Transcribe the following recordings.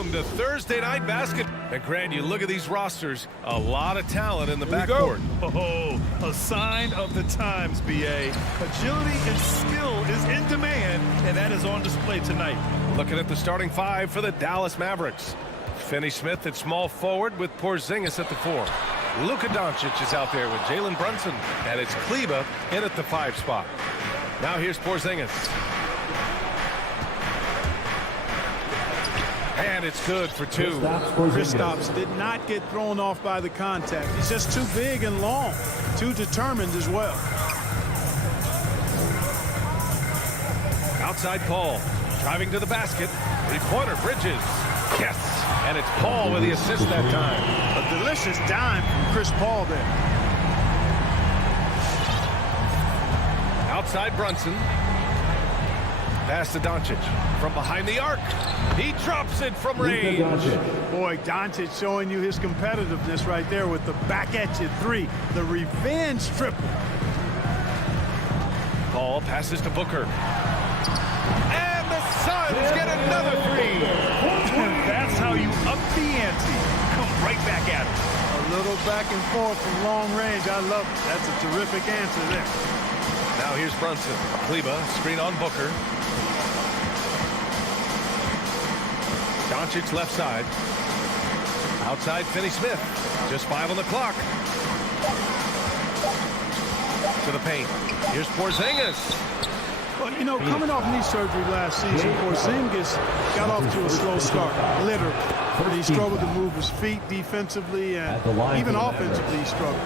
Welcome to Thursday Night Basketball. And Grant, you look at these rosters, a lot of talent in the backcourt. Oh, a sign of the times, B.A. Agility and skill is in demand, and that is on display tonight. Looking at the starting five for the Dallas Mavericks. Finney Smith at small forward with Porzingis at the 4. Luka Doncic is out there with Jalen Brunson, and it's Kleber in at the 5 spot. Now here's Porzingis. And it's good for 2. Kristaps did not get thrown off by the contact. He's just too big and long, too determined as well. Outside Paul, driving to the basket. 3-pointer, Bridges. Yes, and it's Paul with the assist that time. A delicious dime from Chris Paul there. Outside Brunson. Pass to Doncic from behind the arc. He drops it from range. Boy, Doncic showing you his competitiveness right there with the back at you 3. The revenge triple. Paul passes to Booker. And the Suns get another 3. That's how you up the ante. Come right back at it. A little back and forth from long range. I love it. That's a terrific answer there. Now here's Brunson. Kleber, screen on Booker. Doncic left side. Outside Finney Smith. Just 5 on the clock. To the paint. Here's Porzingis. Well, you know, coming off knee surgery last season, Porzingis got off to a slow start, literally. He struggled to move his feet defensively and even offensively he struggled.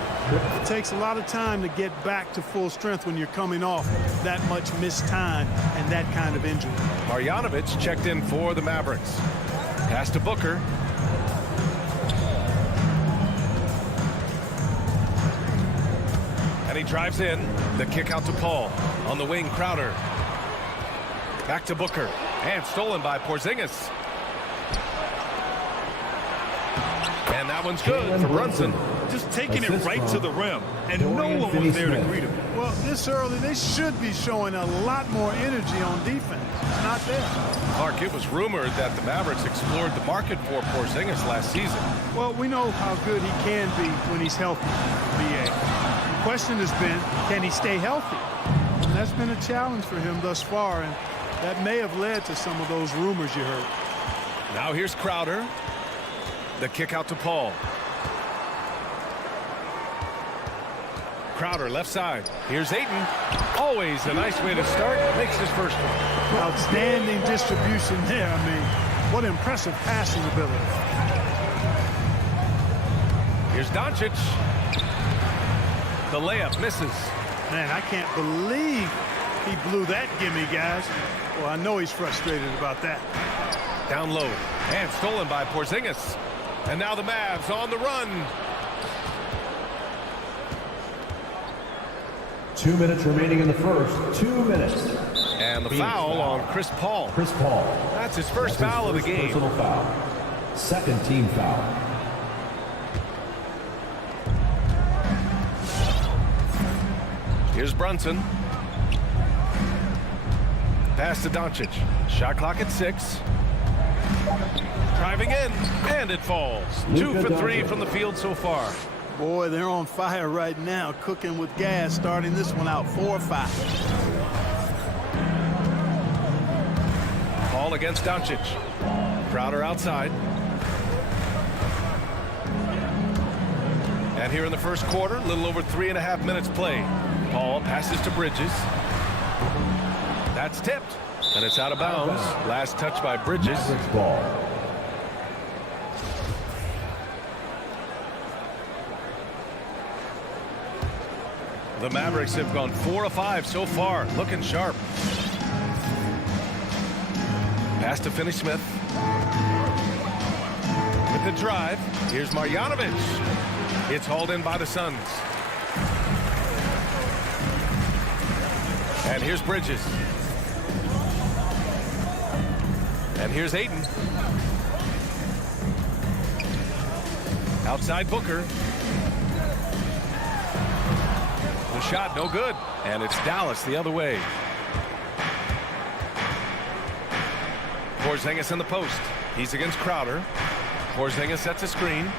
It takes a lot of time to get back to full strength when you're coming off that much missed time and that kind of injury. Marjanovic checked in for the Mavericks. Pass to Booker. And he drives in. The kick out to Paul. On the wing, Crowder. Back to Booker. And stolen by Porzingis. And that one's good for Brunson. Just taking it right to the rim, and no one was there to greet him. Well, this early, they should be showing a lot more energy on defense. It's not there. Clark, it was rumored that the Mavericks explored the market for Porzingis last season. Well, we know how good he can be when he's healthy, B.A. The question has been, can he stay healthy? And that's been a challenge for him thus far, and that may have led to some of those rumors you heard. Now here's Crowder. The kick out to Paul. Crowder left side. Here's Ayton. Always a nice way to start. Makes his first one. Outstanding distribution there. I mean, what impressive passing ability. Here's Doncic. The layup misses. Man, I can't believe he blew that gimme, guys. Well, I know he's frustrated about that. Down low. And stolen by Porzingis. And now the Mavs on the run. 2 minutes remaining in the first. 2 minutes. And the foul on Chris Paul. Chris Paul. That's his first foul of the game. Personal foul. Second team foul. Here's Brunson. Pass to Doncic. Shot clock at 6. Driving in, and it falls. 2 for 3 from the field so far. Boy, they're on fire right now, cooking with gas, starting this one out 4-5. Paul against Doncic. Crowder outside. And here in the first quarter, a little over 3.5 minutes played. Paul passes to Bridges. That's tipped, and it's out of bounds. Last touch by Bridges. Ball. The Mavericks have gone 4 of 5 so far, looking sharp. Pass to Finney Smith. With the drive, here's Marjanovic. It's hauled in by the Suns. And here's Bridges. And here's Ayton. Outside Booker. The shot, no good. And it's Dallas the other way. Porzingis in the post. He's against Crowder. Porzingis sets a screen.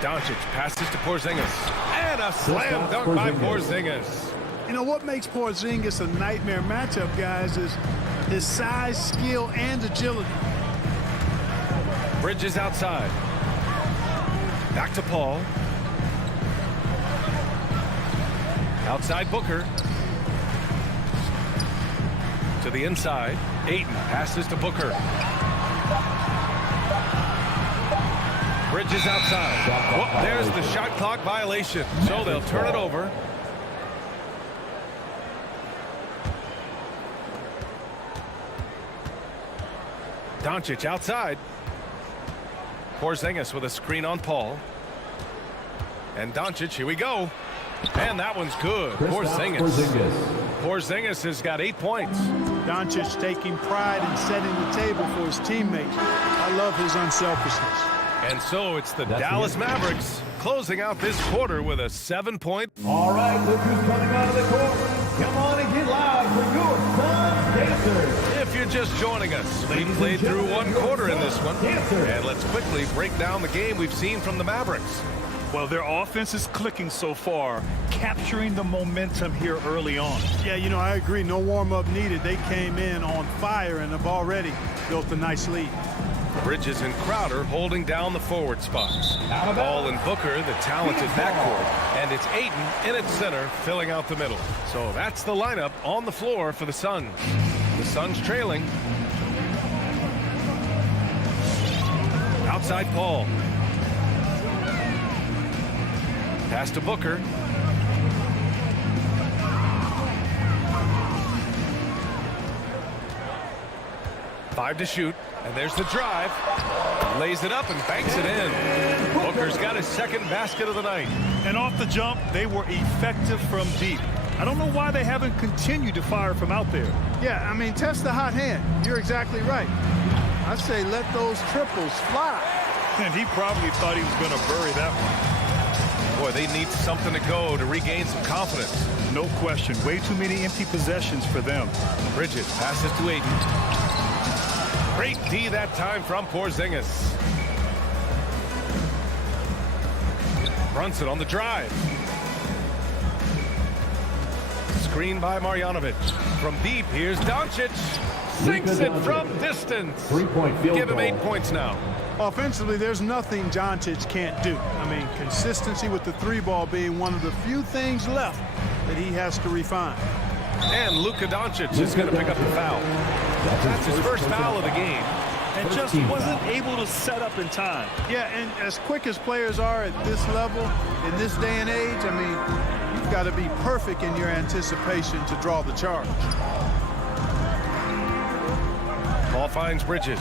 Doncic passes to Porzingis. And a slam dunk by Porzingis. You know what makes Porzingis a nightmare matchup, guys, is his size, skill, and agility. Bridges outside. Back to Paul. Outside Booker. To the inside. Ayton passes to Booker. Bridges outside. Well, there's the shot clock violation. So they'll turn it over. Doncic outside. Porzingis with a screen on Paul. And Doncic, here we go. And that one's good. Porzingis has got 8 points. Doncic taking pride in setting the table for his teammates. I love his unselfishness. And so it's the Dallas Mavericks closing out this quarter with a 7-point. All right, look who's coming out of the court. Come on and get loud for your Sun Dancers. If you're just joining us, we played through one quarter in this one. And let's quickly break down the game we've seen from the Mavericks. Well, their offense is clicking so far, capturing the momentum here early on. Yeah, you know, I agree. No warm-up needed. They came in on fire and have already built a nice lead. Bridges and Crowder holding down the forward spots. Paul and Booker, the talented backcourt. And it's Ayton in its center, filling out the middle. So that's the lineup on the floor for the Suns. The Suns trailing. Outside Paul. Pass to Booker. Five to shoot. And there's the drive. Lays it up and banks it in. Booker's got his second basket of the night. And off the jump, they were effective from deep. I don't know why they haven't continued to fire from out there. Yeah, I mean, test the hot hand. You're exactly right. I say let those triples fly. And he probably thought he was going to bury that one. Boy, they need something to go to regain some confidence. No question. Way too many empty possessions for them. Bridges passes to Ayton. Great D that time from Porzingis. Brunson on the drive. Screen by Marjanovic. From deep, here's Doncic. Sinks it from distance. 3-point field Give him goal. 8 points now. Offensively, there's nothing Doncic can't do. I mean, consistency with the three ball being one of the few things left that he has to refine. And Luka Doncic is going to pick up the foul. That's his first foul of the game. And just wasn't able to set up in time. Yeah, and as quick as players are at this level, in this day and age, I mean, you've got to be perfect in your anticipation to draw the charge. Ball finds Bridges.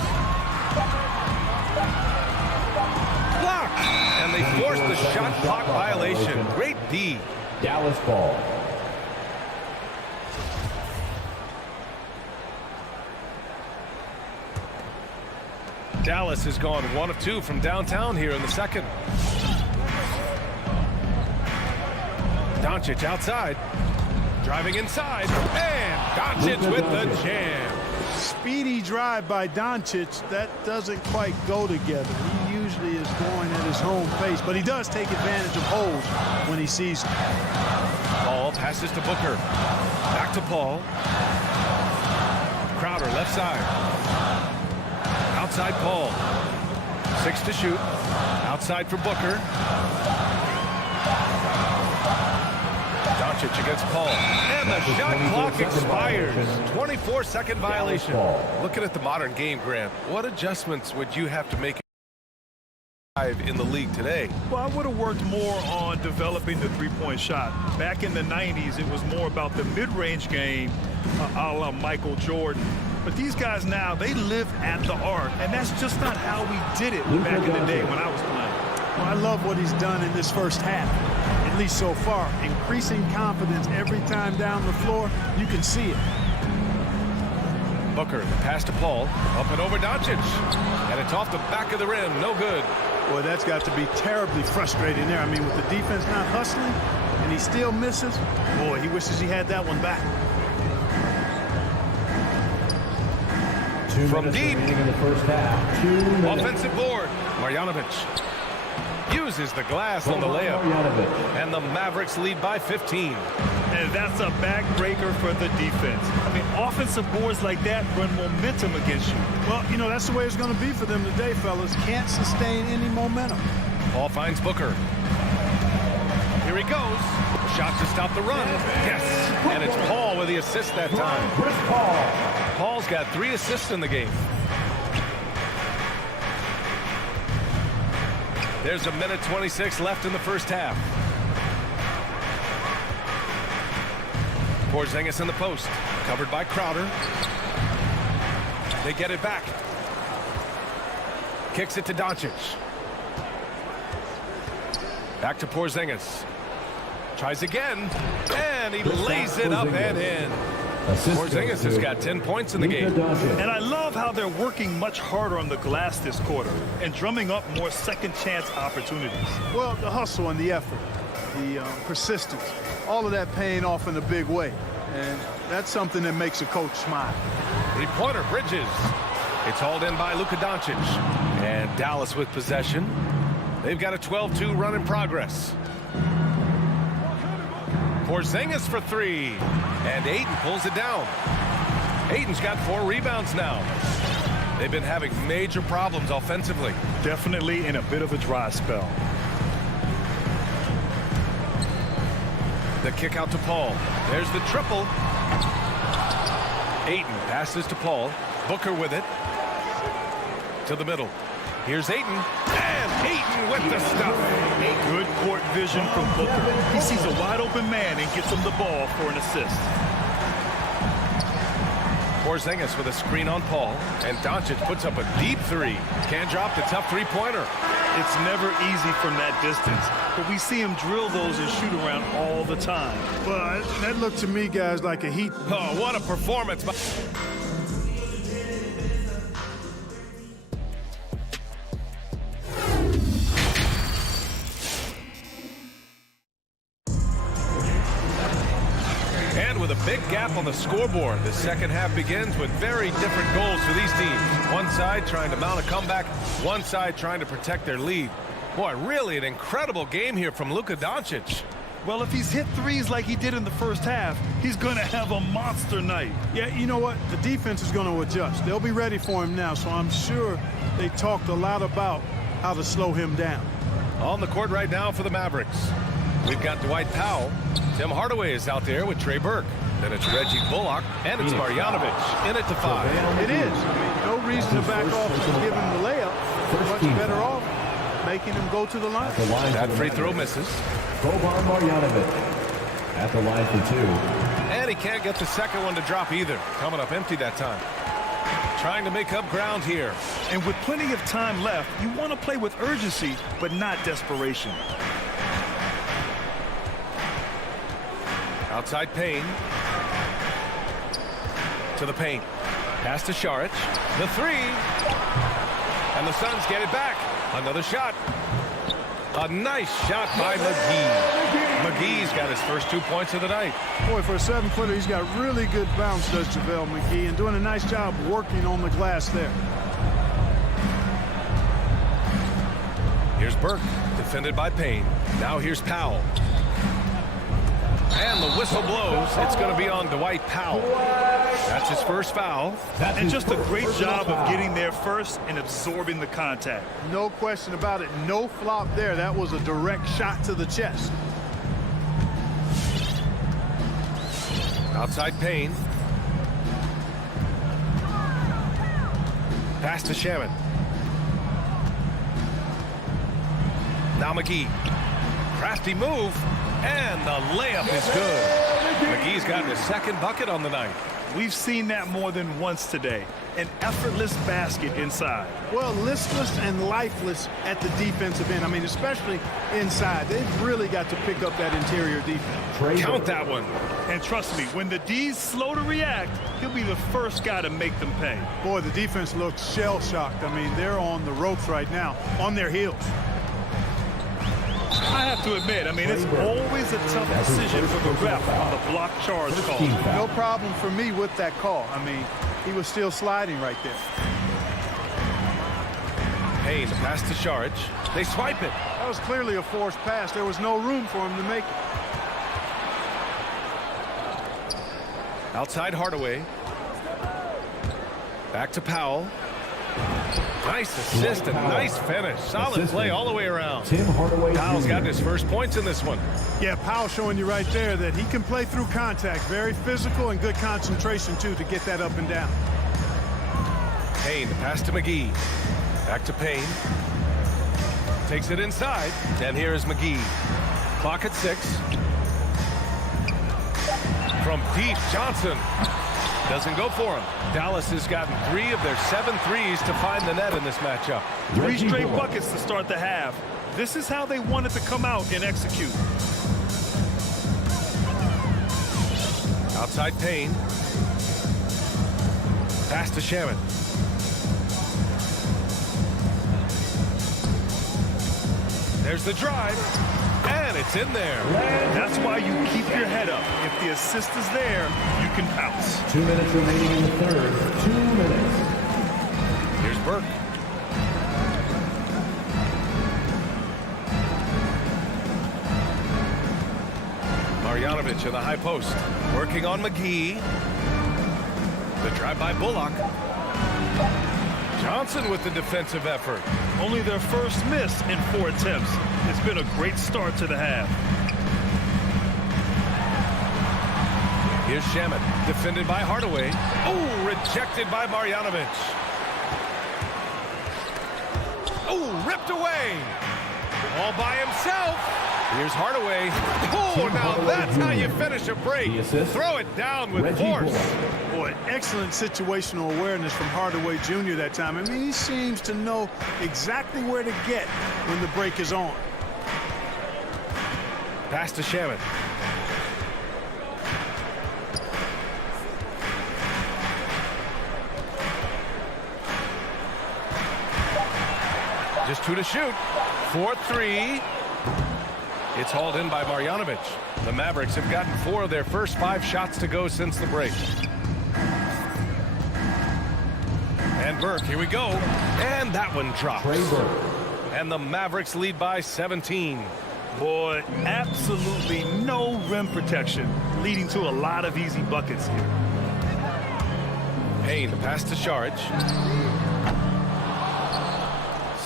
Blocked! And they force the shot clock violation. Great D. Dallas ball. Dallas has gone 1 of 2 from downtown here in the second. Doncic outside. Driving inside. And Doncic with the jam. Speedy drive by Doncic, that doesn't quite go together. He usually is going at his home pace, but he does take advantage of holes when he sees them. Paul passes to Booker. Back to Paul. Crowder left side. Outside Paul. 6 to shoot. Outside for Booker. Doncic against Paul. And the shot clock expires. 24-second violation. Looking at the modern game, Grant, what adjustments would you have to make in the league today? Well, I would have worked more on developing the three-point shot. Back in the 90s, it was more about the mid-range game, a la Michael Jordan. But these guys now, they live at the arc, and that's just not how we did it back in the day when I was playing. Well, I love what he's done in this first half, at least so far. Increasing confidence every time down the floor. You can see it. Booker, the pass to Paul. Up and over Doncic. And it's off the back of the rim. No good. Boy, that's got to be terribly frustrating there. I mean, with the defense not hustling, and he still misses. Boy, he wishes he had that one back. From deep. In the first half. 2 minutes. Offensive board. Marjanovic uses the glass on the layup. And the Mavericks lead by 15. And that's a backbreaker for the defense. I mean, offensive boards like that run momentum against you. Well, you know, that's the way it's going to be for them today, fellas. Can't sustain any momentum. Paul finds Booker. Here he goes. Shot to stop the run. Yes. And it's Paul with the assist that time. Chris Paul. Paul's got 3 assists in the game. There's a minute 26 left in the first half. Porzingis in the post. Covered by Crowder. They get it back. Kicks it to Doncic. Back to Porzingis. Tries again. And he lays it up and in. Porzingis has got 10 points in the game. And I love how they're working much harder on the glass this quarter and drumming up more second chance opportunities. Well, the hustle and the effort, the persistence, all of that paying off in a big way. And that's something that makes a coach smile. 3-pointer, Bridges. It's hauled in by Luka Doncic. And Dallas with possession. They've got a 12-2 run in progress. Porzingis for 3. And Ayton pulls it down. Ayton's got 4 rebounds now. They've been having major problems offensively. Definitely in a bit of a dry spell. The kick out to Paul. There's the triple. Ayton passes to Paul. Booker with it. To the middle. Here's Ayton. And Ayton with the stuff. Good court vision from Booker. He sees a wide open man and gets him the ball for an assist. Porzingis with a screen on Paul. And Doncic puts up a deep 3. Can't drop the tough 3-pointer. It's never easy from that distance, but we see him drill those and shoot around all the time. Well, that looked to me, guys, like a heat. Oh, what a performance. And with a big gap on the scoreboard, the second half begins with very different goals for these teams. One side trying to mount a comeback, one side trying to protect their lead. Boy, really an incredible game here from Luka Doncic. Well, if he's hit threes like he did in the first half, he's going to have a monster night. Yeah, you know what? The defense is going to adjust. They'll be ready for him now, so I'm sure they talked a lot about how to slow him down. On the court right now for the Mavericks. We've got Dwight Powell. Tim Hardaway is out there with Trey Burke. Then it's Reggie Bullock, and it's Marjanovic in it to 5. It is. I mean, no reason to back off and give him the layup. Much better off making him go to the line. That free throw misses. Boban Marjanovic at the line for 2. And he can't get the second one to drop either. Coming up empty that time. Trying to make up ground here. And with plenty of time left, you want to play with urgency, but not desperation. Outside Payne. To the paint. Pass to Šarić. The 3. And the Suns get it back. Another shot. A nice shot by McGee. McGee's got his first 2 points of the night. Boy, for a 7-footer, he's got really good bounce, does JaVale McGee, and doing a nice job working on the glass there. Here's Burke, defended by Payne. Now here's Powell. And the whistle blows. It's going to be on Dwight Powell. That's his first foul. And just a great job of getting there first and absorbing the contact. No question about it. No flop there. That was a direct shot to the chest. Outside Payne. Pass to Shaman. Now McGee. Crafty move. And the layup is good. McGee's gotten his second bucket on the night. We've seen that more than once today. An effortless basket inside. Well, listless and lifeless at the defensive end. I mean, especially inside. They've really got to pick up that interior defense. Count that one. And trust me, when the D's slow to react, he'll be the first guy to make them pay. Boy, the defense looks shell-shocked. I mean, they're on the ropes right now, on their heels. I have to admit, I mean, it's always a tough decision for the ref on the block charge call. No problem for me with that call. I mean, He was still sliding right there. Payne pass to Saric. They swipe it. That was clearly a forced pass. There was no room for him to make it. Outside Hardaway. Back to Powell. Nice assist and nice finish. Solid play all the way around. Powell's gotten his first points in this one. Yeah, Powell showing you right there that he can play through contact. Very physical and good concentration, too, to get that up and down. Payne, pass to McGee. Back to Payne. Takes it inside. And here is McGee. Clock at 6. From deep, Johnson. Doesn't go for him. Dallas has gotten 3 of their 7 threes to find the net in this matchup. 3 straight buckets to start the half. This is how they wanted to come out and execute. Outside Payne. Pass to Shaman. There's the drive. And it's in there. That's why you keep your head up. If the assist is there, you can pounce. 2 minutes remaining in the third. 2 minutes. Here's Burke. Marjanovic in the high post. Working on McGee. The drive by Bullock. Johnson with the defensive effort. Only their first miss in 4 attempts. It's been a great start to the half. Here's Shaman, defended by Hardaway. Oh, rejected by Marjanovic. Oh, ripped away. All by himself. Here's Hardaway. Oh, now that's how you finish a break. Throw it down with force. Boy, excellent situational awareness from Hardaway Jr. that time. I mean, he seems to know exactly where to get when the break is on. Pass to Shaman. Just 2 to shoot. 4-3. It's hauled in by Marjanovic. The Mavericks have gotten 4 of their first 5 shots to go since the break. And Burke, here we go. And that one drops. And the Mavericks lead by 17. Boy, absolutely no rim protection, leading to a lot of easy buckets here. Payne, pass to Saric.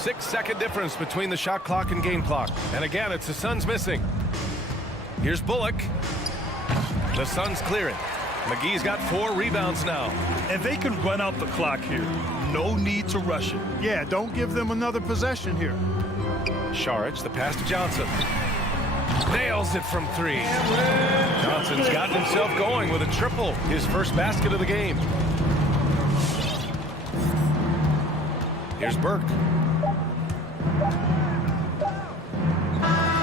6-second difference between the shot clock and game clock. And again, it's the Suns missing. Here's Bullock. The Suns clearing. McGee's got 4 rebounds now. And they can run out the clock here. No need to rush it. Yeah, don't give them another possession here. Saric, the pass to Johnson. Nails it from 3. Johnson's gotten himself going with a triple. His first basket of the game. Here's Burke.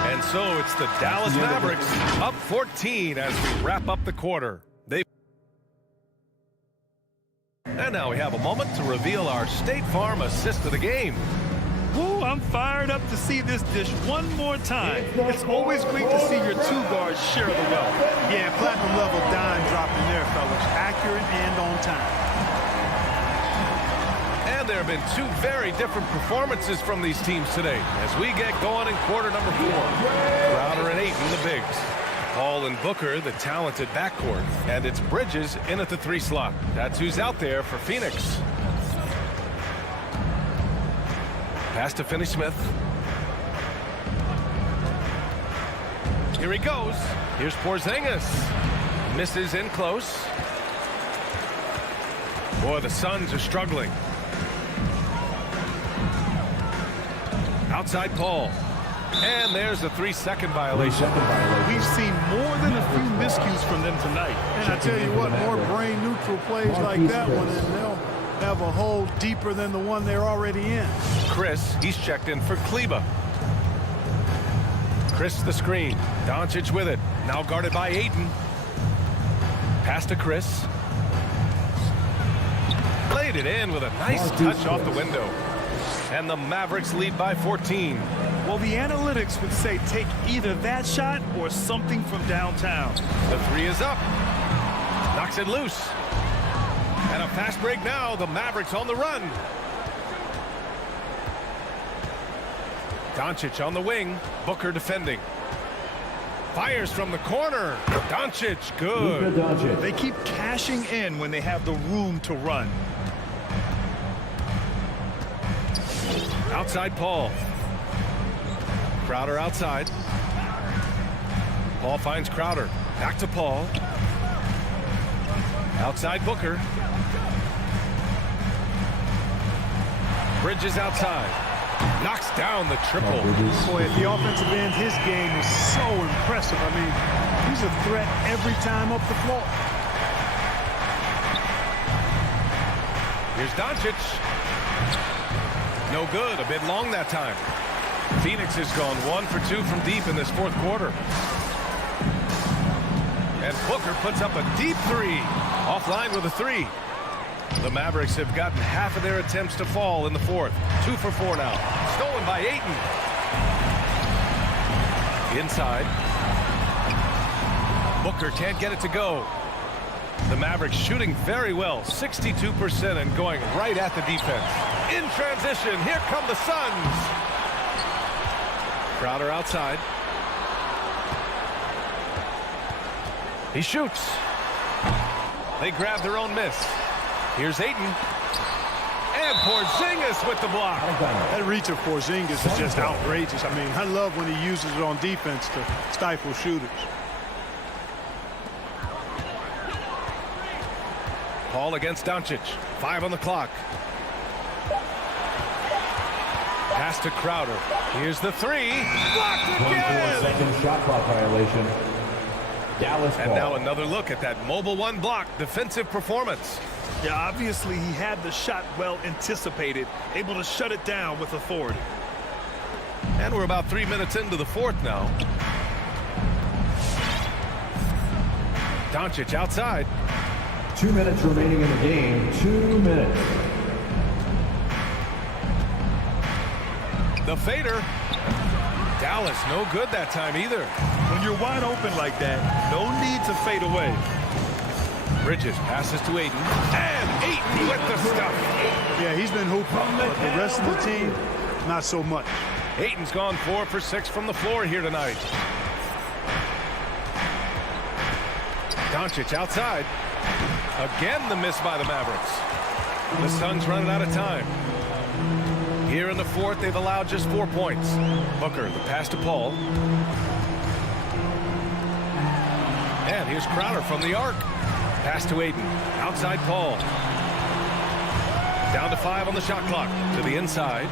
And so it's the Dallas Mavericks up 14 as we wrap up the quarter. And now we have a moment to reveal our State Farm assist of the game. Woo, I'm fired up to see this dish one more time. It's always great to see your 2 guards share the wealth. Yeah, platinum level dime dropping there, fellas. Accurate and on time. And there have been 2 very different performances from these teams today as we get going in quarter number 4. Crowder and Ayton, the bigs. Paul and Booker, the talented backcourt. And it's Bridges in at the 3 slot. That's who's out there for Phoenix. Pass to Finney-Smith. Here he goes. Here's Porzingis. Misses in close. Boy, the Suns are struggling. Outside Paul. And there's a 3-second violation. We've seen more than a few miscues from them tonight. And I tell you what, more brain-neutral plays like that one, and they'll have a hole deeper than the one they're already in. Chris, he's checked in for Kleba. Chris the screen. Doncic with it. Now guarded by Ayton. Pass to Chris. Laid it in with a nice touch off the window. And the Mavericks lead by 14. Well, the analytics would say take either that shot or something from downtown. The 3 is up. Knocks it loose. And a fast break now. The Mavericks on the run. Doncic on the wing. Booker defending. Fires from the corner. Doncic, good. They keep cashing in when they have the room to run. Outside Paul. Crowder outside. Paul finds Crowder. Back to Paul. Outside Booker. Bridges outside. Knocks down the triple. Boy, at the offensive end, his game is so impressive. I mean, he's a threat every time up the floor. Here's Doncic. No good. A bit long that time. Phoenix has gone 1 for 2 from deep in this fourth quarter. And Booker puts up a deep three. Offline with a three. The Mavericks have gotten half of their attempts to fall in the fourth. 2 for 4 now. Stolen by Ayton. Inside. Booker can't get it to go. The Mavericks shooting very well. 62% and going right at the defense. In transition. Here come the Suns. Crowder outside. He shoots. They grab their own miss. Here's Ayton. And Porzingis with the block. That reach of Porzingis is just outrageous. I mean, I love when he uses it on defense to stifle shooters. Paul against Doncic. 5 on the clock. Pass to Crowder. Here's the three. Blocked again. 24-second shot clock violation. Dallas And ball. now another look at that mobile one block defensive performance. Yeah, obviously he had the shot well anticipated, able to shut it down with authority. And we're about 3 minutes into the fourth now. Doncic outside. 2 minutes remaining in the game. 2 minutes. The fader. Dallas no good that time either. When you're wide open like that, no need to fade away. Bridges passes to Ayton. And Ayton with the stuff. Yeah, he's been hooping, but the rest of the team, not so much. Ayton's gone 4 for 6 from the floor here tonight. Doncic outside. Again the miss by the Mavericks. The Suns running out of time. Here in the fourth, they've allowed just 4 points. Booker, the pass to Paul. And here's Crowder from the arc. Pass to Ayton. Outside Paul. Down to 5 on the shot clock. To the inside.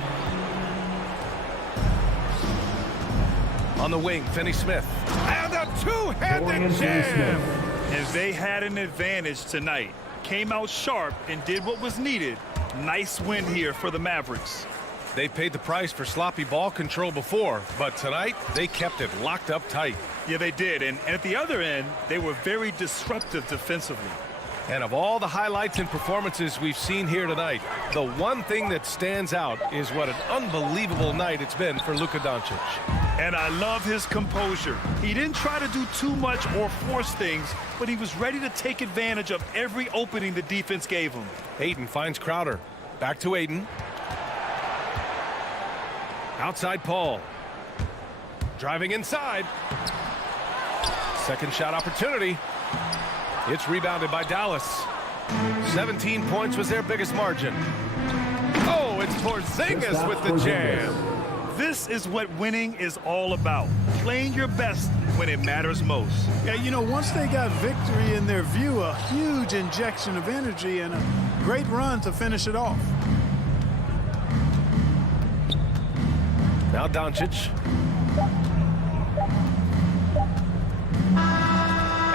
On the wing, Finney-Smith. And a two-handed jam. And they had an advantage tonight. Came out sharp and did what was needed. Nice win here for the Mavericks. They paid the price for sloppy ball control before, but tonight they kept it locked up tight. Yeah, they did. And at the other end, they were very disruptive defensively. And of all the highlights and performances we've seen here tonight, the one thing that stands out is what an unbelievable night it's been for Luka Doncic. And I love his composure. He didn't try to do too much or force things, but he was ready to take advantage of every opening the defense gave him. Ayton finds Crowder. Back to Ayton. Outside Paul. Driving inside. Second shot opportunity. It's rebounded by Dallas. 17 points was their biggest margin. Oh, it's Porzingis with the jam. This is what winning is all about. Playing your best when it matters most. Yeah, you know, once they got victory in their view, a huge injection of energy and a great run to finish it off. Now Doncic.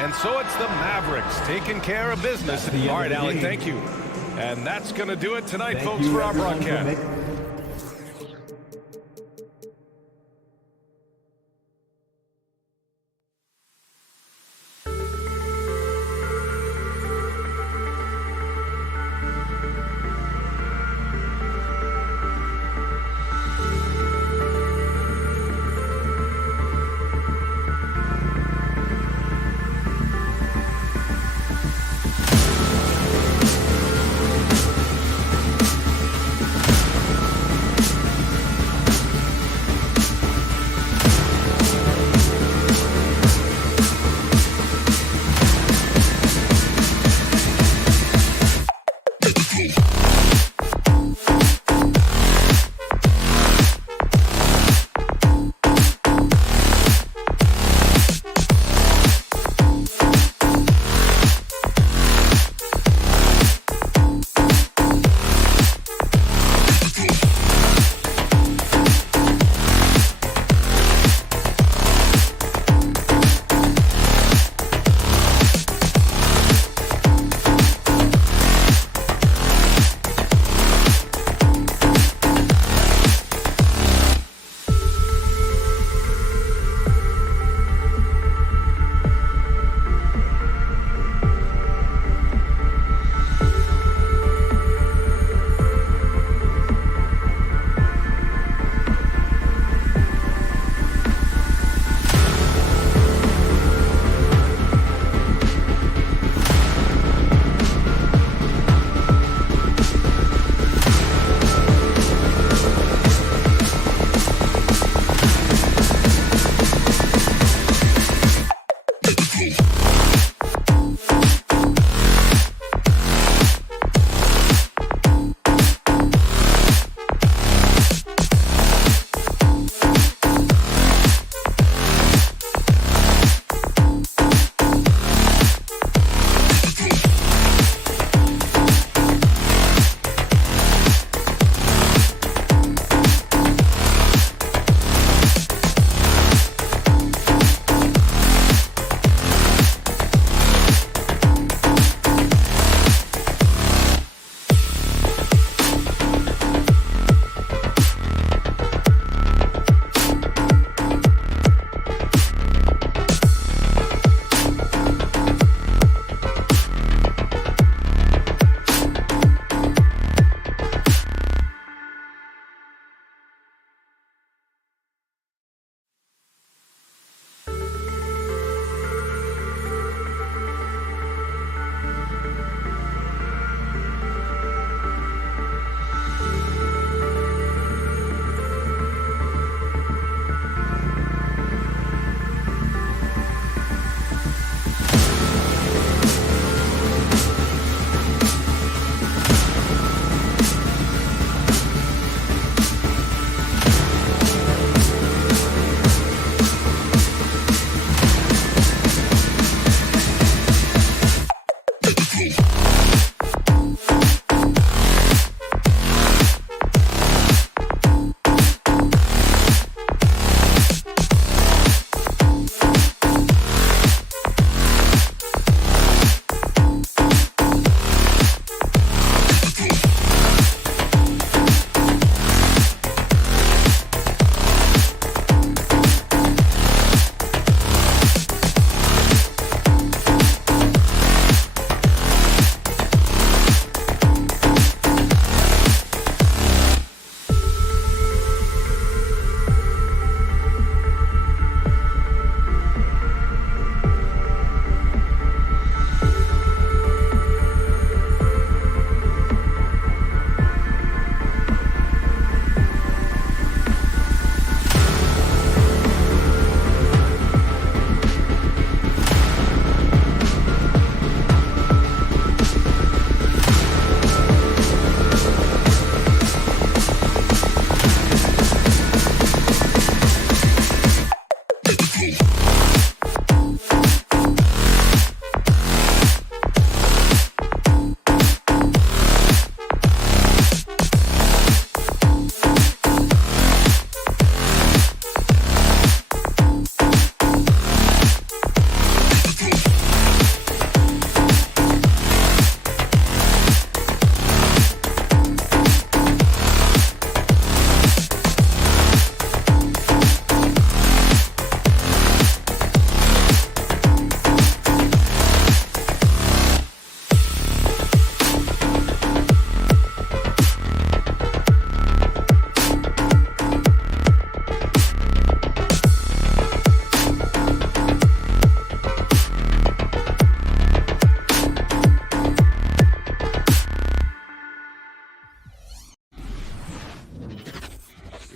And so it's the Mavericks taking care of business. All right, Alec, thank you. And that's going to do it tonight, folks, for our broadcast.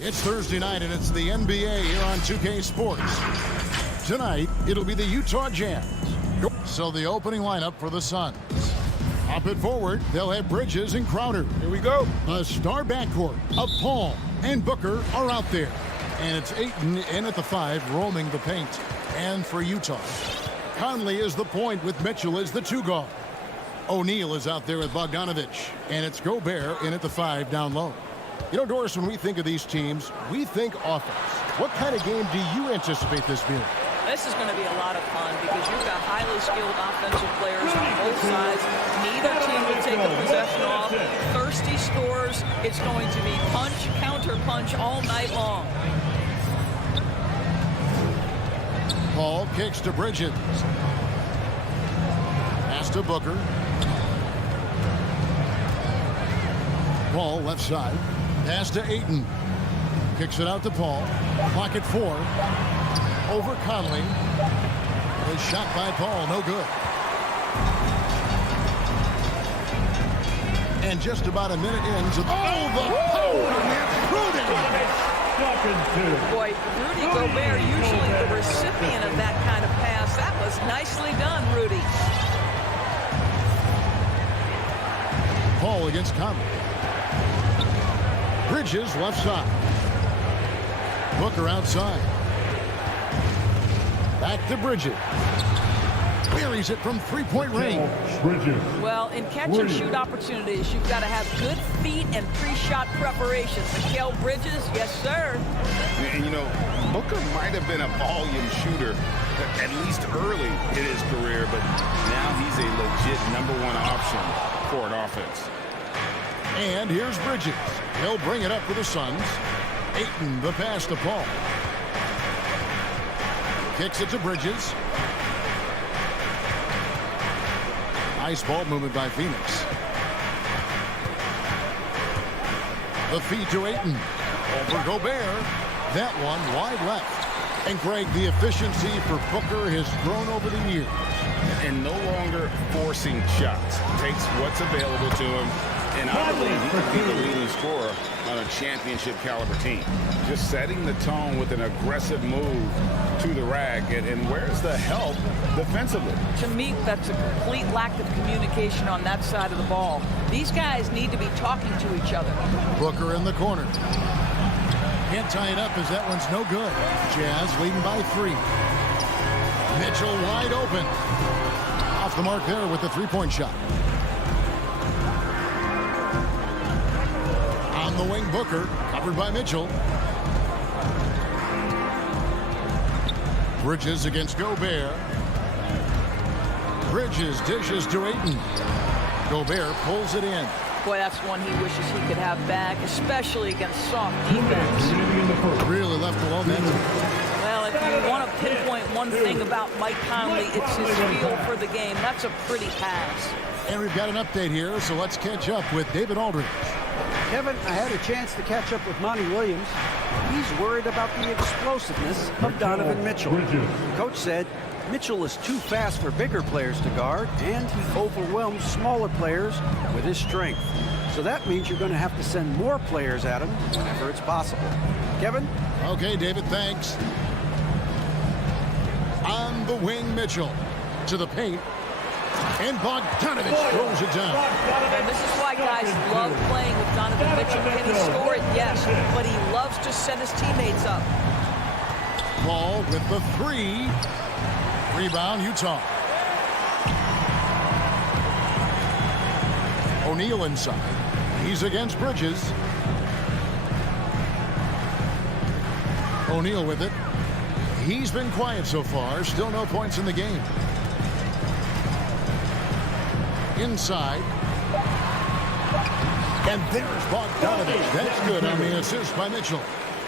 It's Thursday night, and it's the NBA here on 2K Sports. Tonight, it'll be the Utah Jazz. So the opening lineup for the Suns. Up at forward, they'll have Bridges and Crowder. Here we go. The star backcourt of Paul and Booker are out there. And it's Ayton in at the 5, roaming the paint. And for Utah, Conley is the point with Mitchell as the 2 guard. O'Neal is out there with Bogdanovich. And it's Gobert in at the 5 down low. You know, Doris, when we think of these teams, we think offense. What kind of game do you anticipate this being? This is going to be a lot of fun because you've got highly skilled offensive players on both sides. Neither team will take a possession off. Thirsty scores. It's going to be punch, counter punch all night long. Paul kicks to Bridges. Pass to Booker. Paul left side. Pass to Ayton. Kicks it out to Paul. Clock at 4. Over Conley. A shot by Paul, no good. And just about a minute into the power with Rudy. Boy, Rudy Gobert, usually the recipient of that kind of pass. That was nicely done, Rudy. Paul against Conley. Bridges left side. Booker outside. Back to Bridges. Buries it from three-point range. Well, in catch-and-shoot opportunities, you've got to have good feet and pre-shot preparation. Mikal Bridges, yes, sir. And, you know, Booker might have been a volume shooter, at least early in his career, but now he's a legit #1 option for an offense. And here's Bridges. He'll bring it up for the Suns. Ayton, the pass to Paul. Kicks it to Bridges. Nice ball movement by Phoenix. The feed to Ayton. Over Gobert. That one wide left. And Greg, the efficiency for Booker has grown over the years. And no longer forcing shots. Takes what's available to him. And I believe he could be the leading scorer on a championship caliber team. Just setting the tone with an aggressive move to the rack. And where's the help defensively? To me, that's a complete lack of communication on that side of the ball. These guys need to be talking to each other. Booker in the corner. Can't tie it up as that one's no good. Jazz leading by 3. Mitchell wide open. Off the mark there with the three-point shot. On the wing, Booker, covered by Mitchell. Bridges against Gobert. Bridges dishes to Ayton. Gobert pulls it in. Boy, that's one he wishes he could have back, especially against soft defense. Really left alone that time. Well, if you want to pinpoint one thing about Mike Conley, it's his feel for the game. That's a pretty pass. And we've got an update here, so let's catch up with David Aldridge. Kevin, I had a chance to catch up with Monty Williams. He's worried about the explosiveness of Donovan Mitchell. Coach said Mitchell is too fast for bigger players to guard, and he overwhelms smaller players with his strength. So that means you're going to have to send more players at him whenever it's possible. Kevin? Okay, David, thanks. On the wing, Mitchell to the paint. And Bogdanovich throws it down. And this is why guys love playing with Donovan Mitchell. Can he score it? Yes, but he loves to set his teammates up. Ball with the three. Rebound, Utah. O'Neal inside. He's against Bridges. O'Neal with it. He's been quiet so far. Still no points in the game. Inside. And there's Bogdanovich. That's good on the assist by Mitchell.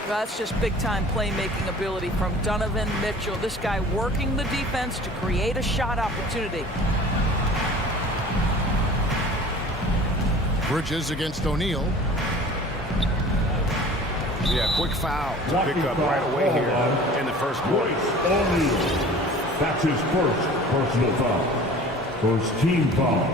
That's just big-time playmaking ability from Donovan Mitchell. This guy working the defense to create a shot opportunity. Bridges against O'Neal. Yeah, quick foul to pick up right away here in the first quarter. O'Neal. That's his first personal foul. First team foul.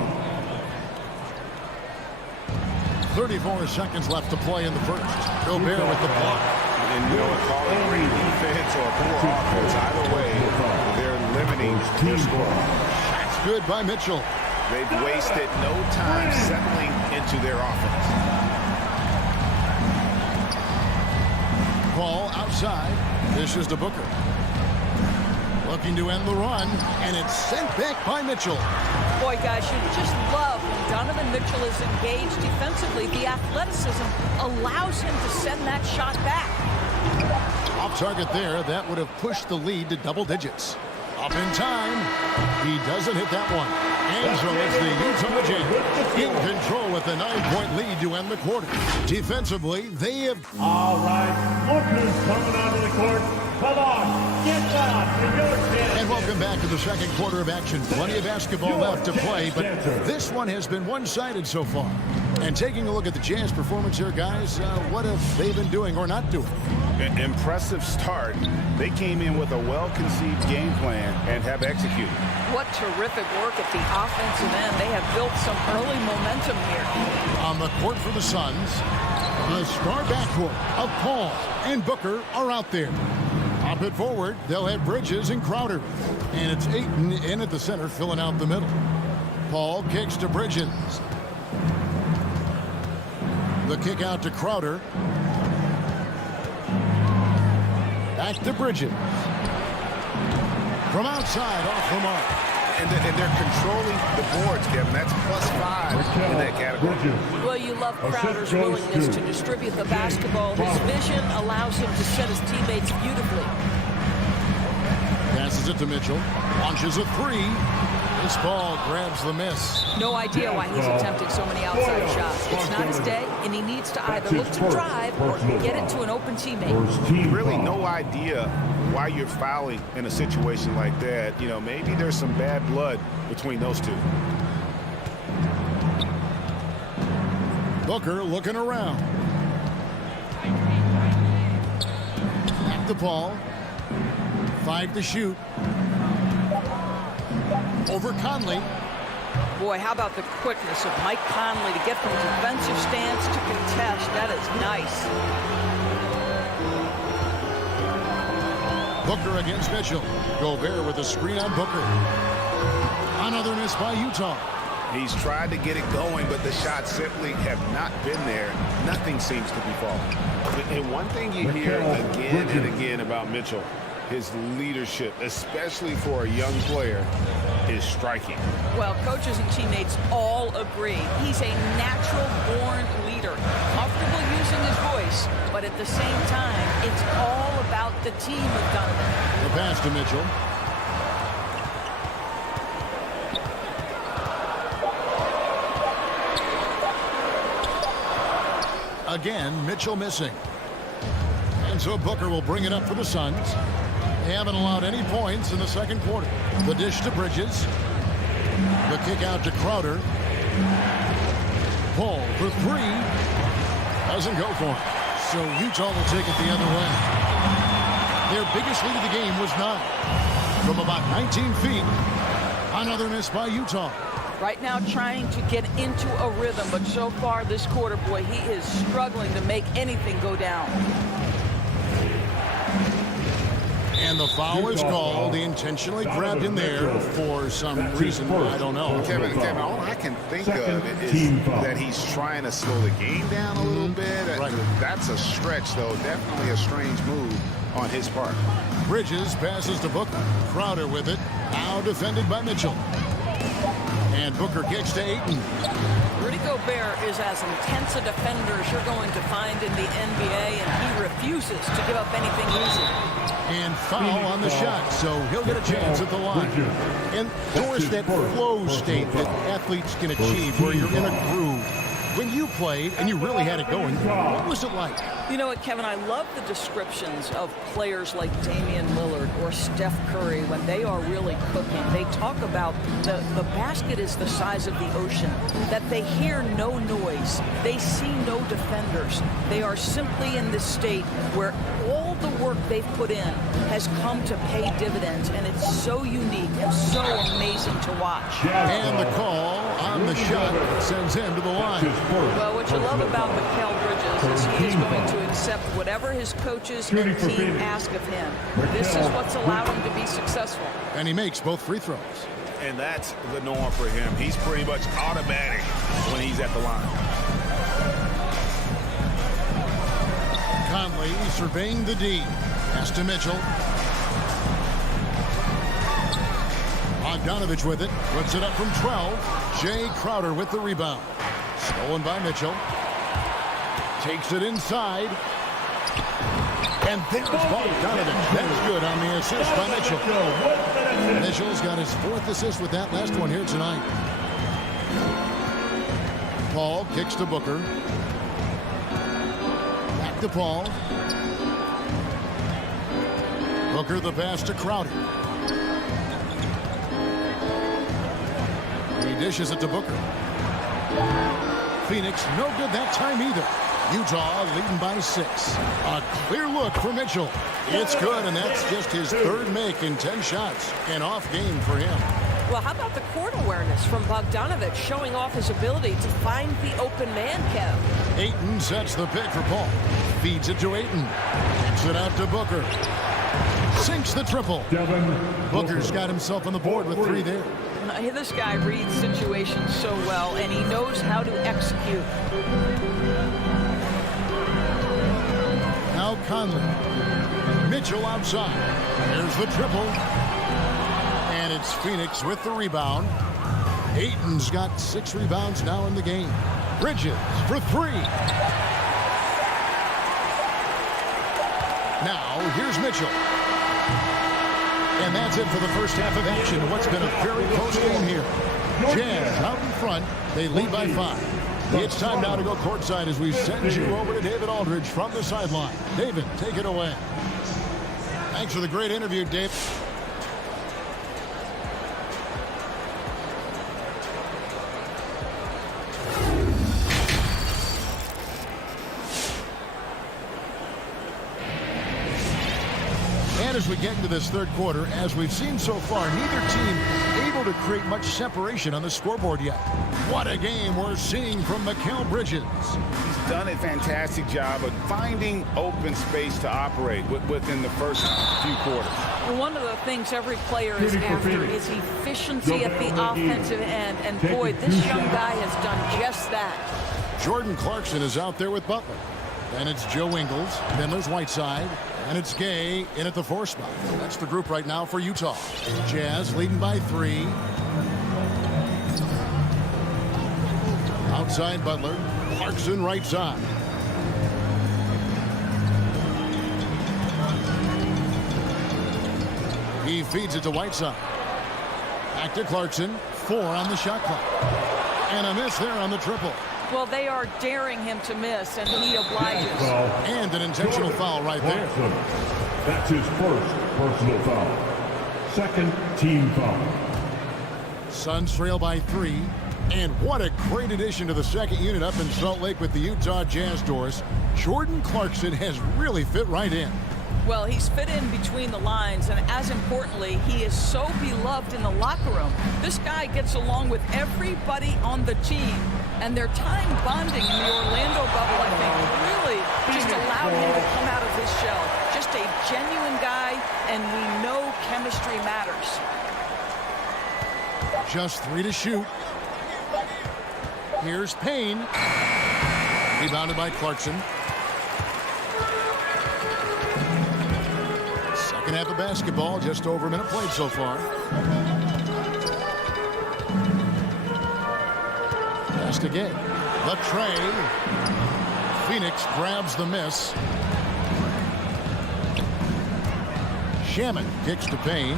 34 seconds left to play in the first. Gobert with the block. And you know what, call it great defense or poor offense. Either way, they're limiting their score. That's good by Mitchell. They've wasted no time settling into their offense. Ball outside. This is to Booker. Looking to end the run, and it's sent back by Mitchell. Boy, guys, you just love when Donovan Mitchell is engaged defensively. The athleticism allows him to send that shot back. Off target there. That would have pushed the lead to double digits. Up in time. He doesn't hit that one. And so it's the Utah Jazz in control with a 9-point lead to end the quarter. Defensively, they have... All right, Booker's coming onto the court. Come on, get down to your chance. And welcome back to the second quarter of action. Plenty of basketball left to play, but this one has been one-sided so far. And taking a look at the Jazz performance here, guys, what have they been doing or not doing? An impressive start. They came in with a well-conceived game plan and have executed. What terrific work at the offensive end. They have built some early momentum here. On the court for the Suns, the star backcourt of Paul and Booker are out there. Up it forward, they'll have Bridges and Crowder. And it's Ayton in at the center, filling out the middle. Paul kicks to Bridges. The kick out to Crowder. Back to Bridges. From outside, off the mark. And they're controlling the boards, Kevin. That's +5 in that category. Well, you love Crowder's willingness to distribute the basketball. His vision allows him to set his teammates beautifully. Passes it to Mitchell. Launches a three. This ball grabs the miss. No idea why he's attempting so many outside shots. It's not his day, and he needs to either look to drive or get it to an open teammate. Really no idea why you're fouling in a situation like that. You know, maybe there's some bad blood between those two. Booker looking around. At the ball. 5 to shoot. Over Conley. Boy, how about the quickness of Mike Conley to get from defensive stance to contest. That is nice. Booker against Mitchell. Gobert with a screen on Booker. Another miss by Utah. He's tried to get it going, but the shots simply have not been there. Nothing seems to be falling. And one thing you hear again and again about Mitchell, his leadership, especially for a young player. is striking. Well, coaches and teammates all agree. He's a natural-born leader, comfortable using his voice, but at the same time, it's all about the team with Donovan. The pass to Mitchell. Again, Mitchell missing. And so Booker will bring it up for the Suns. They haven't allowed any points in the second quarter. The dish to Bridges. The kick out to Crowder. Paul for three. Doesn't go for it. So Utah will take it the other way. Their biggest lead of the game was 9. From about 19 feet. Another miss by Utah. Right now trying to get into a rhythm, but so far this quarter, boy, he is struggling to make anything go down. And the foul is called. He intentionally grabbed him there for some reason. I don't know. Kevin, all I can think of is that he's trying to slow the game down a little bit. Right. That's a stretch, though. Definitely a strange move on his part. Bridges passes to Booker. Crowder with it. Now defended by Mitchell. And Booker kicks to Ayton. Rudy Gobert is as intense a defender as you're going to find in the NBA, and he refuses to give up anything easy. And foul on the shot, so he'll get a chance at the line. And Doris, that flow state that athletes can achieve where you're in a groove. When you played and you really had it going, what was it like? You know what, Kevin, I love the descriptions of players like Damian Lillard or Steph Curry when they are really cooking. They talk about the basket is the size of the ocean, that they hear no noise, they see no defenders. They are simply in this state where all the work they've put in has come to pay dividends, and it's so unique and so amazing to watch. And the call on the shot sends him to the line. Well, what you love about Mikal Bridges is he is going to accept whatever his coaches and team ask of him. This is what's allowed him to be successful. And he makes both free throws. And that's the norm for him. He's pretty much automatic when he's at the line. Conley surveying the D. Pass to Mitchell. Bogdanovich with it. Puts it up from 12. Jay Crowder with the rebound. Stolen by Mitchell. Takes it inside. And there's Bogdanovich. That's good on the assist by Mitchell. Mitchell's got his 4th assist with that last one here tonight. Paul kicks to Booker. Back to Paul. Booker the pass to Crowder. He dishes it to Booker. Phoenix no good that time either. Utah leading by 6. A clear look for Mitchell. It's good, and that's just his 3rd make in 10 shots. An off game for him. Well, how about the court awareness from Bogdanovich showing off his ability to find the open man, Kev? Ayton sets the pick for Paul. Feeds it to Ayton. Kicks it out to Booker. Sinks the triple. Booker's got himself on the board with 3 there. This guy reads situations so well, and he knows how to execute. Now Conley. Mitchell outside. There's the triple. And it's Phoenix with the rebound. Ayton's got 6 rebounds now in the game. Bridges for 3. Now here's Mitchell. And that's it for the first half of action. What's been a very close game here. Jazz out in front. They lead by 5. It's time now to go courtside as we send you over to David Aldridge from the sideline. David, take it away. Thanks for the great interview, Dave. And as we get into this 3rd quarter, as we've seen so far, neither team able to create much separation on the scoreboard yet. What a game we're seeing from Mikal Bridges. He's done a fantastic job of finding open space to operate within the first few quarters. Well, one of the things every player is after is efficiency at the offensive end. And boy, this young guy has done just that. Jordan Clarkson is out there with Butler. Then it's Joe Ingles. Then there's Whiteside. And it's Gay in at the 4 spot. That's the group right now for Utah. Jazz leading by 3. Outside Butler. Clarkson right side. He feeds it to Whiteside. Back to Clarkson. 4 on the shot clock. And a miss there on the triple. Well, they are daring him to miss, and he obliges. And an intentional foul right there. That's his first personal foul. Second team foul. Suns trail by 3. And what a great addition to the second unit up in Salt Lake with the Utah Jazz doors. Jordan Clarkson has really fit right in. Well, he's fit in between the lines, and as importantly, he is so beloved in the locker room. This guy gets along with everybody on the team, and their time bonding in the Orlando bubble, I think, really just allowed him to come out of his shell. Just a genuine guy, and we know chemistry matters. Just 3 to shoot. Here's Payne. Rebounded by Clarkson. Second half of basketball, just over a minute played so far. Pass to Gay. The tray. Phoenix grabs the miss. Shaman kicks to Payne.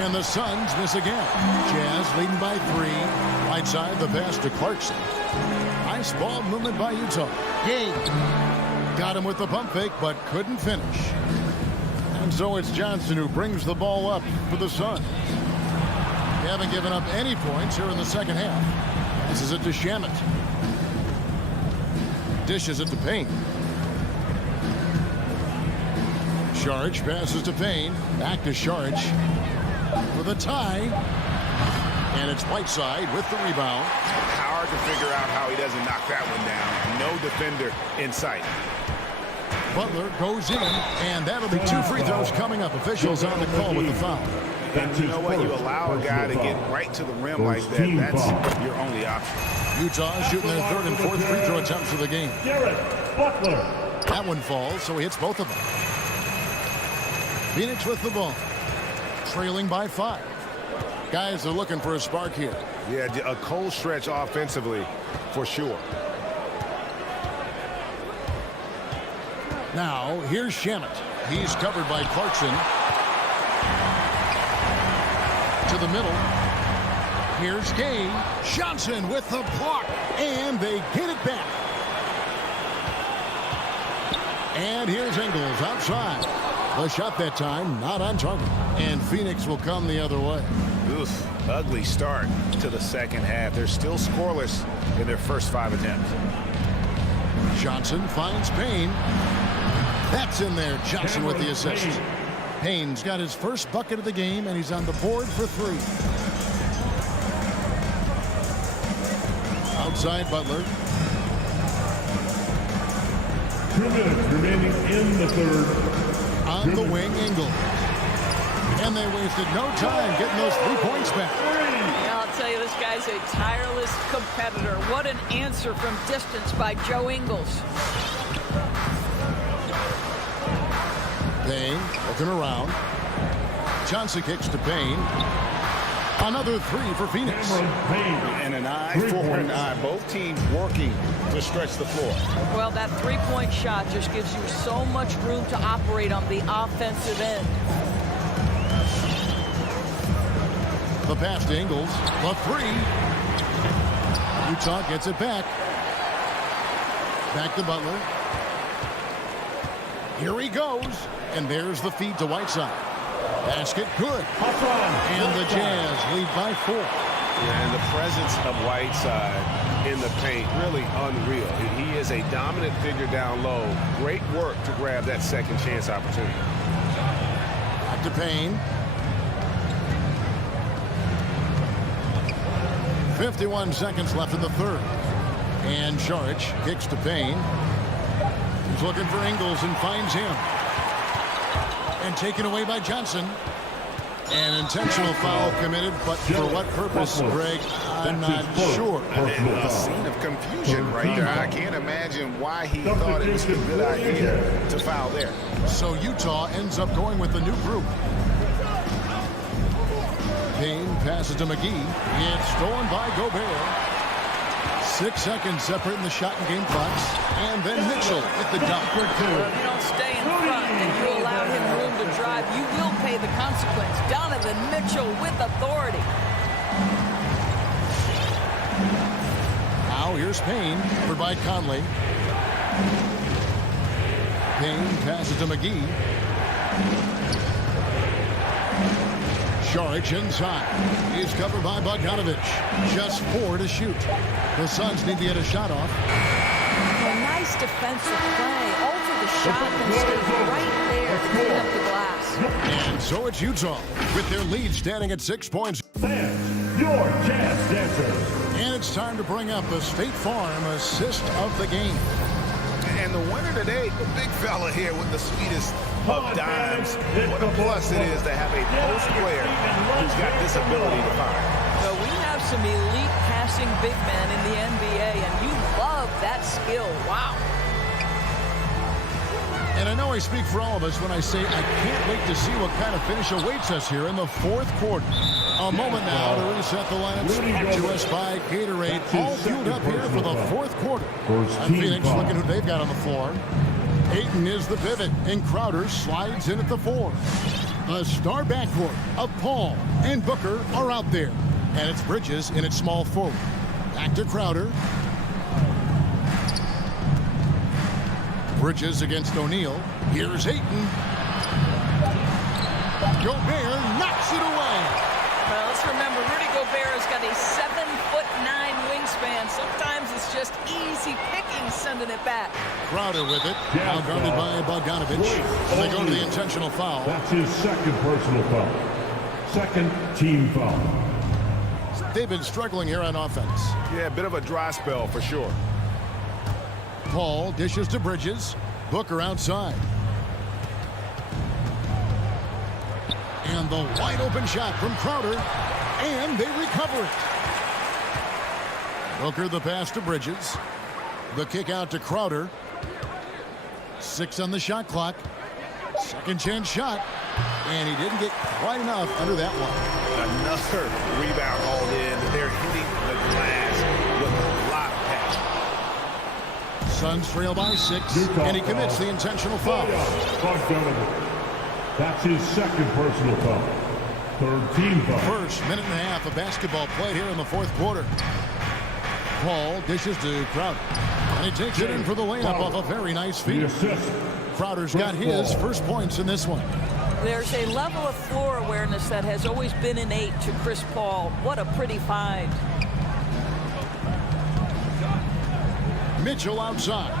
And the Suns miss again. Jazz leading by 3. Right side, the pass to Clarkson. Nice ball movement by Utah. Gay got him with the pump fake, but couldn't finish. And so it's Johnson who brings the ball up for the Suns. They haven't given up any points here in the second half. Passes it to Shamet. Dishes it to Payne. Saric passes to Payne. Back to Saric for the tie. And it's Whiteside with the rebound. Hard to figure out how he doesn't knock that one down. No defender in sight. Butler goes in, and that'll be 2 free throws coming up. Officials on the call with the foul. You know what? You allow a guy to get right to the rim like that. That's your only option. Utah shooting their 3rd and 4th free throw attempts of the game. Butler. That one falls, so he hits both of them. Phoenix with the ball. Trailing by 5. Guys are looking for a spark here. Yeah, a cold stretch offensively for sure. Now, here's Shamet. He's covered by Clarkson. To the middle. Here's Gay. Johnson with the block. And they get it back. And here's Ingles outside. The shot that time, not on target. And Phoenix will come the other way. Oof, ugly start to the second half. They're still scoreless in their first 5 attempts. Johnson finds Payne. That's in there. Johnson with the assist. Payne's got his first bucket of the game, and he's on the board for 3. Outside Butler. 2 minutes remaining in the third. On the wing, Ingles. And they wasted no time getting those 3 points back. Yeah, I'll tell you, this guy's a tireless competitor. What an answer from distance by Joe Ingles. Payne looking around. Johnson kicks to Payne. Another 3 for Phoenix. And an eye for an eye. Both teams working to stretch the floor. Well, that 3-point shot just gives you so much room to operate on the offensive end. The pass to Ingles. The 3. Utah gets it back. Back to Butler. Here he goes. And there's the feed to Whiteside. Basket good. And the Jazz lead by 4. Yeah, and the presence of Whiteside in the paint, really unreal. He is a dominant figure down low. Great work to grab that second chance opportunity. Back to Payne. 51 seconds left in the third. And Saric kicks to Payne. He's looking for Ingles and finds him. And taken away by Johnson. An intentional foul committed, but for what purpose, Greg? I'm not sure. A scene of confusion right there. I can't imagine why he thought it was a good idea to foul there. So Utah ends up going with the new group. Payne passes to McGee. It's stolen by Gobert. 6 seconds separating the shot and game clocks. And then Mitchell with the dunk. If you don't stay in front and you allow him room to drive, you will pay the consequence. Donovan Mitchell with authority. Now here's Payne, covered by Conley. Payne passes to McGee. Saric inside. He's covered by Bogdanovich. Just 4 to shoot. The Suns need to get a shot off. A nice defensive play. Alter the shot and stay right there to clean up the glass. And so it's Utah with their lead standing at 6 points. Fans, your chance dancer. And it's time to bring up the State Farm assist of the game. And the winner today, the big fella here with the sweetest of dimes. What a plus it is to have a post player who's got this ability to fire. So we have some elite passing big men in the NBA, and you love that skill. Wow. And I know I speak for all of us when I say I can't wait to see what kind of finish awaits us here in the 4th quarter. A moment now to reset the lineups brought to us by Gatorade. All fueled up here for the 4th quarter. And Phoenix looking who they've got on the floor. Ayton is the pivot, and Crowder slides in at the 4. The star backcourt of Paul and Booker are out there. And it's Bridges in its small forward. Back to Crowder. Bridges against O'Neal. Here's Ayton. Gobert knocks it away. Well, let's remember, Rudy Gobert has got a 7'9" wingspan. Sometimes it's just easy picking sending it back. Crowder with it. Now guarded by Bogdanovich. They go to the intentional foul. That's his second personal foul. Second team foul. They've been struggling here on offense. Yeah, a bit of a dry spell for sure. Paul dishes to Bridges. Booker outside. And the wide open shot from Crowder. And they recover it. Booker the pass to Bridges. The kick out to Crowder. 6 on the shot clock. Second chance shot. And he didn't get quite enough under that one. Another rebound hauled in. They're hitting the glass with a lot of passion. Suns trail by 6. And he commits the intentional foul. That's his second personal foul. Third team foul. First minute and a half of basketball played here in the 4th quarter. Paul dishes to Crowder. And he takes it in for the layup off a very nice feed. Crowder's got his first points in this one. There's a level of floor awareness that has always been innate to Chris Paul. What a pretty find. Mitchell outside.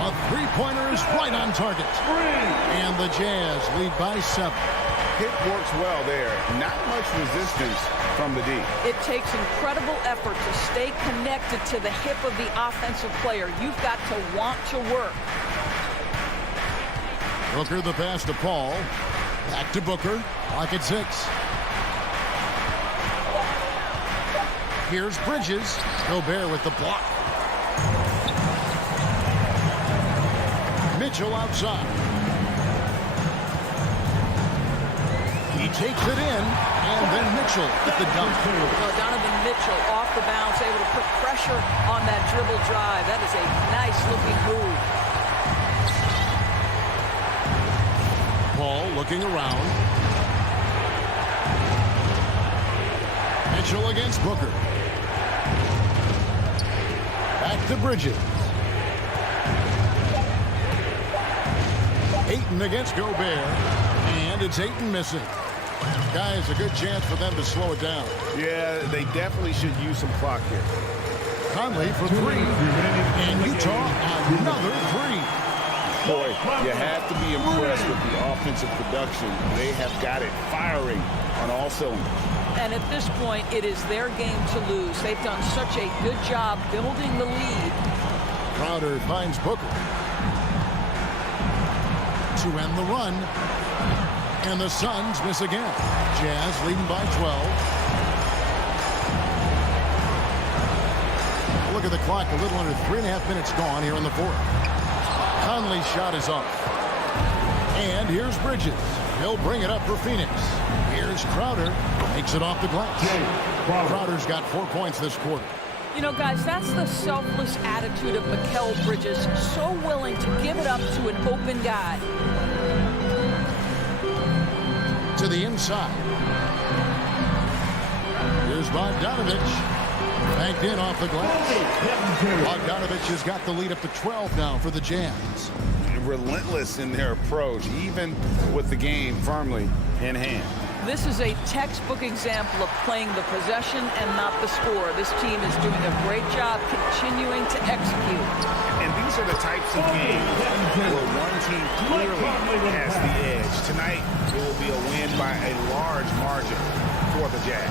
A three-pointer is right on target. And the Jazz lead by 7. Hit works well there. Not much resistance from the D. It takes incredible effort to stay connected to the hip of the offensive player. You've got to want to work. Booker the pass to Paul. Back to Booker. Clock at 6. Here's Bridges. Gobert with the block. Mitchell outside. He takes it in, and then Mitchell with the dunk. Well, Donovan Mitchell off the bounce, able to put pressure on that dribble drive. That is a nice-looking move. Paul looking around. Mitchell against Booker. Back to Bridges. Ayton against Gobert. And it's Ayton missing. Guys, a good chance for them to slow it down. Yeah, they definitely should use some clock here. Conley for 3. And Utah another 3. Boy, you have to be impressed with the offensive production. They have got it firing on all cylinders. And at this point, it is their game to lose. They've done such a good job building the lead. Crowder finds Booker to end the run. And the Suns miss again. Jazz leading by 12. look at the clock. A little under 3.5 minutes gone here in the fourth. Conley's shot is up. And here's Bridges. He'll bring it up for Phoenix. Here's Crowder. Makes it off the glass. Crowder's got 4 points this quarter. You know, guys, that's the selfless attitude of Mikal Bridges. So willing to give it up to an open guy. To the inside. Here's Bogdanovich. Banked in off the glass. Bogdanovich has got the lead up to 12 now for the Jazz. Relentless in their approach, even with the game firmly in hand. This is a textbook example of playing the possession and not the score. This team is doing a great job continuing to execute. And these are the types of games where one team clearly has the edge. Tonight, it will be a win by a large margin for the Jazz.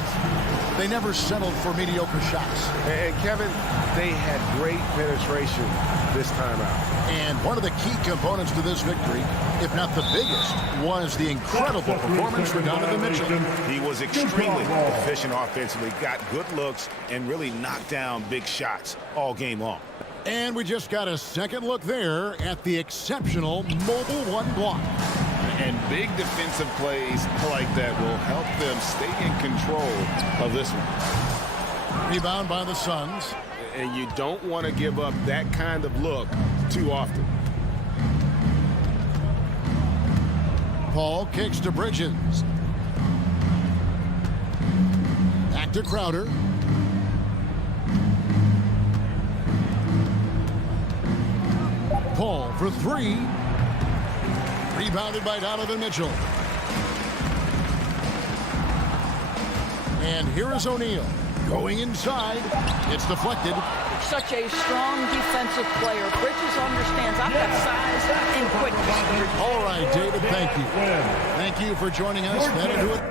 They never settled for mediocre shots. And Kevin, they had great penetration this time out. And one of the key components to this victory, if not the biggest, was the incredible performance for Donovan Mitchell. He was extremely efficient offensively, got good looks, and really knocked down big shots all game long. And we just got a second look there at the exceptional mobile one block. And big defensive plays like that will help them stay in control of this one. Rebound by the Suns. And you don't want to give up that kind of look too often. Paul kicks to Bridges. Back to Crowder. Paul for three. Rebounded by Donovan Mitchell. And here is O'Neal. Going inside. It's deflected. Such a strong defensive player. Bridges understands I've got size and quickness. All right, David, thank you. Thank you for joining us. That'll do it.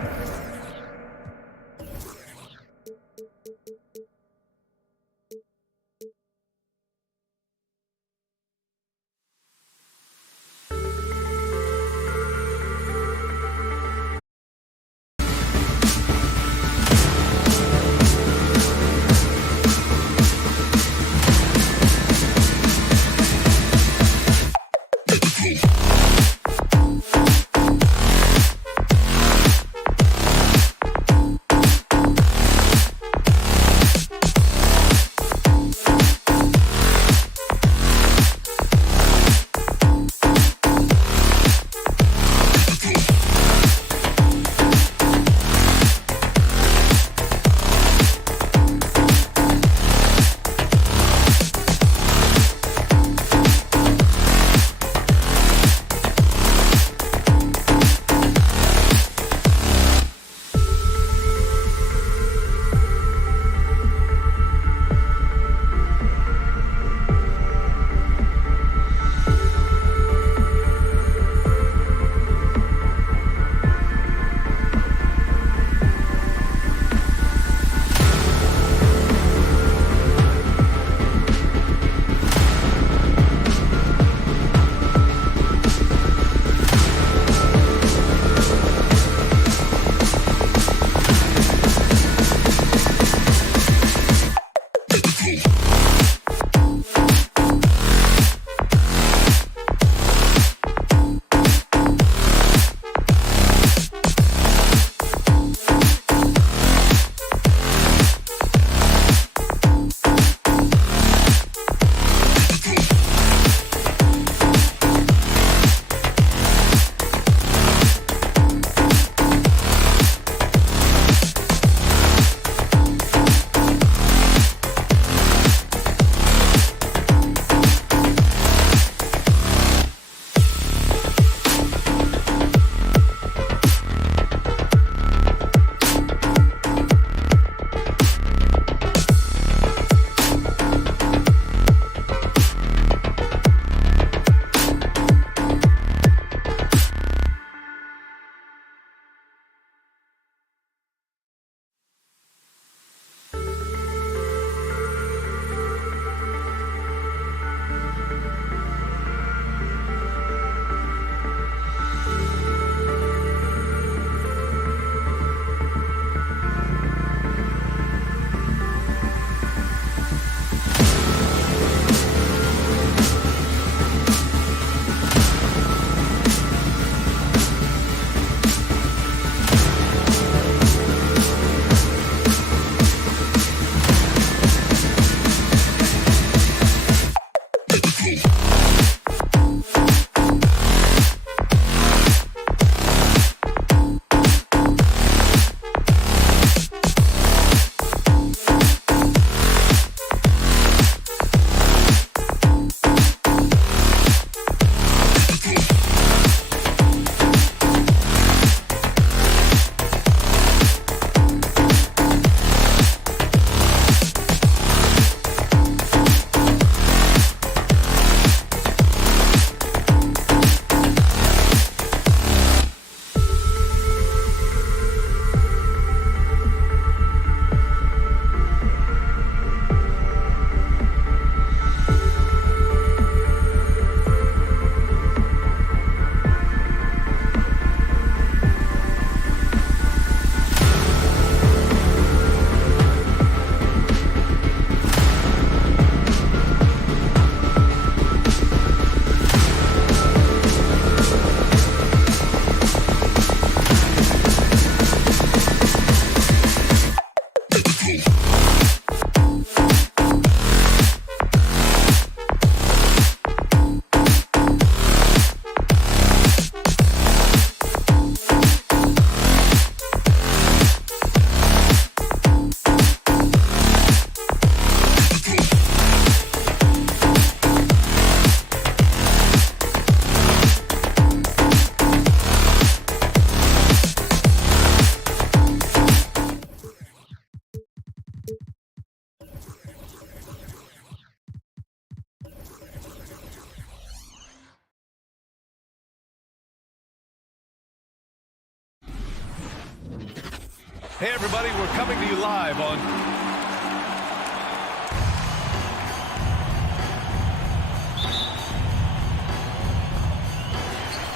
Hey, everybody, we're coming to you live on...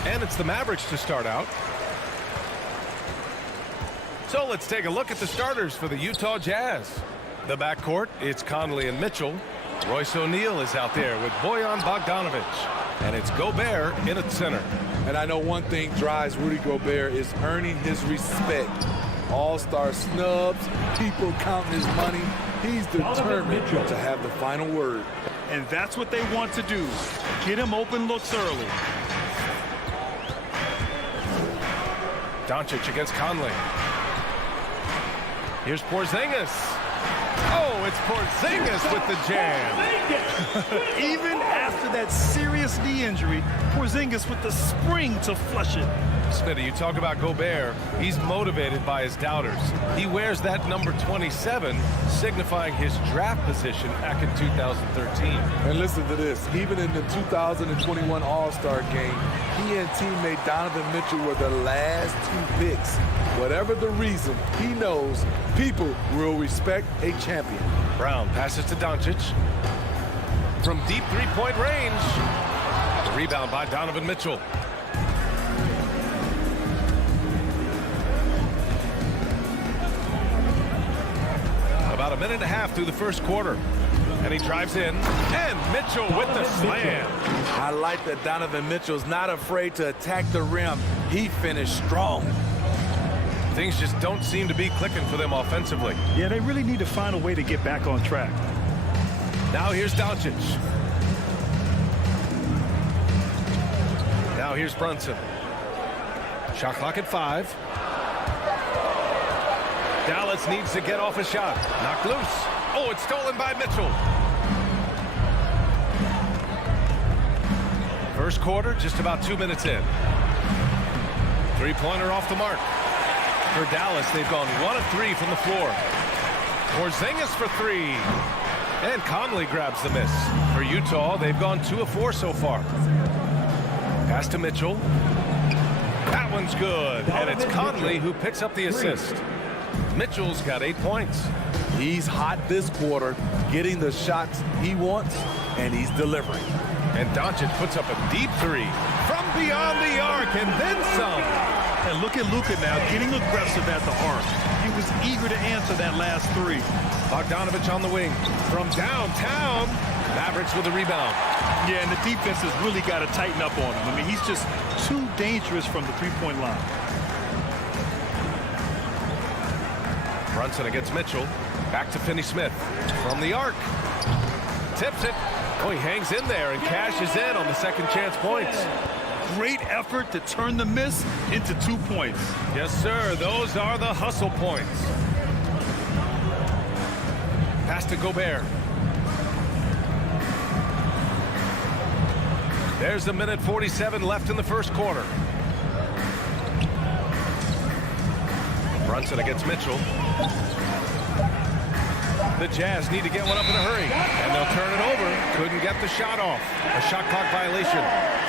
And it's the Mavericks to start out. So let's take a look at the starters for the Utah Jazz. The backcourt, it's Conley and Mitchell. Royce O'Neal is out there with Bojan Bogdanovic. And it's Gobert in at center. And I know one thing drives Rudy Gobert is earning his respect. All-star snubs, people counting his money. He's determined to have the final word. And that's what they want to do. Get him open looks early. Doncic against Conley. Here's Porzingis. Oh, it's Porzingis with the jam. Even after that serious knee injury, Porzingis with the spring to flush it. Smitty, you talk about Gobert. He's motivated by his doubters. He wears that number 27, signifying his draft position back in 2013. And listen to this. Even in the 2021 All-Star game, he and teammate Donovan Mitchell were the last two picks. Whatever the reason, he knows people will respect a champion. Brown passes to Doncic. From deep three-point range. The rebound by Donovan Mitchell. About a minute and a half through the first quarter. And he drives in. And Mitchell with the slam. I like that Donovan Mitchell's not afraid to attack the rim. He finished strong. Things just don't seem to be clicking for them offensively. Yeah, they really need to find a way to get back on track. Now here's Doncic. Now here's Brunson. Shot clock at 5. Dallas needs to get off a shot. Knocked loose. Oh, it's stolen by Mitchell. First quarter, just about 2 minutes in. Three-pointer off the mark. For Dallas, they've gone 1 of 3 from the floor. Porzingis for 3. And Conley grabs the miss. For Utah, they've gone 2 of 4 so far. Pass to Mitchell. That one's good. And it's Conley who picks up the assist. Mitchell's got 8 points. He's hot this quarter, getting the shots he wants, and he's delivering. And Doncic puts up a deep 3 from beyond the arc, and then some. And look at Luka now, getting aggressive at the arc. He was eager to answer that last 3. Bogdanovic on the wing. From downtown, Mavericks with a rebound. Yeah, and the defense has really got to tighten up on him. I mean, he's just too dangerous from the three-point line. Brunson against Mitchell. Back to Finney-Smith. From the arc. Tips it. Oh, he hangs in there and cashes in on the second chance points. Great effort to turn the miss into 2 points. Yes, sir. Those are the hustle points. Pass to Gobert. There's a minute 47 left in the first quarter. Brunson against Mitchell. The Jazz need to get one up in a hurry, and they'll turn it over. Couldn't get the shot off. A shot clock violation.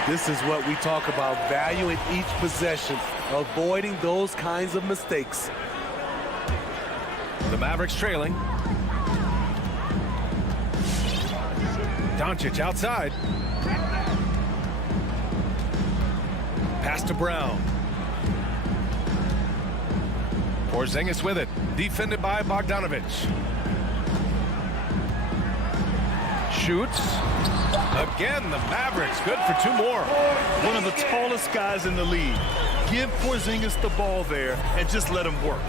This is what we talk about, valuing each possession, avoiding those kinds of mistakes. The Mavericks trailing. Doncic outside. Pass to Brown. Porzingis with it. Defended by Bogdanovic. Shoots. Again, the Mavericks. Good for 2 more. One of the tallest guys in the league. Give Porzingis the ball there and just let him work.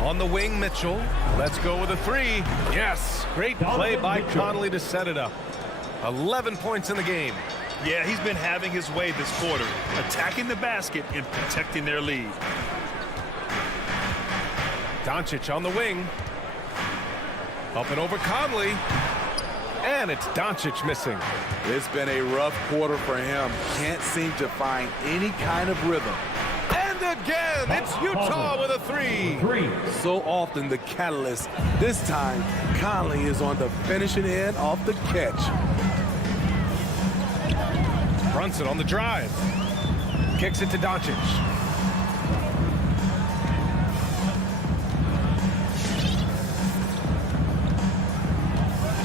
On the wing, Mitchell. Let's go with a 3. Yes. Great play by Conley to set it up. 11 points in the game. Yeah, he's been having his way this quarter, attacking the basket and protecting their lead. Doncic on the wing. Up and over Conley. And it's Doncic missing. It's been a rough quarter for him. Can't seem to find any kind of rhythm. And again, it's Utah with a 3. So often the catalyst. This time, Conley is on the finishing end off the catch. Brunson on the drive. Kicks it to Doncic.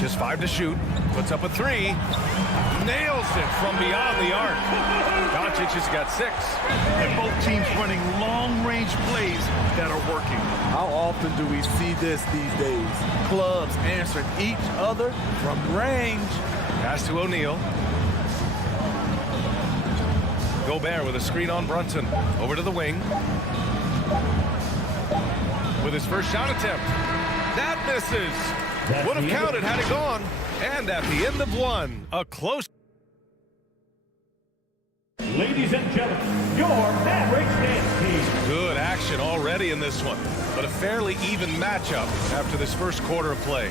Just 5 to shoot. Puts up a 3. Nails it from beyond the arc. Doncic has got 6. And both teams running long-range plays that are working. How often do we see this these days? Clubs answering each other from range. Pass to O'Neal. Gobert with a screen on Brunson. Over to the wing. With his first shot attempt. That misses. Would have counted had it gone. And at the end of one, a close. Ladies and gentlemen, your Mavericks dance team. Good action already in this one, but a fairly even matchup after this first quarter of play.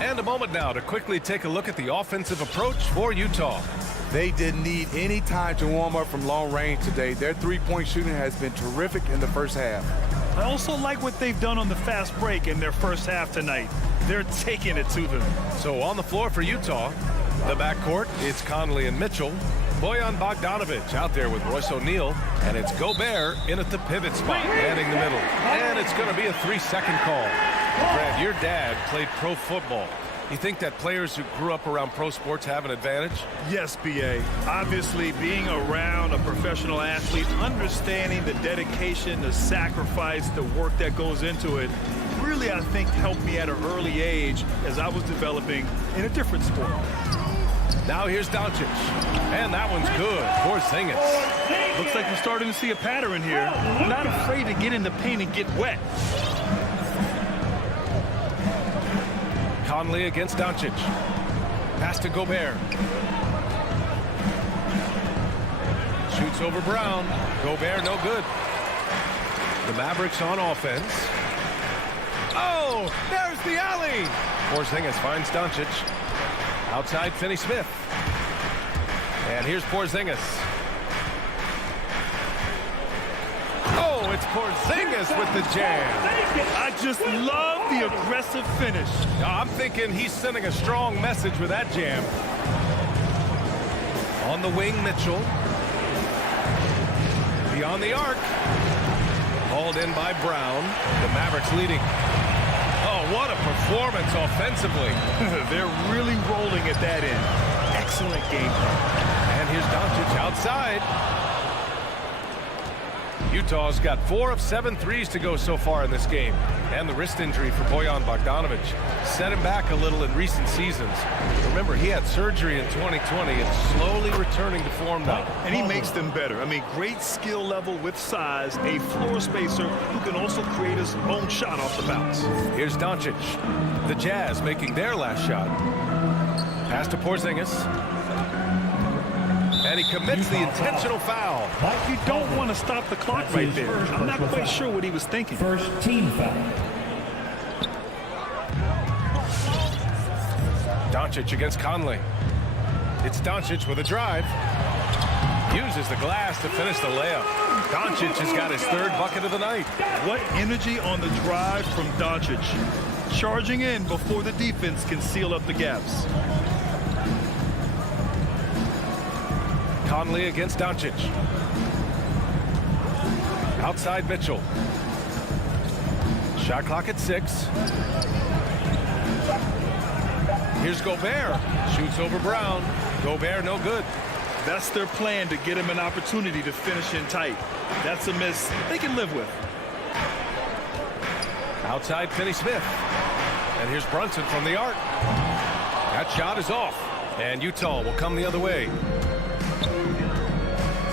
And a moment now to quickly take a look at the offensive approach for Utah. They didn't need any time to warm up from long range today. Their three-point shooting has been terrific in the first half. I also like what they've done on the fast break in their first half tonight. They're taking it to them. So on the floor for Utah, the backcourt, it's Conley and Mitchell. Bojan Bogdanovic out there with Royce O'Neal, and it's Gobert in at the pivot spot, manning the middle. And it's going to be a 3-second call. Brad, your dad played pro football. You think that players who grew up around pro sports have an advantage? Yes, B.A. Obviously, being around a professional athlete, understanding the dedication, the sacrifice, the work that goes into it, really, I think, helped me at an early age as I was developing in a different sport. Now here's Doncic. And that one's good. Porzingis. Looks like we're starting to see a pattern here. Not afraid to get in the paint and get wet. Conley against Doncic. Pass to Gobert. Shoots over Brown. Gobert no good. The Mavericks on offense. Oh, there's the alley. Porzingis finds Doncic. Outside Finney-Smith. And here's Porzingis. Oh, it's Porzingis with the jam. I just love the aggressive finish. I'm thinking he's sending a strong message with that jam. On the wing, Mitchell. Beyond the arc. Hauled in by Brown. The Mavericks leading. Oh, what a performance offensively. They're really rolling at that end. Excellent game plan. And here's Doncic outside. Utah's got 4 of 7 threes to go so far in this game. And the wrist injury for Bojan Bogdanovic set him back a little in recent seasons. Remember, he had surgery in 2020 and slowly returning to form now. And he makes them better. I mean, great skill level with size, a floor spacer who can also create his own shot off the bounce. Here's Doncic. The Jazz making their last shot. Pass to Porzingis. And he commits the intentional foul. You don't want to stop the clock right there. I'm not quite sure what he was thinking. First team foul. Doncic against Conley. It's Doncic with a drive. Uses the glass to finish the layup. Doncic has got his 3rd bucket of the night. What energy on the drive from Doncic. Charging in before the defense can seal up the gaps. Conley against Doncic. Outside Mitchell. Shot clock at 6. Here's Gobert. Shoots over Brown. Gobert no good. That's their plan, to get him an opportunity to finish in tight. That's a miss they can live with. Outside Finney-Smith. And here's Brunson from the arc. That shot is off. And Utah will come the other way.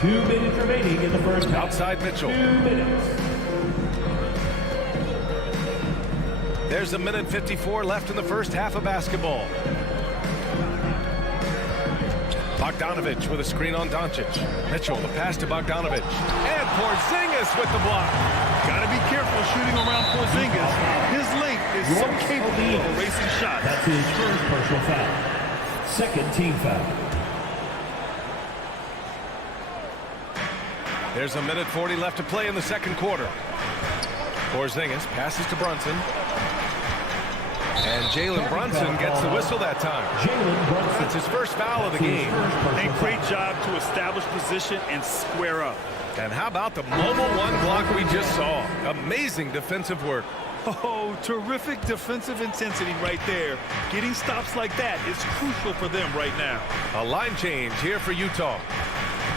2 minutes remaining in the first half. Outside Mitchell. 2 minutes. There's a minute 54 left in the first half of basketball. Bogdanovic with a screen on Doncic. Mitchell, the pass to Bogdanovic. And Porzingis with the block. Got to be careful shooting around Porzingis. His length is so capable of erasing shots. That's his first personal foul. Second team foul. There's a minute 40 left to play in the second quarter. Porzingis passes to Brunson. And Jalen Brunson gets the whistle that time. That's his first foul of the game. A great job to establish position and square up. And how about the mobile 1 block we just saw? Amazing defensive work. Oh, terrific defensive intensity right there. Getting stops like that is crucial for them right now. A line change here for Utah.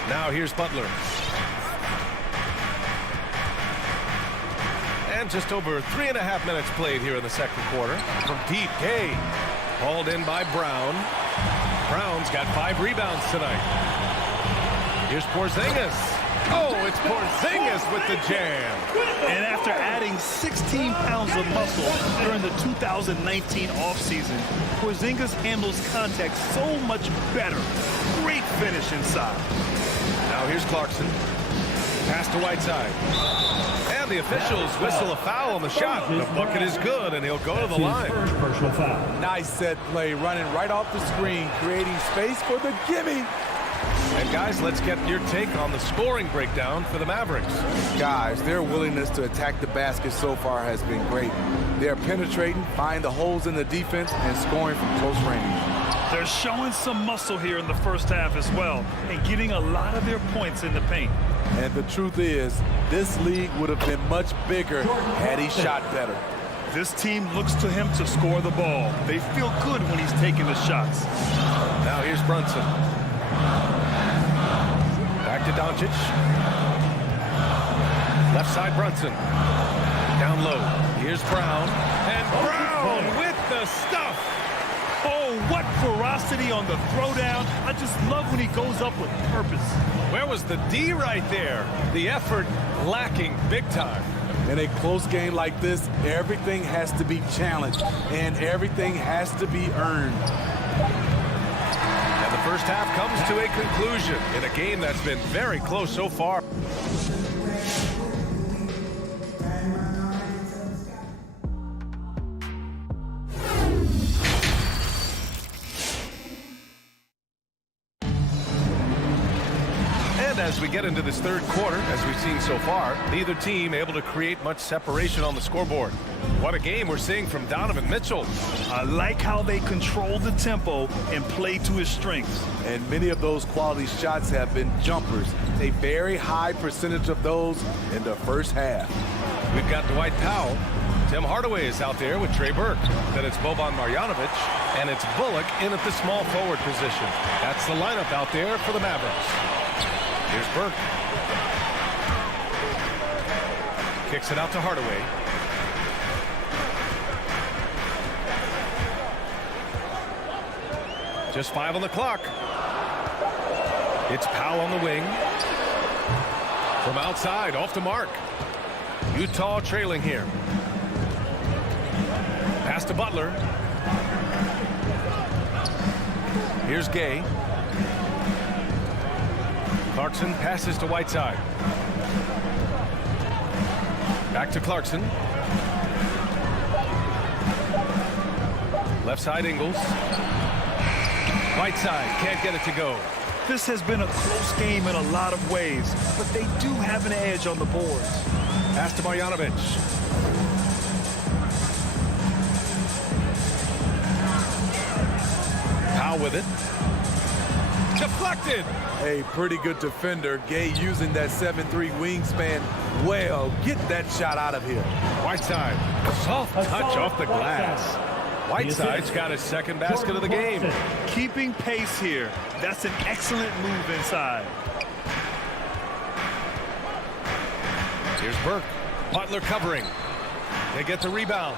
Now here's Butler. And just over 3.5 minutes played here in the second quarter. From deep, Gay. Hauled in by Brown. Brown's got 5 rebounds tonight. Here's Porzingis. Oh, it's Porzingis with the jam. And after adding 16 pounds of muscle during the 2019 offseason, Porzingis handles contact so much better. Great finish inside. Now here's Clarkson. Pass to Whiteside. And the officials whistle a foul on the shot. The bucket is good, and he'll go to the line. Personal foul. Nice set play, running right off the screen, creating space for the gimme. And guys, let's get your take on the scoring breakdown for the Mavericks. Guys, their willingness to attack the basket so far has been great. They're penetrating, finding the holes in the defense, and scoring from close range. They're showing some muscle here in the first half as well, and getting a lot of their points in the paint. And the truth is, this league would have been much bigger had he shot better. This team looks to him to score the ball. They feel good when he's taking the shots. Now here's Brunson. Back to Doncic. Left side Brunson. Down low. Here's Brown. And Brown with the stuff. Oh, what ferocity on the throwdown. I just love when he goes up with purpose. Where was the D right there? The effort lacking big time. In a close game like this, everything has to be challenged, and everything has to be earned. And the first half comes to a conclusion in a game that's been very close so far. As we get into this third quarter, as we've seen so far, neither team able to create much separation on the scoreboard. What a game we're seeing from Donovan Mitchell. I like how they control the tempo and play to his strengths. And many of those quality shots have been jumpers. A very high percentage of those in the first half. We've got Dwight Powell. Tim Hardaway is out there with Trey Burke. Then it's Boban Marjanovic, and it's Bullock in at the small forward position. That's the lineup out there for the Mavericks. Here's Burke. Kicks it out to Hardaway. Just 5 on the clock. It's Powell on the wing. From outside, off the mark. Utah trailing here. Pass to Butler. Here's Gay. Clarkson passes to Whiteside. Back to Clarkson. Left side Ingles. Whiteside can't get it to go. This has been a close game in a lot of ways, but they do have an edge on the boards. Pass to Marjanovic. Powell with it. Deflected. A pretty good defender. Gay using that 7'3" wingspan well. Get that shot out of here. Whiteside. A soft touch off the glass. Whiteside's got his second basket of the game. Keeping pace here. That's an excellent move inside. Here's Burke. Butler covering. They get the rebound.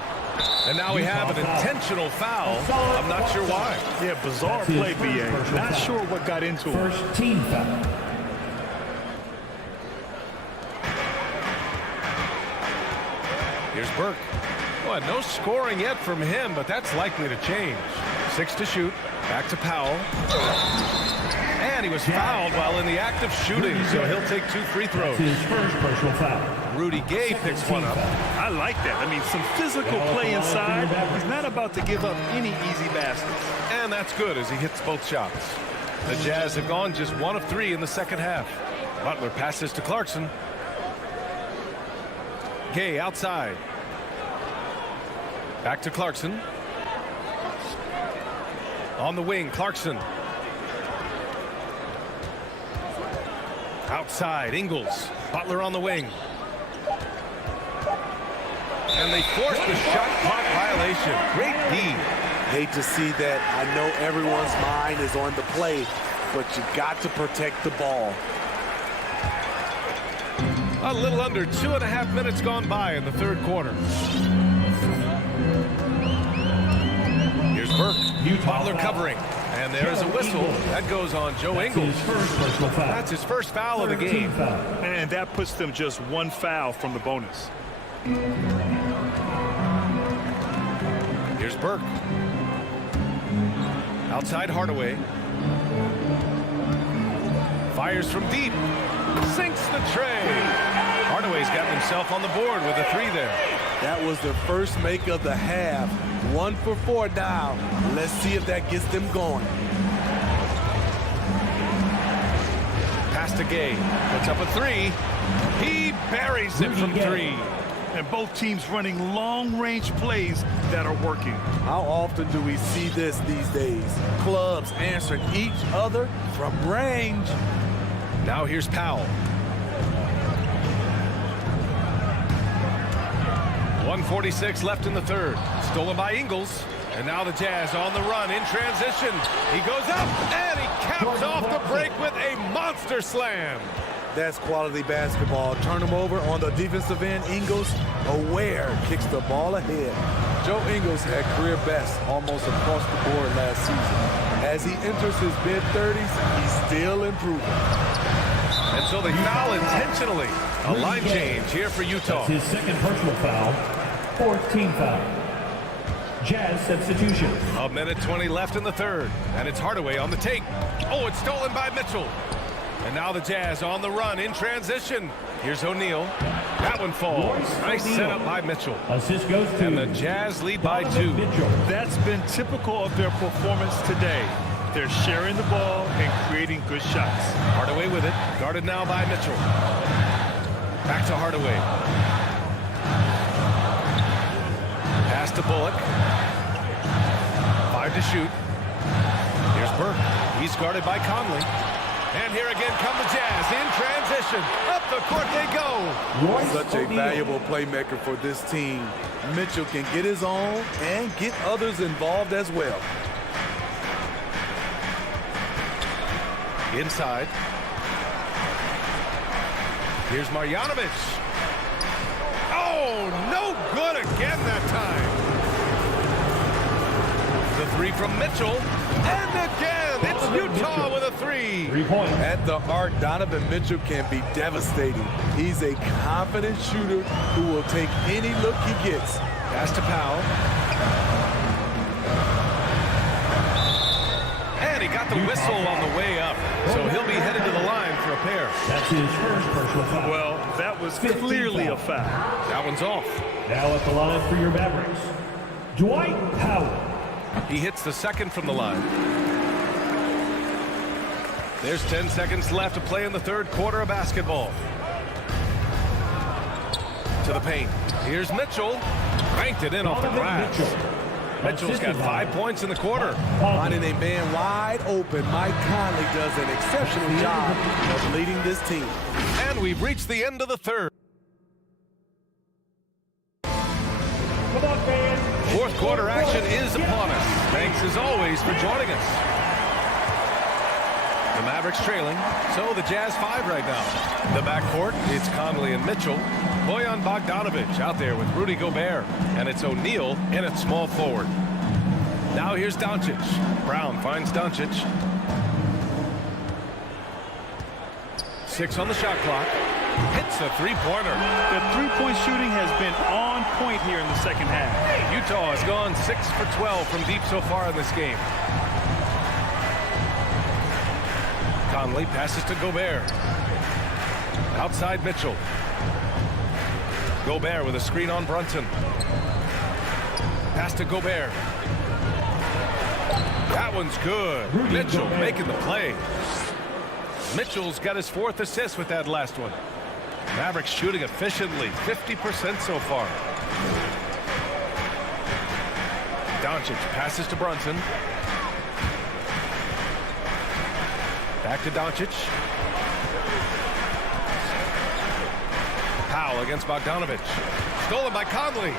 And now we have an intentional foul. I'm not sure why. Yeah, bizarre play, BA. Not sure what got into it. First team foul. Here's Burke. Well, no scoring yet from him, but that's likely to change. 6 to shoot. Back to Powell. And he was fouled while in the act of shooting, so he'll take 2 free throws. His first personal foul. Rudy Gay picks one up. I like that. I mean, some physical play inside. He's not about to give up any easy baskets. And that's good as he hits both shots. The Jazz have gone just 1 of 3 in the second half. Butler passes to Clarkson. Gay outside. Back to Clarkson. On the wing, Clarkson. Outside, Ingles. Butler on the wing. And they forced the shot clock violation. Great D. Hate to see that. I know everyone's mind is on the play, but you got to protect the ball. A little under 2.5 minutes gone by in the third quarter. Here's Burke. Butler covering. And there's a whistle. That goes on Joe Ingles. That's his first foul of the game. And that puts them just one foul from the bonus. Here's Burke. Outside Hardaway. Fires from deep. Sinks the tray. Hardaway's gotten himself on the board with a three there. That was their first make of the half. 1 for 4 now. Let's see if that gets them going. Pass to Gay. Puts up a three. He buries it from three. And both teams running long-range plays that are working. How often do we see this these days? Clubs answering each other from range. Now here's Powell. 1:46 left in the third. Stolen by Ingles. And now the Jazz on the run in transition. He goes up and he caps off the break with a monster slam. That's quality basketball. Turn him over on the defensive end. Ingles, aware, kicks the ball ahead. Joe Ingles had career best almost across the board last season. As he enters his mid-30s, he's still improving. And so they foul intentionally. A line change here for Utah. That's his second personal foul. 4th team foul. Jazz substitution. 1:20 left in the third. And it's Hardaway on the take. Oh, it's stolen by Mitchell. And now the Jazz on the run in transition. Here's O'Neal. That one falls. Nice setup by Mitchell. Assist goes to. And the Jazz lead by 2. Mitchell. That's been typical of their performance today. They're sharing the ball and creating good shots. Hardaway with it. Guarded now by Mitchell. Back to Hardaway. Pass to Bullock. 5 to shoot. Here's Burke. He's guarded by Conley. And here again come the Jazz in transition. Up the court they go. Such a valuable playmaker for this team. Mitchell can get his own and get others involved as well. Inside. Here's Marjanovic. Oh, no good again that time. The three from Mitchell. And again, it's Utah with a three. 3 points. At the arc, Donovan Mitchell can be devastating. He's a confident shooter who will take any look he gets. Pass to Powell. And he got the whistle on the way up. So he'll be headed to the line for a pair. That's his first personal foul. Well, that was clearly a foul. That one's off. Now at the line for your Mavericks, Dwight Powell. He hits the second from the line. There's 10 seconds left to play in the third quarter of basketball. To the paint. Here's Mitchell. Banked it in off the glass. Mitchell's got 5 points in the quarter. Finding a man wide open, Mike Conley does an exceptional job of leading this team. And we've reached the end of the third. Come on, fans. Fourth quarter action is upon us. Thanks as always for joining us. The Mavericks trailing, so the Jazz 5 right now. The backcourt, it's Conley and Mitchell. Bojan Bogdanovic out there with Rudy Gobert. And it's O'Neal in at small forward. Now here's Doncic. Brown finds Doncic. 6 on the shot clock. Hits a three-pointer. The three-point shooting has been on point here in the second half. Utah has gone 6 for 12 from deep so far in this game. Conley passes to Gobert. Outside Mitchell. Gobert with a screen on Brunson. Pass to Gobert. That one's good. Mitchell making the play. Mitchell's got his 4th assist with that last one. Mavericks shooting efficiently, 50% so far. Doncic passes to Brunson. Back to Doncic. Powell against Bogdanovic. stolen by Conley.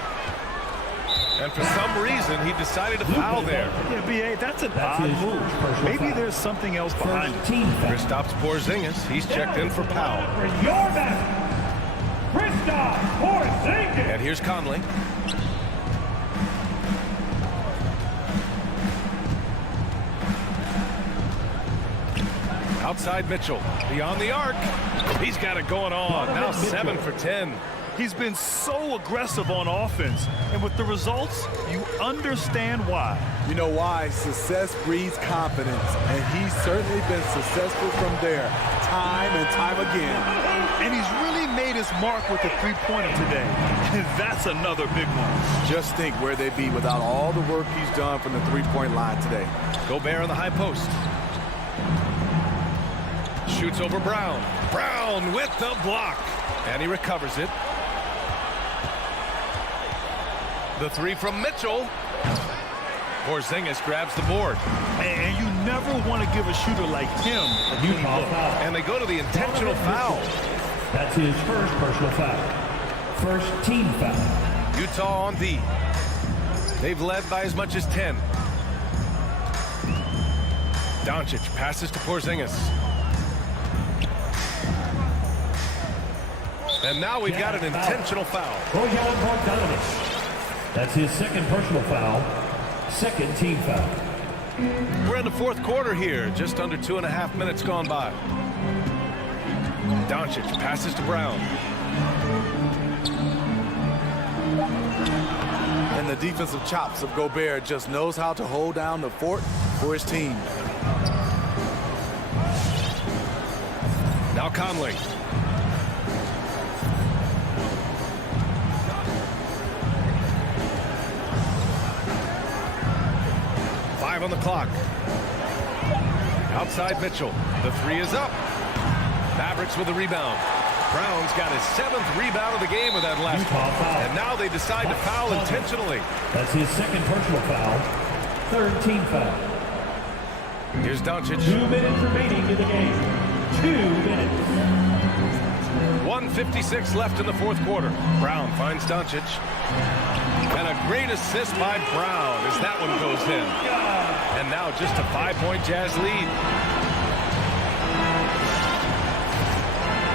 And for some reason, he decided to foul there. Yeah, B.A., that's an odd move. Maybe there's something else behind it. Kristaps Porzingis, he's checked in for Powell. Your man, Kristaps Porzingis. And here's Conley. Outside Mitchell, beyond the arc. He's got it going on. Now 7 for 10. He's been so aggressive on offense, and with the results, you understand why. You know why? Success breeds confidence, and he's certainly been successful from there, time and time again. And he's really made his mark with the three-pointer today, and that's another big one. Just think where they'd be without all the work he's done from the three-point line today. Gobert on the high post. Shoots over Brown. Brown with the block. And he recovers it. The three from Mitchell. Porzingis grabs the board. And you never want to give a shooter like him a clean look. And they go to the intentional foul. That's his first personal foul. First team foul. Utah on D. They've led by as much as 10. Doncic passes to Porzingis. And now we've got an intentional foul. That's his second personal foul. Second team foul. We're in the fourth quarter here. Just under 2.5 minutes gone by. Doncic passes to Brown. And the defensive chops of Gobert just knows how to hold down the fort for his team. Now Conley. On the clock. Outside Mitchell. The three is up. Mavericks with a rebound. Brown's got his 7th rebound of the game with that last one. And now they decide to foul intentionally. That's his second personal foul. Third team foul. Here's Doncic. 2 minutes remaining in the game. 2 minutes. 1:56 left in the fourth quarter. Brown finds Doncic. And a great assist by Brown as that one goes in. And now just a 5-point Jazz lead.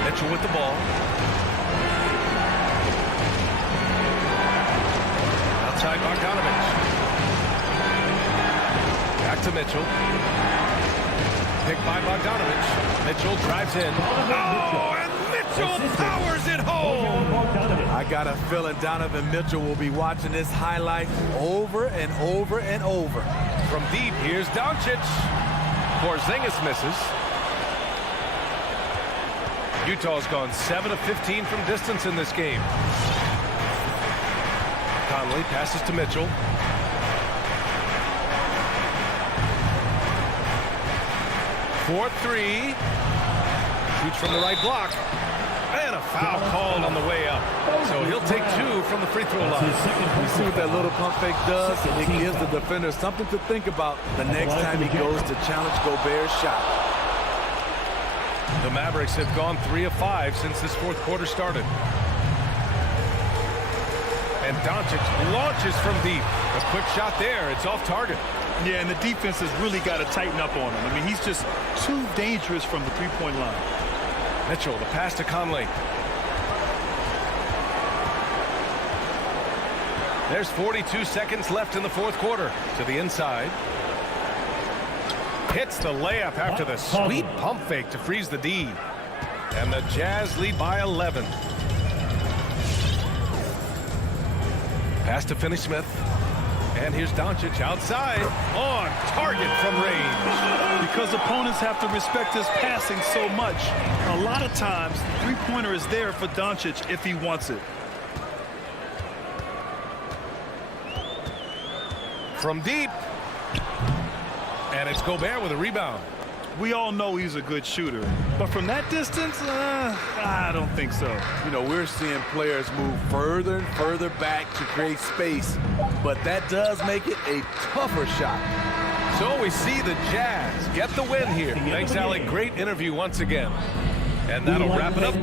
Mitchell with the ball. Outside Bogdanovich. Back to Mitchell. Picked by Bogdanovich. Mitchell drives in. Oh, and Mitchell powers it home. I got a feeling Donovan Mitchell will be watching this highlight over and over and over. From deep, here's Doncic. Porzingis misses. Utah's gone 7 of 15 from distance in this game. Conley passes to Mitchell. For three. Shoots from the right block. And a foul called on the way up. So he'll take 2 from the free throw line. You see what that little pump fake does? It gives the defender something to think about the next time he goes to challenge Gobert's shot. The Mavericks have gone 3 of 5 since this fourth quarter started. And Doncic launches from deep. A quick shot there. It's off target. Yeah, and the defense has really got to tighten up on him. I mean, he's just too dangerous from the three-point line. Mitchell, the pass to Conley. There's 42 seconds left in the fourth quarter. To the inside. Hits the layup after the sweet pump fake to freeze the D. And the Jazz lead by 11. Pass to Finney-Smith. And here's Doncic outside on target from range. Because opponents have to respect his passing so much. A lot of times, the three-pointer is there for Doncic if he wants it. From deep. And it's Gobert with a rebound. We all know he's a good shooter. But from that distance, I don't think so. You know, we're seeing players move further and further back to create space. But that does make it a tougher shot. So we see the Jazz get the win here. Thanks, Alec. Great interview once again. And that'll wrap it up.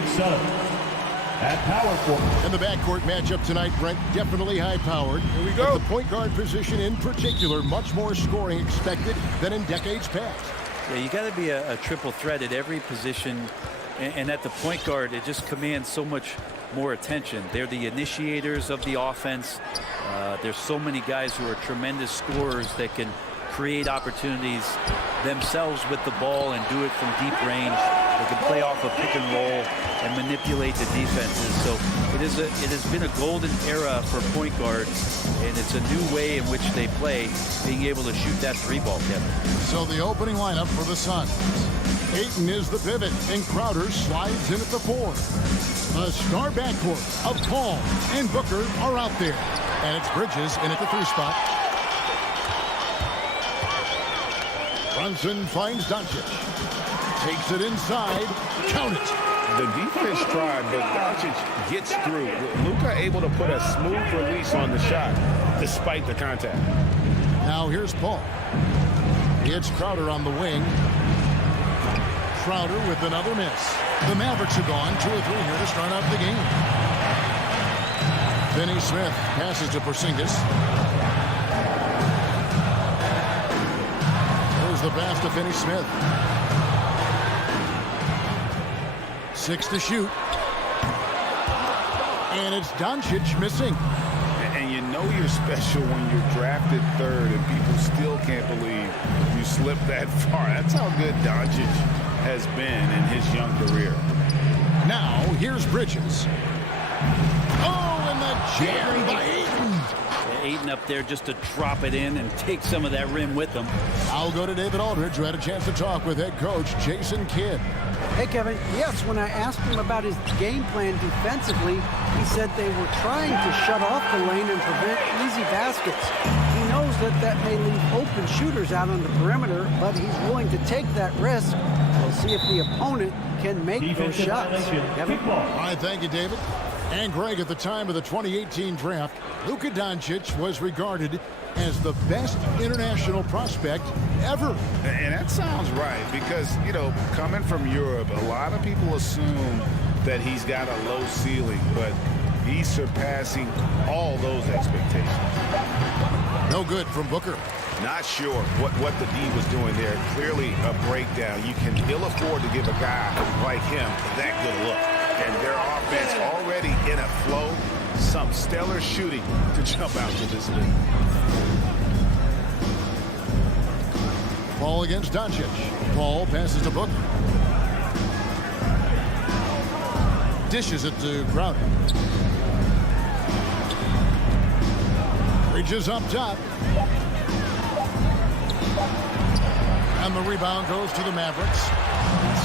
Each side. At power forward. And the backcourt matchup tonight, Brent, definitely high-powered. Here we go. At the point guard position in particular, much more scoring expected than in decades past. Yeah, you got to be a triple threat at every position, and at the point guard, it just commands so much more attention. They're the initiators of the offense. There's so many guys who are tremendous scorers that can create opportunities themselves with the ball and do it from deep range. They can play off a pick and roll and manipulate the defenses. So it has been a golden era for point guards, and it's a new way in which they play, being able to shoot that three ball, Kevin. So the opening lineup for the Suns. Ayton is the pivot, and Crowder slides in at the 4. A star backcourt of Paul and Booker are out there. And it's Bridges in at the 3 spot. Brunson finds Doncic. Takes it inside. Count it. The defense tried, but Doncic gets through. Luka able to put a smooth release on the shot despite the contact. Now here's Paul. It's Crowder on the wing. Crowder with another miss. The Mavericks are gone 2 or 3 here to start out the game. Finney Smith passes to Porzingis. There's the pass to Finney Smith. 6 to shoot. And it's Doncic missing. And you know you're special when you're drafted 3rd and people still can't believe you slipped that far. That's how good Doncic has been in his young career. Now, here's Bridges. Oh, and the jam by Ayton. Ayton up there just to drop it in and take some of that rim with them. I'll go to David Aldridge, who had a chance to talk with head coach Jason Kidd. Hey, Kevin, yes, when I asked him about his game plan defensively, he said they were trying to shut off the lane and prevent easy baskets. He knows that may leave open shooters out on the perimeter, but he's willing to take that risk. We'll see if the opponent can make those shots. Kevin? All right, thank you, David. And Greg, at the time of the 2018 draft, Luka Doncic was regarded as the best international prospect ever. And that sounds right because, you know, coming from Europe, a lot of people assume that he's got a low ceiling, but he's surpassing all those expectations. No good from Booker. Not sure what the D was doing there. Clearly a breakdown. You can ill afford to give a guy like him that good look. And their offense already in a flow. Some stellar shooting to jump out to this league. Ball against Doncic. Paul passes to Booker. Dishes it to Crowder. Reaches up top. And the rebound goes to the Mavericks.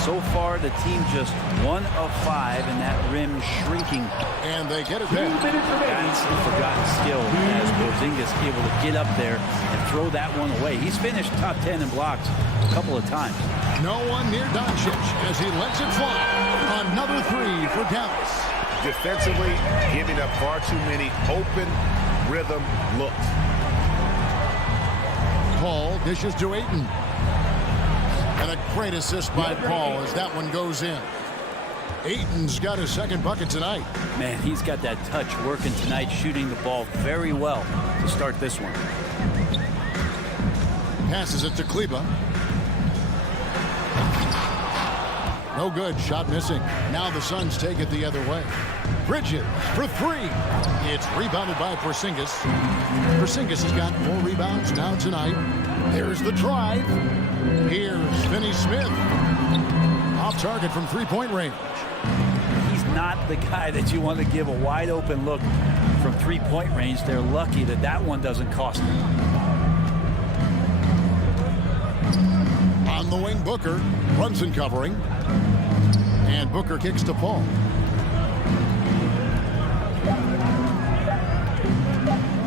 So far, the team just 1 of 5, and that rim shrinking. And they get it back. That's the forgotten skill as Porzingis able to get up there and throw that one away. He's finished top 10 in blocks a couple of times. No one near Doncic as he lets it fly. Another 3 for Dallas. Defensively, giving up far too many open rhythm looks. Paul dishes to Ayton. And a great assist by Paul as that one goes in. Ayton's got his 2nd bucket tonight. Man, he's got that touch working tonight, shooting the ball very well to start this one. Passes it to Kleba. No good. Shot missing. Now the Suns take it the other way. Bridges for 3. It's rebounded by Porzingis. Porzingis has got 4 rebounds now tonight. There's the drive. Here's Finney Smith. Off target from 3-point range. He's not the guy that you want to give a wide open look from 3-point range. They're lucky that that one doesn't cost them. On the wing, Booker. Brunson covering. And Booker kicks to Paul.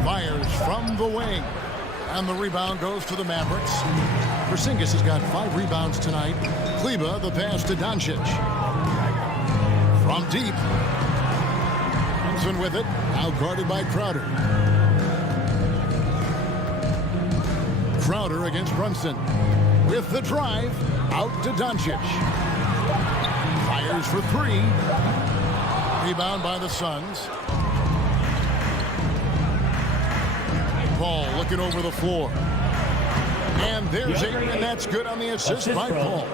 Fires from the wing. And the rebound goes to the Mavericks. Porzingis has got 5 rebounds tonight. Kleba, the pass to Doncic. From deep. Brunson with it. Now guarded by Crowder. Crowder against Brunson. With the drive. Out to Doncic. Fires for three. Rebound by the Suns. Paul looking over the floor. And there's Ayton, and that's good on the assist by Paul.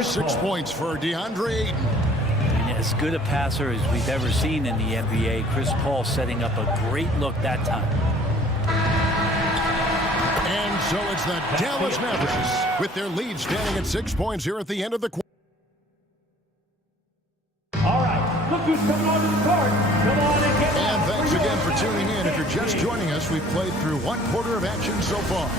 6 points for DeAndre Ayton. And as good a passer as we've ever seen in the NBA, Chris Paul setting up a great look that time. And so it's the Dallas Mavericks with their lead standing at 6 points here at the end of the quarter. All right, look who's coming onto the court. Come on and get And thanks again for tuning in. If you're just joining us, we've played through 1 quarter of action so far.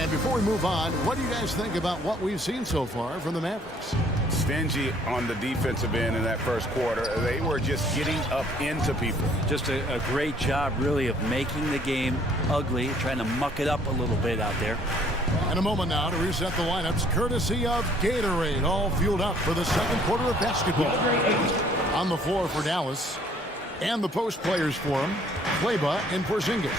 And before we move on, what do you guys think about what we've seen so far from the Mavericks? Stingy on the defensive end in that first quarter. They were just getting up into people. Just a great job, really, of making the game ugly, trying to muck it up a little bit out there. And a moment now to reset the lineups, courtesy of Gatorade, all fueled up for the second quarter of basketball. On the floor for Dallas, and the post players for him, Kleba and Porzingis.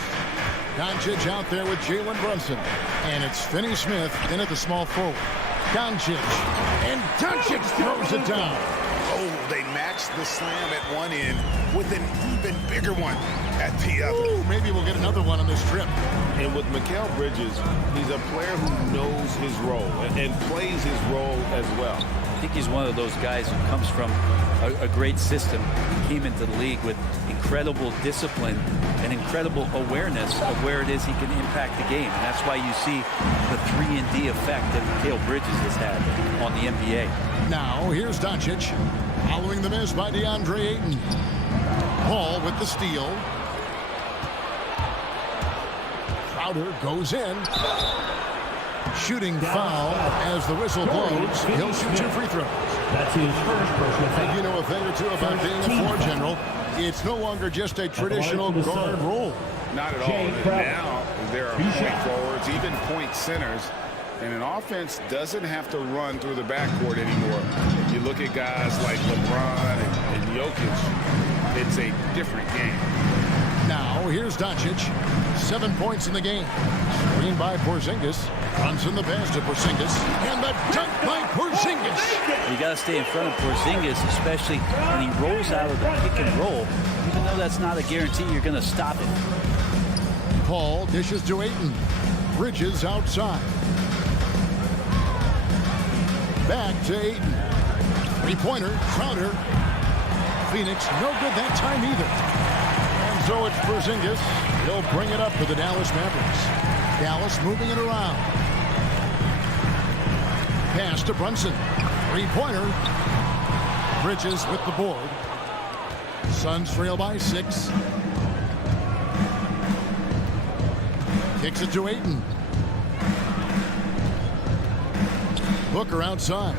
Doncic out there with Jalen Brunson. And it's Finney Smith in at the small forward. Doncic. And Doncic throws it down. Oh, they matched the slam at one end with an even bigger one at the other. Ooh, maybe we'll get another one on this trip. And with Mikal Bridges, he's a player who knows his role and plays his role as well. I think he's one of those guys who comes from a great system. He came into the league with incredible discipline and incredible awareness of where it is he can impact the game. And that's why you see the 3-and-D effect that Mikal Bridges has had on the NBA. Now, here's Doncic. Following the miss by DeAndre Ayton. Paul with the steal. Crowder goes in. Shooting foul as the whistle blows. He'll shoot 2 free throws. That's his first personal foul. You know a thing or two about being a floor general. It's no longer just a traditional guard role. Not at all. Now there are point forwards, even point centers, and an offense doesn't have to run through the backcourt anymore. You look at guys like LeBron and Jokic, it's a different game. Now here's Doncic. 7 points in the game. Screen by Porzingis. Runs in the pass to Porzingis. And the dunk by Porzingis. You got to stay in front of Porzingis, especially when he rolls out of the pick and roll. Even though that's not a guarantee, you're going to stop it. Paul dishes to Ayton. Bridges outside. Back to Ayton. 3-pointer. Crowder. Phoenix no good that time either. And so it's Porzingis. He'll bring it up for the Dallas Mavericks. Dallas moving it around. Pass to Brunson. 3-pointer. Bridges with the board. Suns trail by 6. Kicks it to Ayton. Booker outside.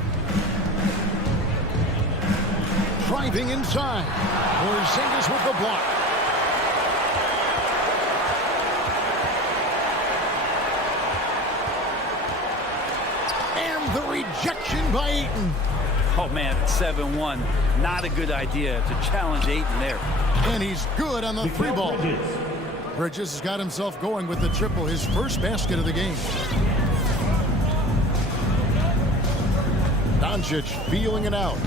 Driving inside. Porzingis with the block. And the rejection by Ayton. Oh, man, it's 7-1. Not a good idea to challenge Ayton there. And he's good on the 3 ball. Bridges has got himself going with the triple, his first basket of the game. Doncic feeling it out.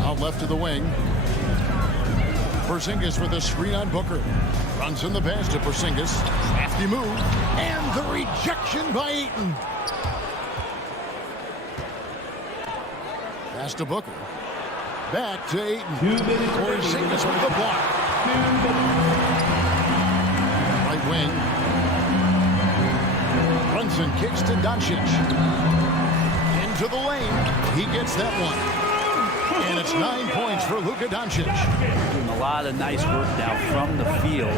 Out left to the wing. Porzingis with a screen on Booker. Runs in the pass to Porzingis. Crafty move. And the rejection by Ayton. Pass to Booker. Back to Ayton. Porzingis with the block. Right wing. Brunson kicks to Doncic. Into the lane. He gets that one. And it's 9 points for Luka Doncic. Doing a lot of nice work now from the field.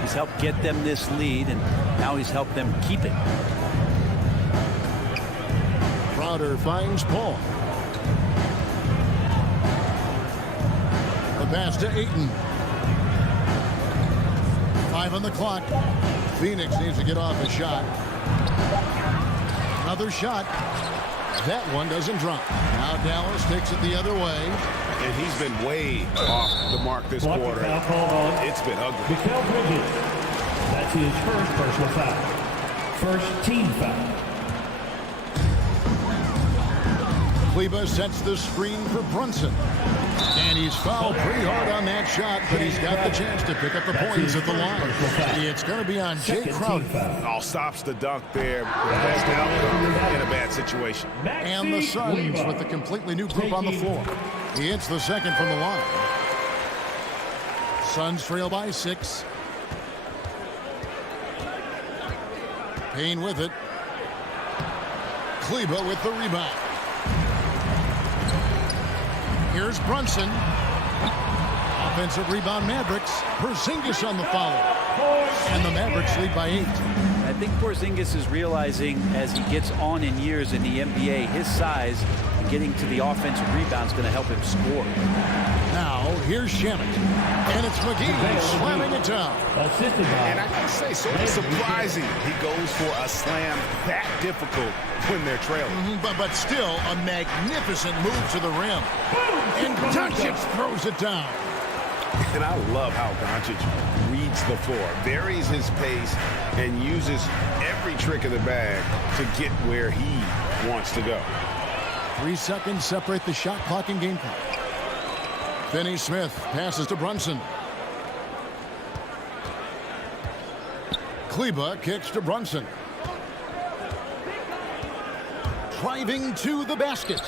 He's helped get them this lead, and now he's helped them keep it. Crowder finds Paul. The pass to Ayton. 5 on the clock. Phoenix needs to get off a shot. Another shot. That one doesn't drop. Now Dallas takes it the other way. And he's been way off the mark this quarter. It's been ugly. Mikal Bridges. That's his first personal foul. First team foul. Kleber sets the screen for Brunson. And he's fouled pretty hard on that shot, but he's got the chance to pick up the points at the line. It's going to be on Jay Crowder. All stops the dunk there. Best outcome in a bad situation. And the Suns with a completely new group on the floor. He hits the second from the line. Suns trail by 6. Payne with it. Kleber with the rebound. Here's Brunson. Offensive rebound Mavericks. Porzingis on the follow. And the Mavericks lead by 8. I think Porzingis is realizing as he gets on in years in the NBA, his size getting to the offensive rebound is going to help him score. Now, here's Shamet. And it's McGee slamming it down. And I gotta say, sort of surprising he goes for a slam that difficult when they're trailing. But still, a magnificent move to the rim. And Doncic throws it down. And I love how Doncic reads the floor, varies his pace, and uses every trick of the bag to get where he wants to go. 3 seconds separate the shot clock and game clock. Finney Smith passes to Brunson. Kleber kicks to Brunson. Driving to the basket.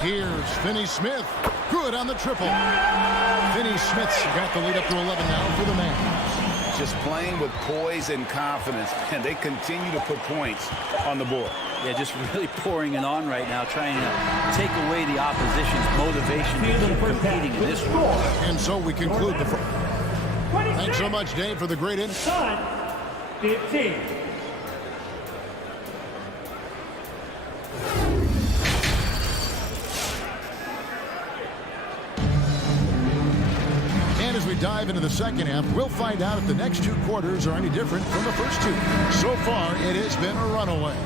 Here's Finney Smith. Good on the triple. Finney Smith's got the lead up to 11 now for the Mavs. Just playing with poise and confidence, and they continue to put points on the board. Yeah, just really pouring it on right now, trying to take away the opposition's motivation to keep competing in this war. And so we conclude the first. Thanks so much, Dave, for the great insight. 15. And as we dive into the second half, we'll find out if the next 2 quarters are any different from the first 2. So far, it has been a runaway.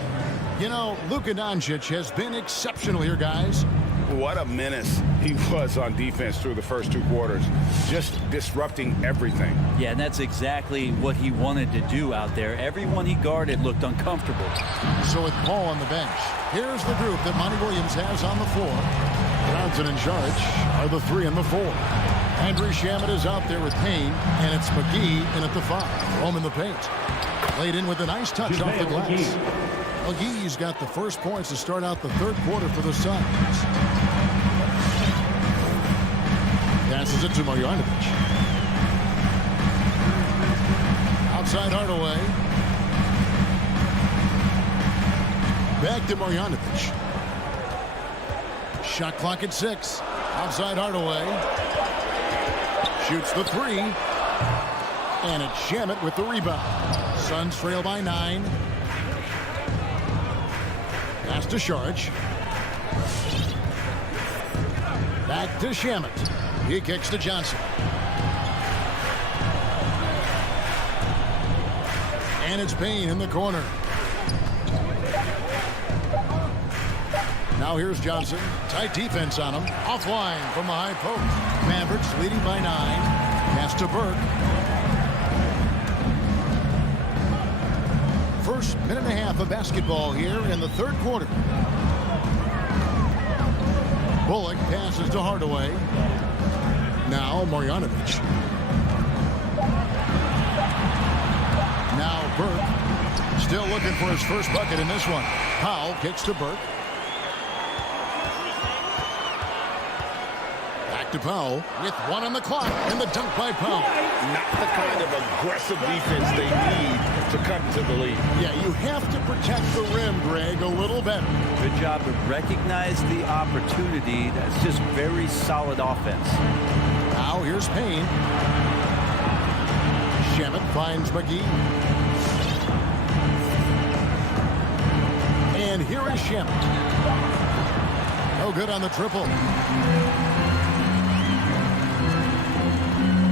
You know, Luka Doncic has been exceptional here, guys. What a menace he was on defense through the first 2 quarters, just disrupting everything. Yeah, and that's exactly what he wanted to do out there. Everyone he guarded looked uncomfortable. So with Paul on the bench, here's the group that Monty Williams has on the floor. Johnson and Saric are the 3 and the 4. Andrew Shamet is out there with Payne, and it's McGee in at the 5. Home in the paint. Laid in with a nice touch off the glass. McGee's got the first points to start out the 3rd quarter for the Suns. Passes it to Marjanovic. Outside Hardaway. Back to Marjanovic. Shot clock at 6. Outside Hardaway. Shoots the 3. And it's Shamet with the rebound. Suns trail by 9. Pass to Saric. Back to Shamet. He kicks to Johnson. And it's Payne in the corner. Now here's Johnson. Tight defense on him. Offline from the high post. Mavericks leading by 9. Pass to Burke. First minute and a half of basketball here in the 3rd quarter. Bullock passes to Hardaway. Now Marjanovic. Now Burke. Still looking for his first bucket in this one. Powell kicks to Burke. Back to Powell with 1 on the clock. And the dunk by Powell. Not the kind of aggressive defense they need to come to the lead. Yeah, you have to protect the rim, Greg, a little better. Good job to recognize the opportunity. That's just very solid offense. Now here's Payne. Shamet finds McGee. And here is Shamet. No good on the triple.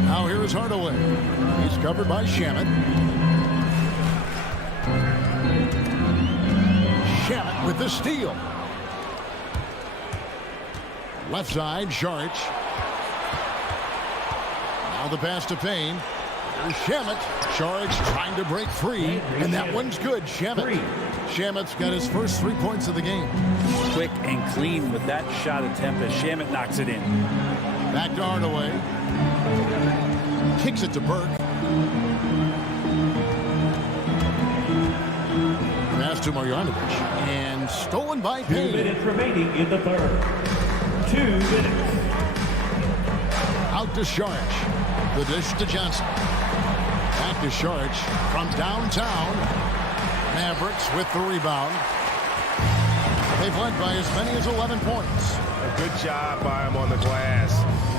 Now here is Hardaway. He's covered by Shamet. Shamet with the steal. Left side, Saric. Now the pass to Payne. Here's Shamet. Saric trying to break free, and that one's good. Shamet's got his first 3 points of the game. Quick and clean with that shot attempt as Shamet knocks it in. Back to Hardaway. Kicks it to Burke. Pass to Marjanovic. And stolen by Payne. 2 minutes remaining in the third. 2 minutes. Out to Saric. The dish to Johnson. Back to Saric from downtown. Mavericks with the rebound. They've led by as many as 11 points. A good job by him on the glass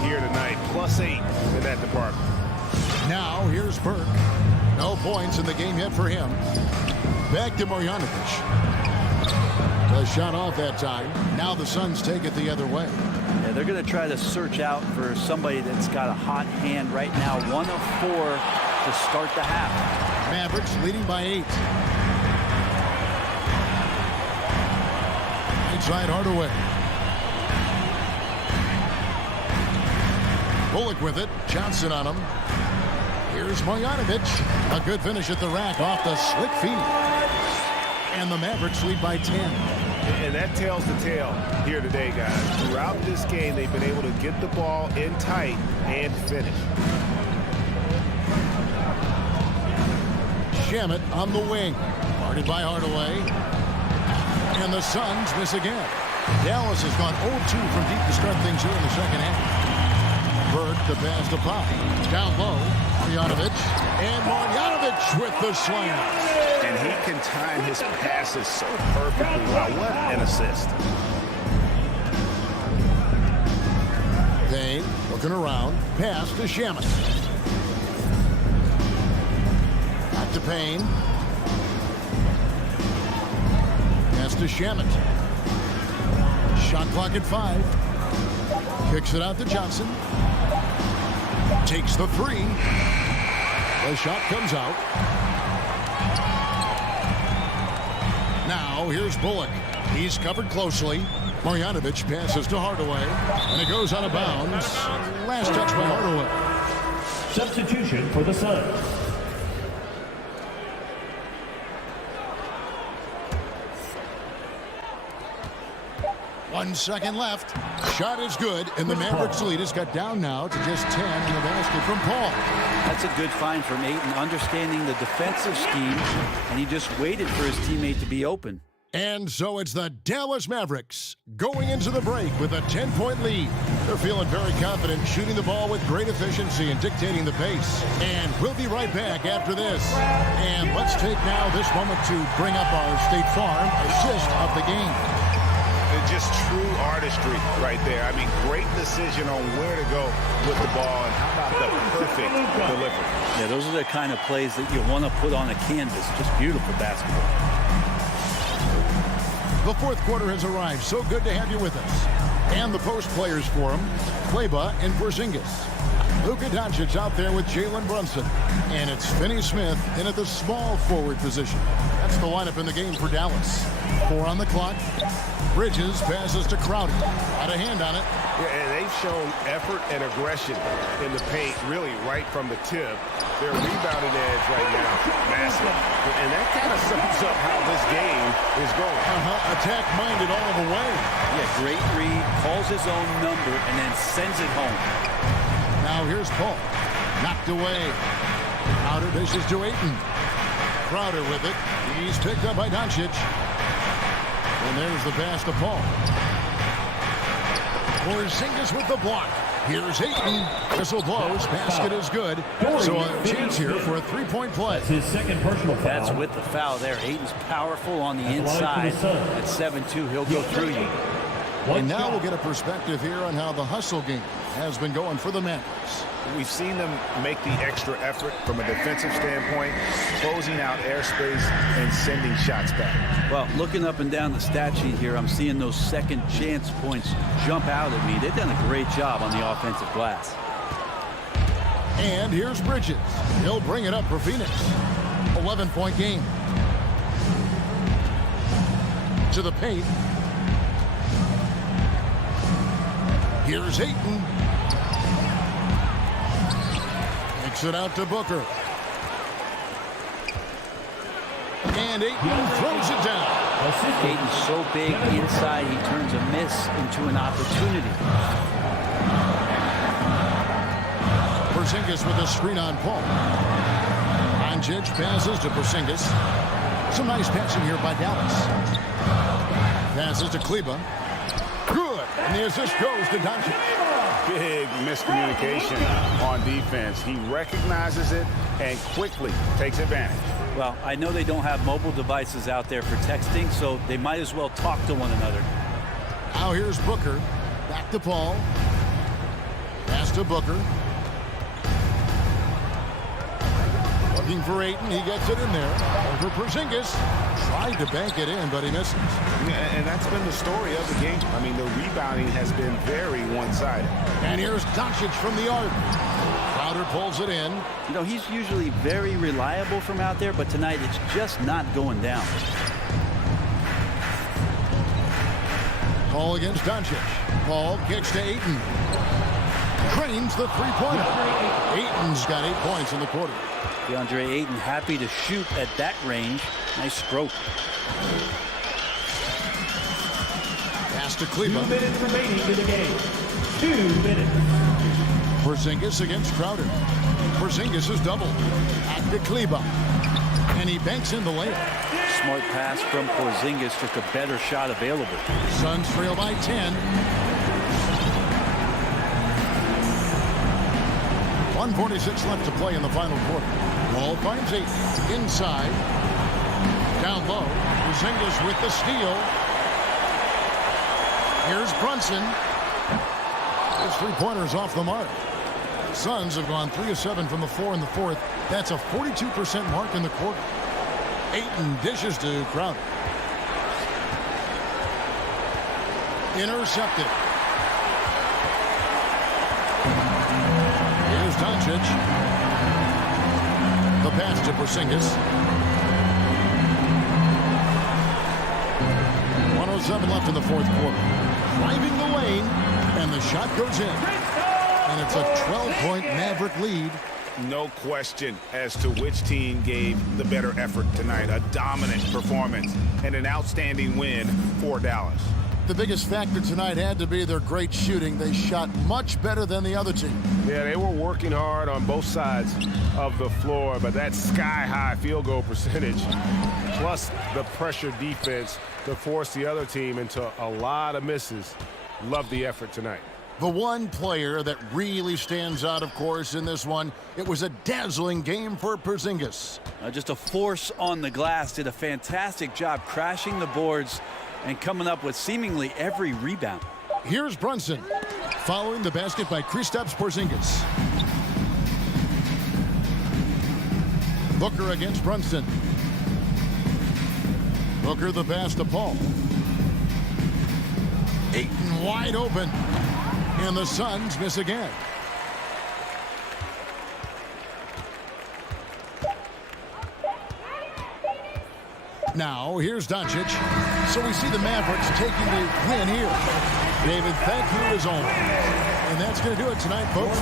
here tonight. +8 in that department. Now here's Burke. No points in the game yet for him. Back to Marjanovic. The shot off that time. Now the Suns take it the other way. Yeah, they're going to try to search out for somebody that's got a hot hand right now. 1 of 4 to start the half. Mavericks leading by 8. Inside Hardaway. Bullock with it. Johnson on him. Here's Marjanovic. A good finish at the rack off the slick feet. And the Mavericks lead by 10. And that tells the tale here today, guys. Throughout this game, they've been able to get the ball in tight and finish. Shamet on the wing. Guarded by Hardaway. And the Suns miss again. Dallas has gone 0-2 from deep to start things here in the second half. Bird to pass to Pop. Down low. Marjanovic. And Marjanovic with the slam. And he can time his passes so perfectly. Wow, what an assist. Payne looking around. Pass to Shamet. Back to Payne. Pass to Shamet. Shot clock at 5. Kicks it out to Johnson. Takes the 3. The shot comes out. Now here's Bullock. He's covered closely. Marjanovic passes to Hardaway. And it goes out of bounds. Last touch by Hardaway. Substitution for the Suns. 1 second left. Shot is good, and the Mavericks lead has got down now to just 10 in the basket from Paul. That's a good find from Ayton, understanding the defensive scheme, and he just waited for his teammate to be open. And so it's the Dallas Mavericks going into the break with a 10-point lead. They're feeling very confident, shooting the ball with great efficiency and dictating the pace. And we'll be right back after this. And let's take now this moment to bring up our State Farm assist of the game. Just true artistry right there. I mean, great decision on where to go with the ball, and how about the perfect delivery. Yeah, those are the kind of plays that you want to put on a canvas. Just beautiful basketball. The fourth quarter has arrived. So good to have you with us. And the post players for him, Kleba and Porzingis. Luka Doncic out there with Jalen Brunson. And it's Finney Smith in at the small forward position. That's the lineup in the game for Dallas. 4 on the clock. Bridges passes to Crowder. Got a hand on it. Yeah, and they've shown effort and aggression in the paint, really right from the tip. Their rebounding edge right now, massive. And that kind of sums up how this game is going. Attack-minded all the way. Yeah, great read, calls his own number, and then sends it home. Now here's Paul. Knocked away. Crowder dishes to Ayton. Crowder with it. He's picked up by Doncic. And there's the pass to Paul. Porzingis with the block. Here's Ayton. Whistle blows. Basket is good. So a chance here for a three-point play. That's his second personal foul. That's with the foul there. Ayton's powerful on the inside. At 7-2, he'll go through you. And now we'll get a perspective here on how the hustle game has been going for the Mavericks. We've seen them make the extra effort from a defensive standpoint, closing out airspace and sending shots back. Well, looking up and down the stat sheet here, I'm seeing those second chance points jump out at me. They've done a great job on the offensive glass. And here's Bridges. He'll bring it up for Phoenix. 11-point game. To the paint. Here's Ayton. Kicks it out to Booker. And Ayton throws it down. Ayton's so big inside, he turns a miss into an opportunity. Porzingis with a screen on Paul. Doncic passes to Porzingis. Some nice passing here by Dallas. Passes to Kleber. Good. And the assist goes to Doncic. Big miscommunication on defense. He recognizes it and quickly takes advantage. Well, I know they don't have mobile devices out there for texting, so they might as well talk to one another. Now here's Booker. Back to Paul. Pass to Booker. Looking for Ayton. He gets it in there. Over Porzingis. Tried to bank it in, but he misses. Yeah, and that's been the story of the game. I mean, the rebounding has been very one-sided. And here's Doncic from the arc. Crowder pulls it in. You know, he's usually very reliable from out there, but tonight it's just not going down. Paul against Doncic. Paul kicks to Ayton. Drains the three-pointer. Ayton's got 8 points in the quarter. DeAndre Ayton happy to shoot at that range. Nice stroke. Pass to Kleber. 2 minutes remaining in the game. 2 minutes. Porzingis against Crowder. Porzingis is doubled. Back to Kleber. And he banks in the layup. Smart pass from Porzingis, just a better shot available. Suns trail by 10. 1:46 left to play in the final quarter. Ball finds Ayton inside. Down low. Porzingis with the steal. Here's Brunson. His three-pointer's off the mark. Suns have gone 3 of 7 from the floor in the fourth. That's a 42% mark in the quarter. Ayton dishes to Crowder. Intercepted. Here's Doncic. The pass to Porzingis. 1:07 left in the fourth quarter. Driving the lane, and the shot goes in. And it's a 12-point Maverick lead. No question as to which team gave the better effort tonight. A dominant performance and an outstanding win for Dallas. The biggest factor tonight had to be their great shooting. They shot much better than the other team. Yeah, they were working hard on both sides of the floor, but that sky-high field goal percentage, plus the pressure defense to force the other team into a lot of misses. Love the effort tonight. The one player that really stands out, of course, in this one, it was a dazzling game for Porzingis. Just a force on the glass. Did a fantastic job crashing the boards and coming up with seemingly every rebound. Here's Brunson, following the basket by Kristaps Porzingis. Booker against Brunson. Booker the pass to Paul. Ayton wide open. And the Suns miss again. Now, here's Doncic. So we see the Mavericks taking the win here. David, thank you as always. And that's going to do it tonight, folks.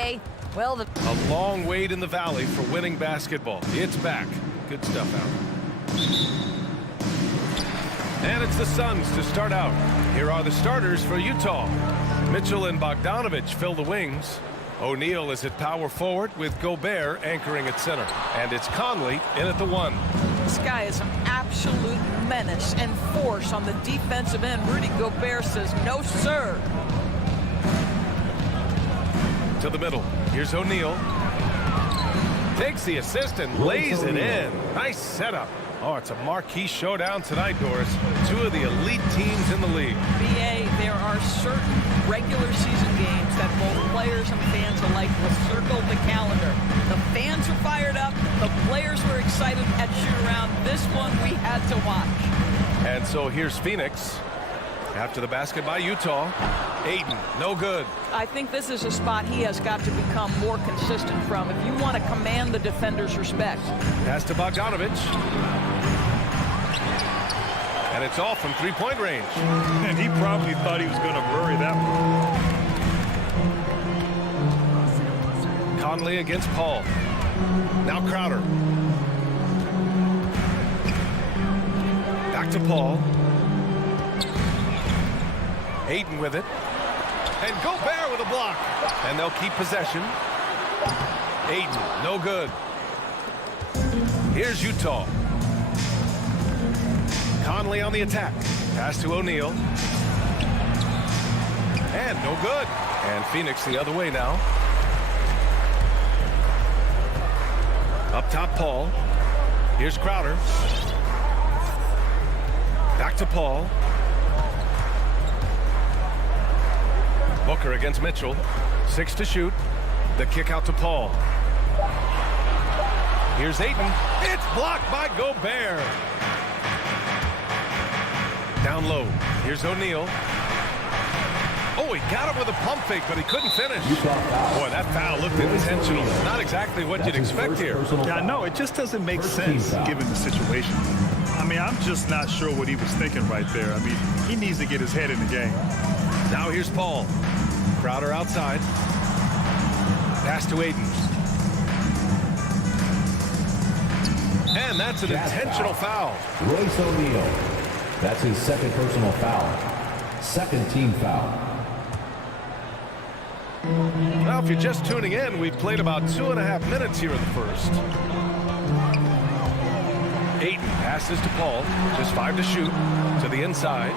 NBA. Well, A long wait in the valley for winning basketball. It's back. Good stuff out. And it's the Suns to start out. Here are the starters for Utah. Mitchell and Bogdanovich fill the wings. O'Neal is at power forward with Gobert anchoring at center. And it's Conley in at the 1. This guy is an absolute menace and force on the defensive end. Rudy Gobert says, no, sir. To the middle. Here's O'Neal. Takes the assist and lays it in. Nice setup. Oh, it's a marquee showdown tonight, Doris. 2 of the elite teams in the league. BA, there are certain regular season games that both players and fans alike will circle the calendar. The fans are fired up. The players were excited at shoot-around. This one we had to watch. And so here's Phoenix. After the basket by Utah. Ayton, no good. I think this is a spot he has got to become more consistent from if you want to command the defender's respect. Pass to Bogdanovich. And it's off from three-point range. And he probably thought he was going to bury that one. Conley against Paul. Now Crowder. Back to Paul. Ayton with it. And Gobert with a block. And they'll keep possession. Ayton, no good. Here's Utah. Conley on the attack. Pass to O'Neal. And no good. And Phoenix the other way now. Up top, Paul. Here's Crowder. Back to Paul. Booker against Mitchell. 6 to shoot. The kick out to Paul. Here's Ayton. It's blocked by Gobert. Down low. Here's O'Neal. Oh, he got him with a pump fake, but he couldn't finish. Boy, that foul looked intentional. Not exactly what you'd expect here. Yeah, no, it just doesn't make sense given the situation. I mean, I'm just not sure what he was thinking right there. I mean, he needs to get his head in the game. Now here's Paul. Crowder outside. Pass to Ayton. And that's an intentional foul. Royce O'Neal. That's his second personal foul. Second team foul. Now, if you're just tuning in, we've played about 2.5 minutes here in the first. Ayton passes to Paul. Just 5 to shoot. To the inside.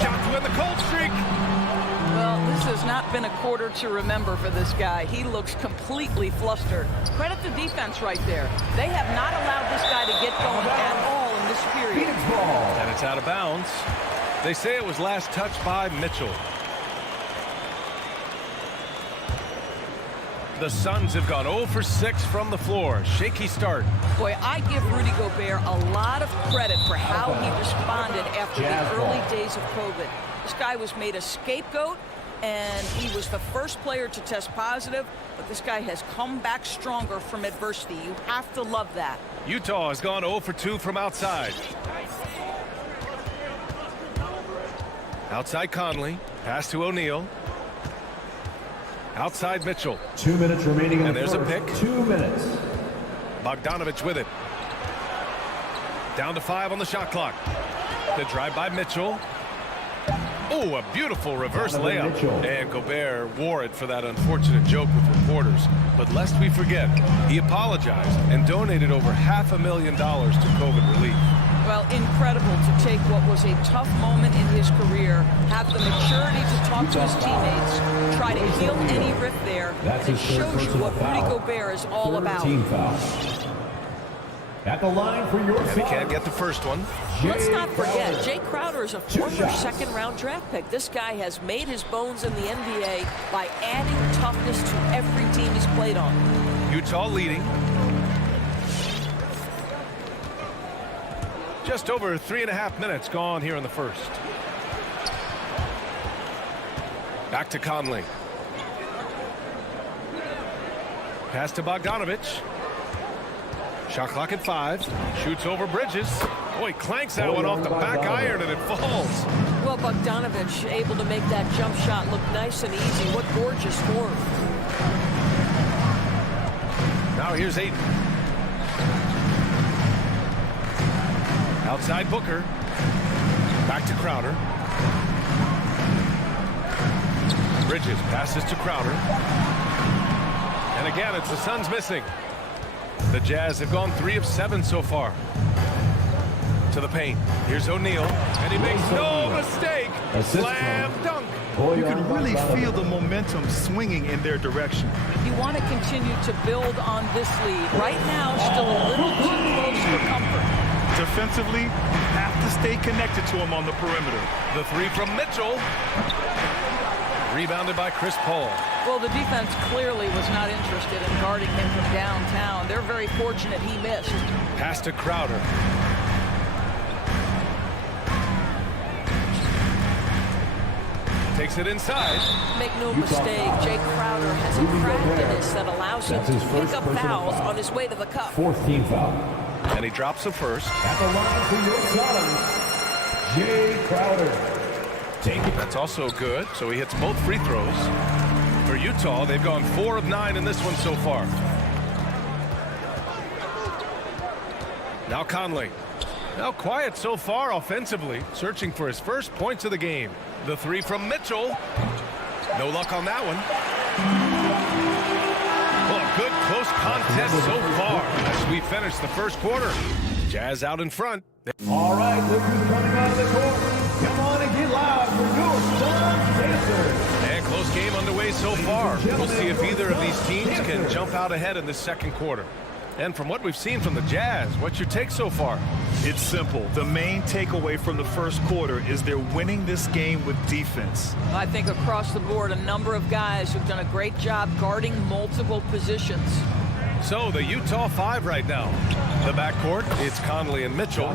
Shot to win the cold streak. Well, this has not been a quarter to remember for this guy. He looks completely flustered. Credit the defense right there. They have not allowed this guy to get going at all in this period. And it's out of bounds. They say it was last touched by Mitchell. The Suns have gone 0 for 6 from the floor. Shaky start. Boy, I give Rudy Gobert a lot of credit for how he responded after the early days of COVID. This guy was made a scapegoat, and he was the first player to test positive, but this guy has come back stronger from adversity. You have to love that. Utah has gone 0 for 2 from outside. Outside Conley. Pass to O'Neal. Outside Mitchell. 2 minutes remaining in and the there's first. a pick. 2 minutes. Bogdanovich with it. Down to 5 on the shot clock. The drive by Mitchell. Oh, a beautiful reverse layup. Mitchell. And Gobert wore it for that unfortunate joke with reporters. But lest we forget, he apologized and donated over $500,000 to COVID relief. Well, incredible to take what was a tough moment in his career, have the maturity to talk to his teammates, try to heal any rift there, and it shows you what Rudy Gobert is all about. Team foul. At the line for your And he can't get the first one. Let's not forget, Jay Crowder is a former second-round draft pick. This guy has made his bones in the NBA by adding toughness to every team he's played on. Utah leading. Just over 3.5 minutes gone here in the first. Back to Conley. Pass to Bogdanovich. Shot clock at 5. Shoots over Bridges. Boy, clanks that one off the back iron and it falls. Well, Bogdanovich able to make that jump shot look nice and easy. What gorgeous form. here's Ayton. Outside Booker. Back to Crowder. Bridges passes to Crowder. And again, it's the Suns missing. The Jazz have gone 3 of 7 so far. To the paint. Here's O'Neal. And he makes no mistake. Slam dunk. You can really feel the momentum swinging in their direction. You want to continue to build on this lead. Right now, still a little too close for comfort. Defensively, you have to stay connected to him on the perimeter. The 3 from Mitchell. Rebounded by Chris Paul. Well, the defense clearly was not interested in guarding him from downtown. They're very fortunate he missed. Pass to Crowder. Takes it inside. Make no mistake, Jay Crowder has a craftiness that allows him to pick up fouls on his way to the cup. 4th team foul. And he drops the first. At the line for your Suns, Jay Crowder. That's also good, so he hits both free throws. For Utah, they've gone 4 of 9 in this one so far. Now Conley. Now quiet so far offensively, searching for his first points of the game. The 3 from Mitchell. No luck on that one. Well, a good close contest so far as we finish the first quarter. Jazz out in front. All right, look who's coming out of the court. Come on and get loud for your Suns dancers. And close game underway so far. We'll see if either of these teams can jump out ahead in this second quarter. And from what we've seen from the Jazz, what's your take so far? It's simple. The main takeaway from the first quarter is they're winning this game with defense. I think across the board, a number of guys who've done a great job guarding multiple positions. So the Utah 5 right now. The backcourt, it's Conley and Mitchell.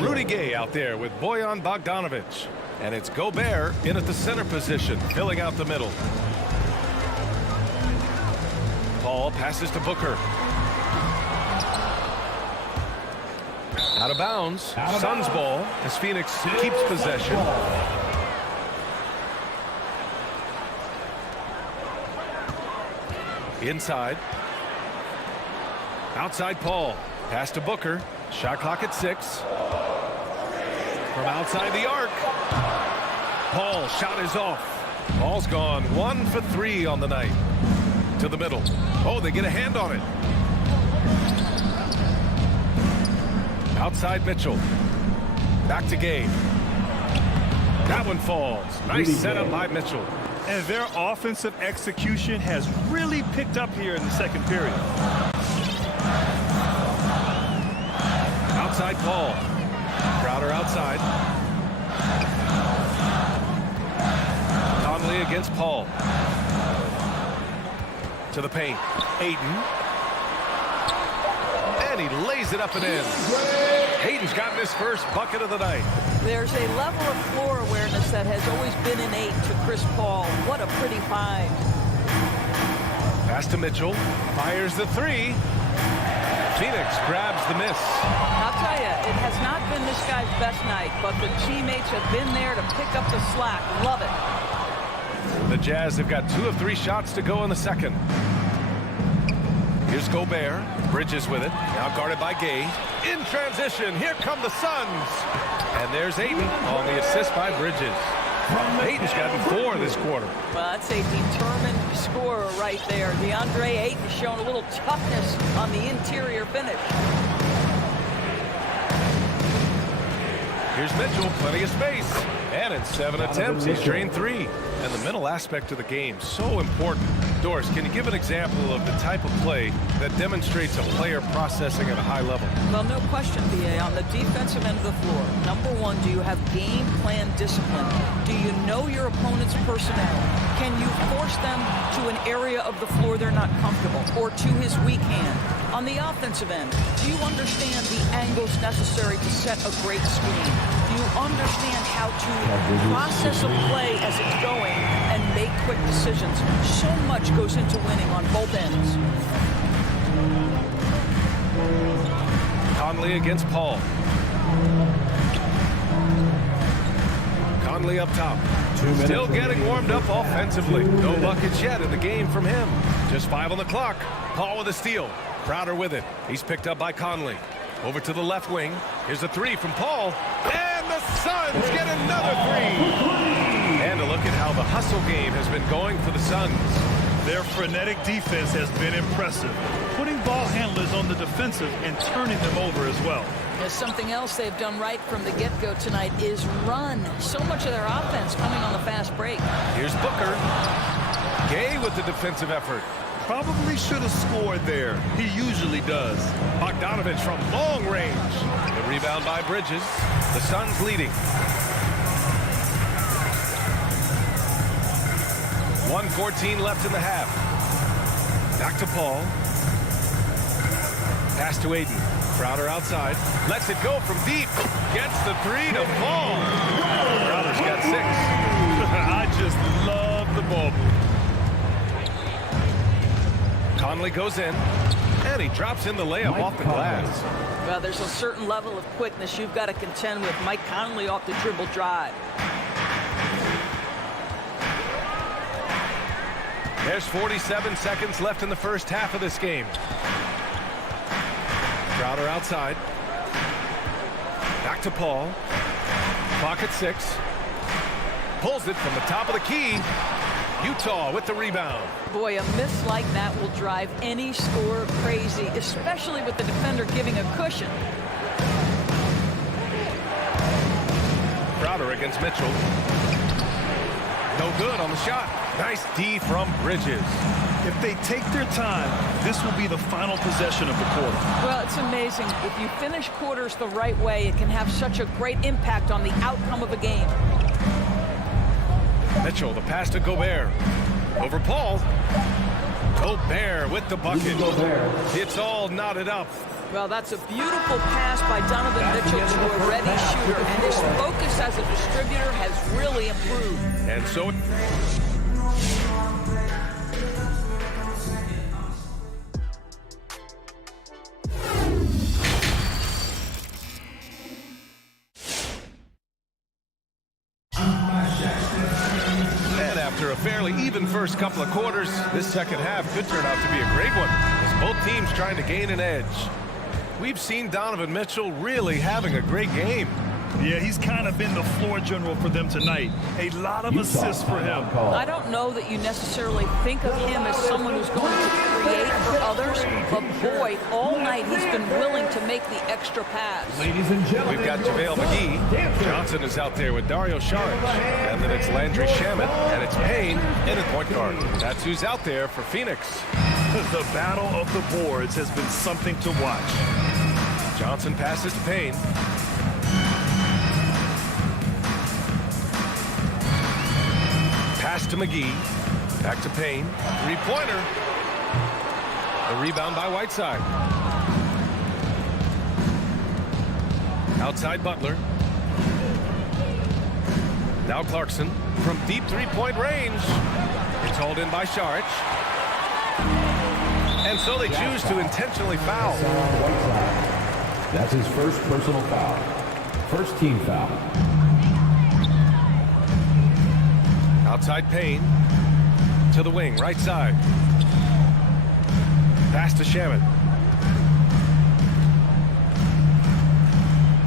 Rudy Gay out there with Bojan Bogdanovic. And it's Gobert in at the center position, filling out the middle. Paul passes to Booker. Out of bounds. Suns ball as Phoenix keeps possession. Inside. Outside Paul. Pass to Booker. Shot clock at 6. From outside the arc. Paul, shot is off. Paul's gone 1 for 3 on the night. To the middle. Oh, they get a hand on it. Outside Mitchell. Back to Gay. That one falls. Nice setup by Mitchell. And their offensive execution has really picked up here in the second period. Outside Paul. Crowder outside. Conley against Paul. To the paint. Ayton. And he lays it up and in. Ayton's gotten his first bucket of the night. There's a level of floor awareness that has always been innate to Chris Paul. What a pretty find. Pass to Mitchell. Fires the 3. Phoenix grabs the miss. I'll tell you, it has not been this guy's best night, but the teammates have been there to pick up the slack. Love it. The Jazz have got 2 of 3 shots to go in the second. Here's Gobert. Bridges with it. Now guarded by Gay. In transition. Here come the Suns. And there's Ayton on the assist by Bridges. Ayton's gotten 4 this quarter. Well, that's a determined scorer right there. DeAndre Ayton showing a little toughness on the interior finish. Here's Mitchell, plenty of space. And in 7 attempts, he's drained 3. And the mental aspect of the game, so important. Doris, can you give an example of the type of play that demonstrates a player processing at a high level? Well, no question, B.A. On the defensive end of the floor, number one, do you have game plan discipline? Do you know your opponent's personnel? Can you force them to an area of the floor they're not comfortable or to his weak hand? On the offensive end, do you understand the angles necessary to set a great scheme? Do you understand how to process a play as it's going and make quick decisions? So much goes into winning on both ends. Conley against Paul. Conley up top. Still getting warmed up offensively. No buckets yet in the game from him. Just 5 on the clock. Paul with a steal. Crowder with it. He's picked up by Conley. Over to the left wing. Here's a three from Paul. And the Suns get another three. And a look at how the hustle game has been going for the Suns. Their frenetic defense has been impressive, putting ball handlers on the defensive and turning them over as well. There's something else they've done right from the get-go tonight is run. So much of their offense coming on the fast break. Here's Booker. Gay with the defensive effort. Probably should have scored there. He usually does. Bogdanovich from long range. The rebound by Bridges. The Suns leading. 1:14 left in the half. Back to Paul. Pass to Aiden. Crowder outside. Lets it go from deep. Gets the three to fall. Crowder's got 6. I just love the ball move. Conley goes in. And he drops in the layup off the glass. Well, there's a certain level of quickness you've got to contend with. Mike Conley off the dribble drive. There's 47 seconds left in the first half of this game. Crowder outside. Back to Paul. Clock at 6. Pulls it from the top of the key. Utah with the rebound. Boy, a miss like that will drive any scorer crazy, especially with the defender giving a cushion. Crowder against Mitchell. No good on the shot. Nice D from Bridges. If they take their time, this will be the final possession of the quarter. Well, it's amazing. If you finish quarters the right way, it can have such a great impact on the outcome of a game. Mitchell, the pass to Gobert. Over Paul. Gobert with the bucket. It's all knotted up. Well, that's a beautiful pass by Donovan Mitchell to a ready shooter, and his focus as a distributor has really improved. And so... And after a fairly even first couple of quarters, this second half could turn out to be a great one, as both teams trying to gain an edge. We've seen Donovan Mitchell really having a great game. Yeah, he's kind of been the floor general for them tonight. A lot of assists for him. I don't know that you necessarily think of him as someone who's going to create for others, but boy, all night he's been willing to make the extra pass. Ladies and gentlemen, we've got JaVale McGee. Johnson is out there with Dario Saric. And then it's Landry Shamet, and it's Payne in at point guard. That's who's out there for Phoenix. The battle of the boards has been something to watch. Johnson passes to Payne. Pass to McGee. Back to Payne. Three-pointer. A rebound by Whiteside. Outside Butler. Now Clarkson from deep three-point range. It's hauled in by Saric. And so they choose to intentionally foul. That's his first personal foul. First team foul. Outside Payne. To the wing, right side. Pass to Shamet.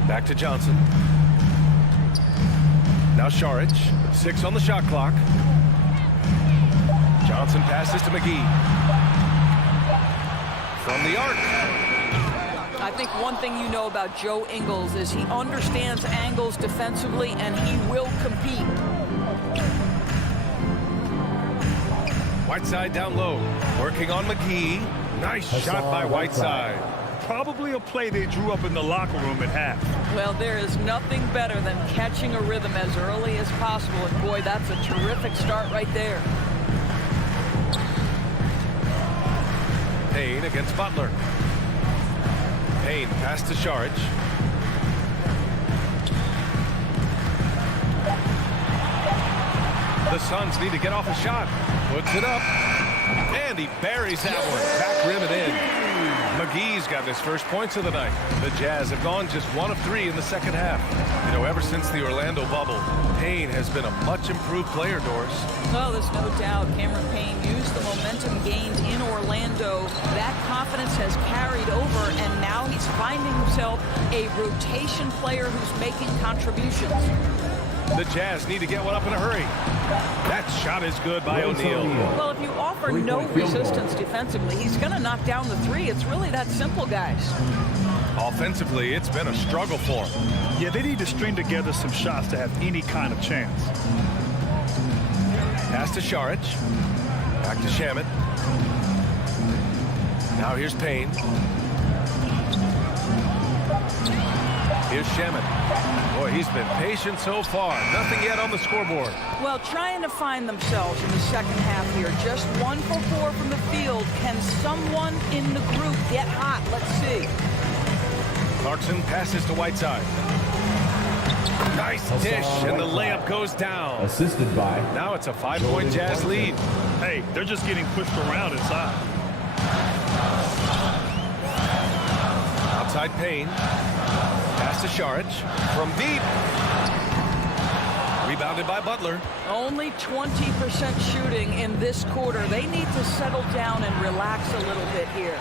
Back to Johnson. Now Saric. 6 on the shot clock. Johnson passes to McGee. From the arc. I think one thing you know about Joe Ingles is he understands angles defensively and he will compete. Whiteside down low. Working on McGee. Nice shot by Whiteside. Probably a play they drew up in the locker room at half. Well, there is nothing better than catching a rhythm as early as possible. And boy, that's a terrific start right there. Payne against Butler. Payne pass to Saric. The Suns need to get off a shot. Puts it up. And he buries that one. Back rim and in. McGee's gotten his first points of the night. The Jazz have gone just 1 of 3 in the second half. You know, ever since the Orlando bubble, Payne has been a much improved player, Doris. Oh, there's no doubt. Cameron Payne used the momentum gained in Orlando. That confidence has carried over, and now he's finding himself a rotation player who's making contributions. The Jazz need to get one up in a hurry. That shot is good by O'Neal. Well, if you offer no resistance defensively, he's going to knock down the three. It's really that simple, guys. Offensively, it's been a struggle for him. Yeah, they need to string together some shots to have any kind of chance. Pass to Šarić. Back to Shamet. Now here's Payne. Here's Shamet. Boy, he's been patient so far. Nothing yet on the scoreboard. Well, trying to find themselves in the second half here. Just 1 for 4 from the field. Can someone in the group get hot? Let's see. Clarkson passes to Whiteside. Nice dish, and the layup goes down. Assisted by. Now it's a 5-point Jazz lead. Hey, they're just getting pushed around inside. Outside Payne. Pass to Šarić from deep. Rebounded by Butler. Only 20% shooting in this quarter. They need to settle down and relax a little bit here.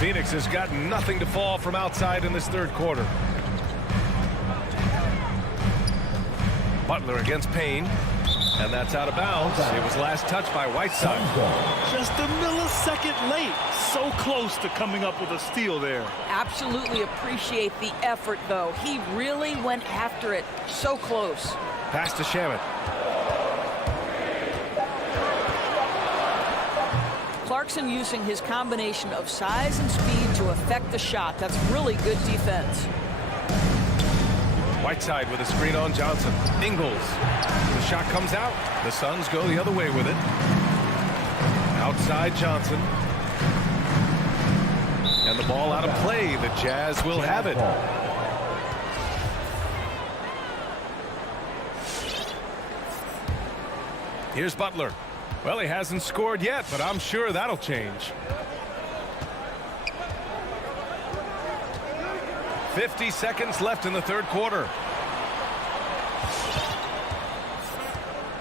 Phoenix has got nothing to fall from outside in this third quarter. Butler against Payne, and that's out of bounds. It was last touched by Whiteside. Just a millisecond late. So close to coming up with a steal there. Absolutely appreciate the effort, though. He really went after it. So close. Pass to Shamet. Clarkson using his combination of size and speed to affect the shot. That's really good defense. Whiteside with a screen on Johnson. Ingles. The shot comes out. The Suns go the other way with it. Outside Johnson. And the ball out of play. The Jazz will have it. Here's Butler. Well, he hasn't scored yet, but I'm sure that'll change. 50 seconds left in the third quarter.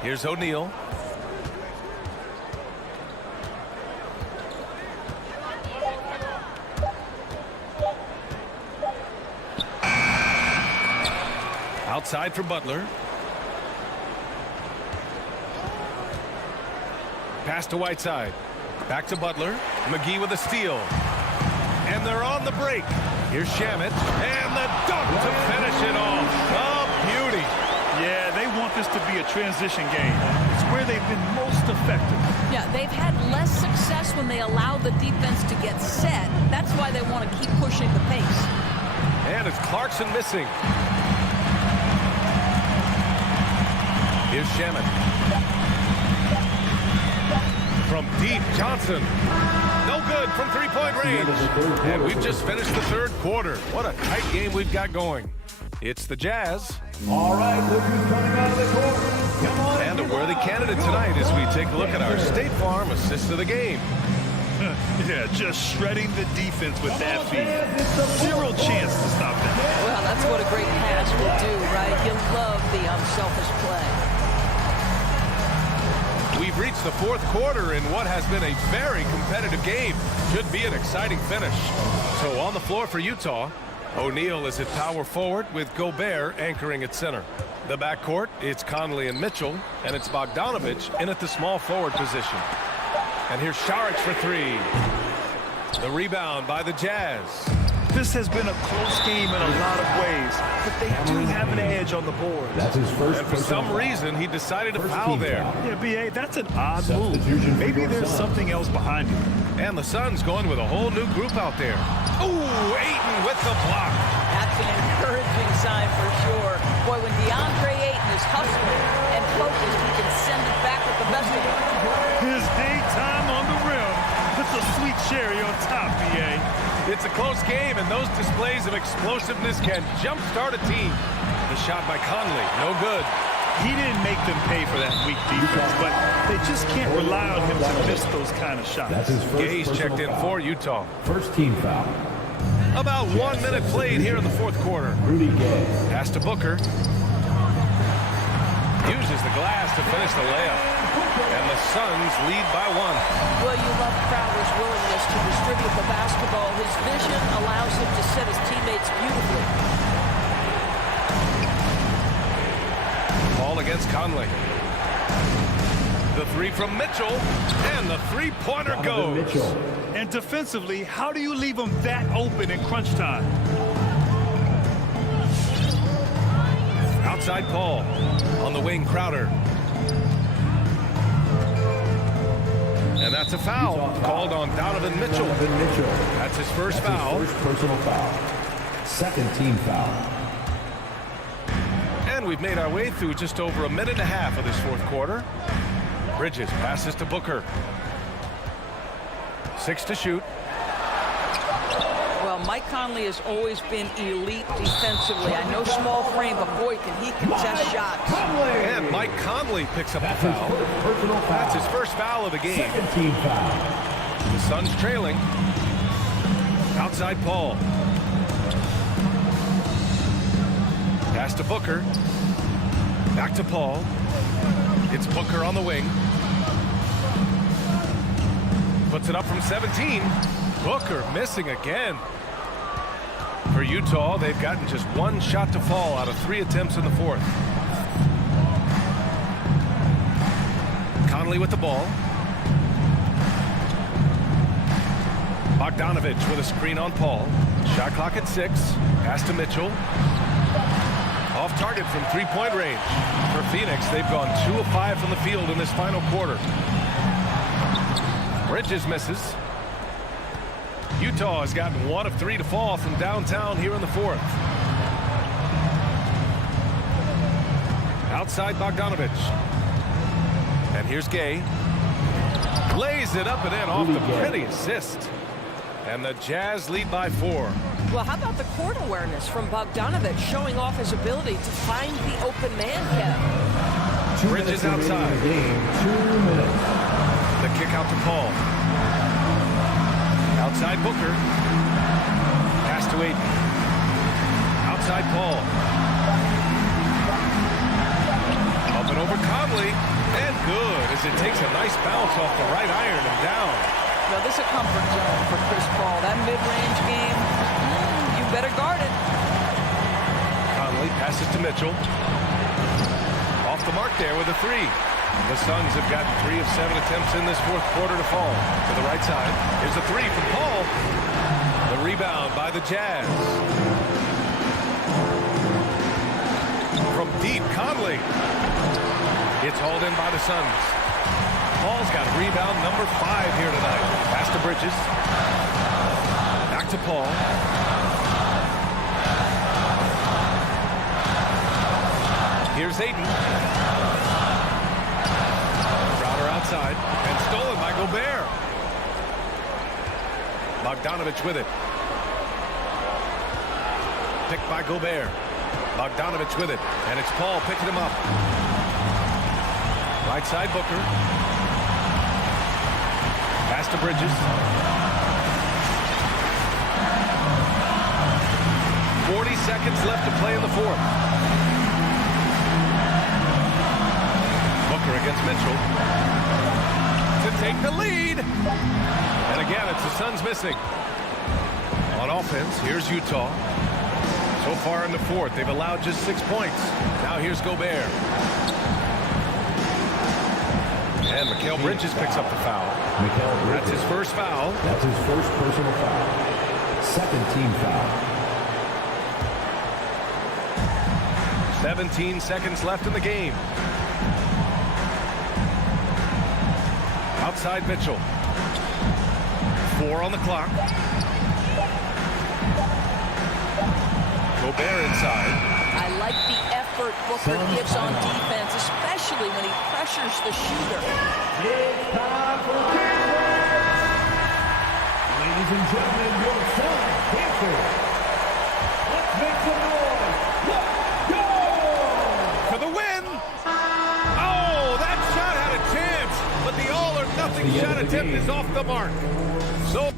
Here's O'Neal. Outside for Butler. Pass to Whiteside. Back to Butler. McGee with a steal. And they're on the break. Here's Shamet. And the dunk to finish it off. Oh, beauty. Yeah, they want this to be a transition game. It's where they've been most effective. Yeah, they've had less success when they allow the defense to get set. That's why they want to keep pushing the pace. And it's Clarkson missing. Here's Shamet. From deep, Johnson. No good from three-point range. And we've just finished the third quarter. What a tight game we've got going. It's the Jazz. All right, look who's coming out of the court. Come on. And a worthy candidate tonight as we take a look at our State Farm assist of the game. Yeah, just shredding the defense with that feed. Zero chance to stop that. Well, that's what a great pass will do, right? You love the unselfish play. We've reached the fourth quarter in what has been a very competitive game. Should be an exciting finish. So on the floor for Utah, O'Neal is at power forward with Gobert anchoring at center. The backcourt, it's Conley and Mitchell, and it's Bogdanovich in at the small forward position. And here's Šarić for three. The rebound by the Jazz. This has been a close game in a lot of ways, but they do have an edge on the board. That's his first. And for some reason, he decided to foul there. Yeah, B.A., that's an odd move. Maybe there's something else behind it. And the Suns going with a whole new group out there. Ooh, Ayton with the block. That's an encouraging sign for sure. Boy, when DeAndre Ayton is hustling and focused, he can send it back with the best of them. His daytime on the rim puts a sweet cherry on top, B.A. It's a close game, and those displays of explosiveness can jumpstart a team. The shot by Conley, no good. He didn't make them pay for that weak defense, but they just can't rely on him to miss those kind of shots. That's his first Gay's checked in for Utah. First team foul. About 1 minute played here in the fourth quarter. Rudy Gay. Pass to Booker. Uses the glass to finish the layup. And the Suns lead by 1. Well, you love Crowder's willingness to distribute the basketball. His vision allows him to set his teammates beautifully. Ball against Conley. The three from Mitchell, and the three-pointer goes. Mitchell. And defensively, how do you leave them that open in crunch time? Outside Paul. On the wing, Crowder. And that's a foul called on Donovan Mitchell. That's his first foul. His first personal foul. Second team foul. And we've made our way through just over a minute and a half of this fourth quarter. Bridges passes to Booker. 6 to shoot. Well, Mike Conley has always been elite defensively. I know small frame, but boy, can he contest shots. And Mike Conley picks up the foul. That's his first foul of the game. Second team foul. The Suns trailing. Outside Paul. Pass to Booker. Back to Paul. It's Booker on the wing. Puts it up from 17. Booker missing again. For Utah, they've gotten just one shot to fall out of 3 attempts in the fourth. Conley with the ball. Bogdanovich with a screen on Paul. Shot clock at 6. Pass to Mitchell. Off target from three-point range. For Phoenix, they've gone 2 of 5 from the field in this final quarter. Bridges misses. Utah has gotten 1 of 3 to fall from downtown here in the fourth. Outside Bogdanovich. And here's Gay. Lays it up and in off the pretty assist. And the Jazz lead by 4. Well, how about the court awareness from Bogdanovich, showing off his ability to find the open man, Kev? Bridges outside. 2 minutes. The kick out to Paul. Outside Booker. Pass to Ayton. Outside Paul. Up and over Conley. And good as it takes a nice bounce off the right iron and down. Now, this is a comfort zone for Chris Paul. That mid-range game, you better guard it. Conley passes to Mitchell. Off the mark there with a 3. The Suns have gotten 3 of 7 attempts in this fourth quarter to fall. To the right side. Here's a 3 from Paul. The rebound by the Jazz. From deep, Conley. It's hauled in by the Suns. Paul's got rebound number 5 here tonight. Pass to Bridges. Back to Paul. Here's Ayton. Crowder outside. And stolen by Gobert. Bogdanovich with it. Picked by Gobert. Bogdanovich with it. And it's Paul picking him up. Right side Booker. Pass to Bridges. 40 seconds left to play in the fourth. Booker against Mitchell. To take the lead. And again, it's the Suns missing. On offense, here's Utah. So far in the fourth, they've allowed just 6 points. Now here's Gobert. And Mikal Bridges picks up the foul. That's his first foul. That's his first personal foul. Second team foul. 17 seconds left in the game. Outside Mitchell. 4 on the clock. Gobert inside. I like the effort Booker gives on defense, especially when he pressures the shooter. It's time for Kansas! Ladies and gentlemen, your Suns Kansas. Let's make some noise. Let's go! For the win! attempt is off the mark. So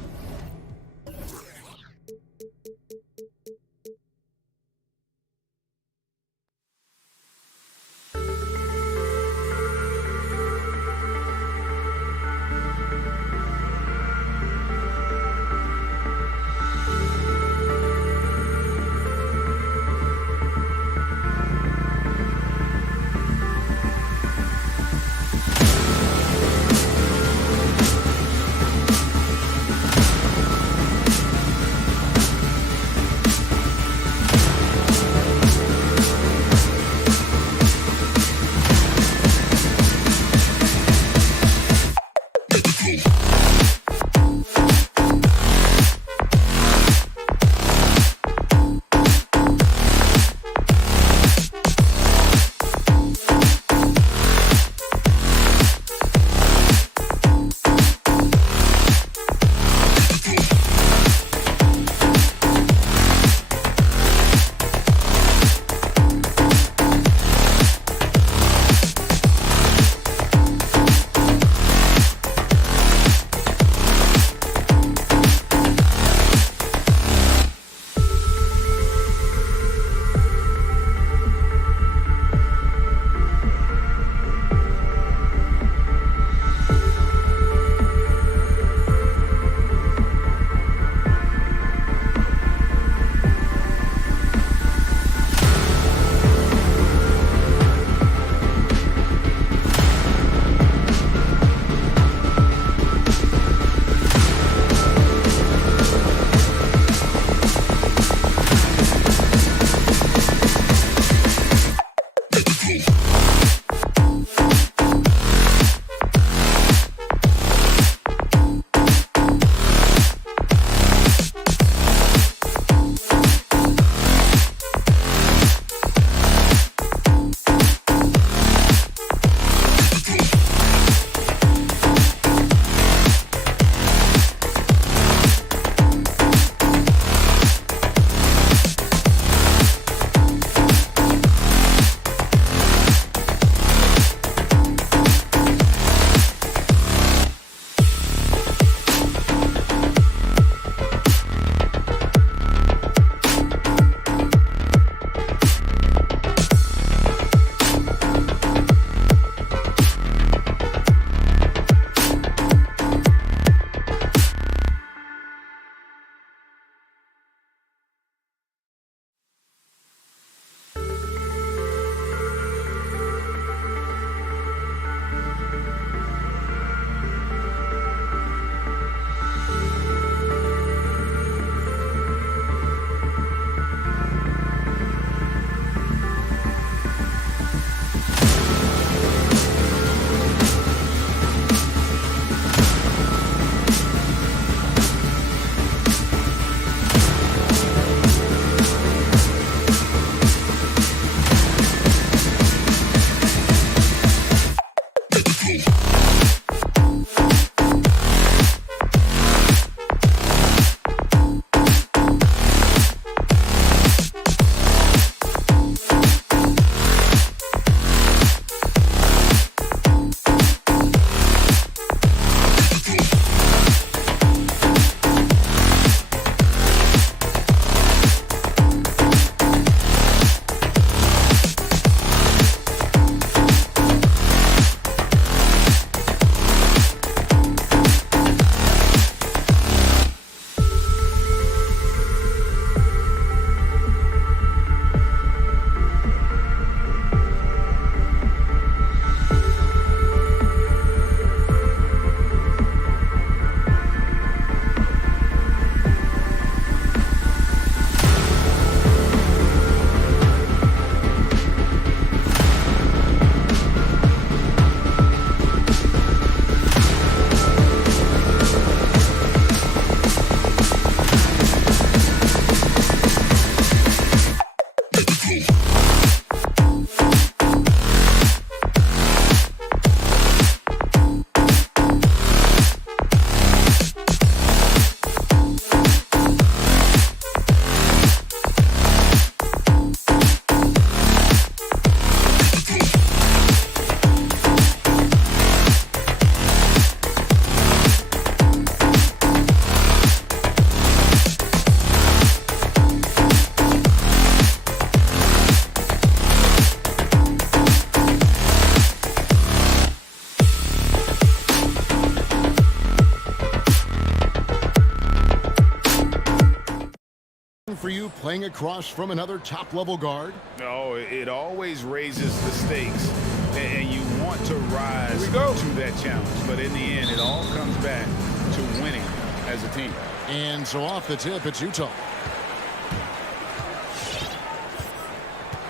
For you playing across from another top-level guard? No, it always raises the stakes, and you want to rise to that challenge. But in the end, it all comes back to winning as a team. And so off the tip, it's Utah.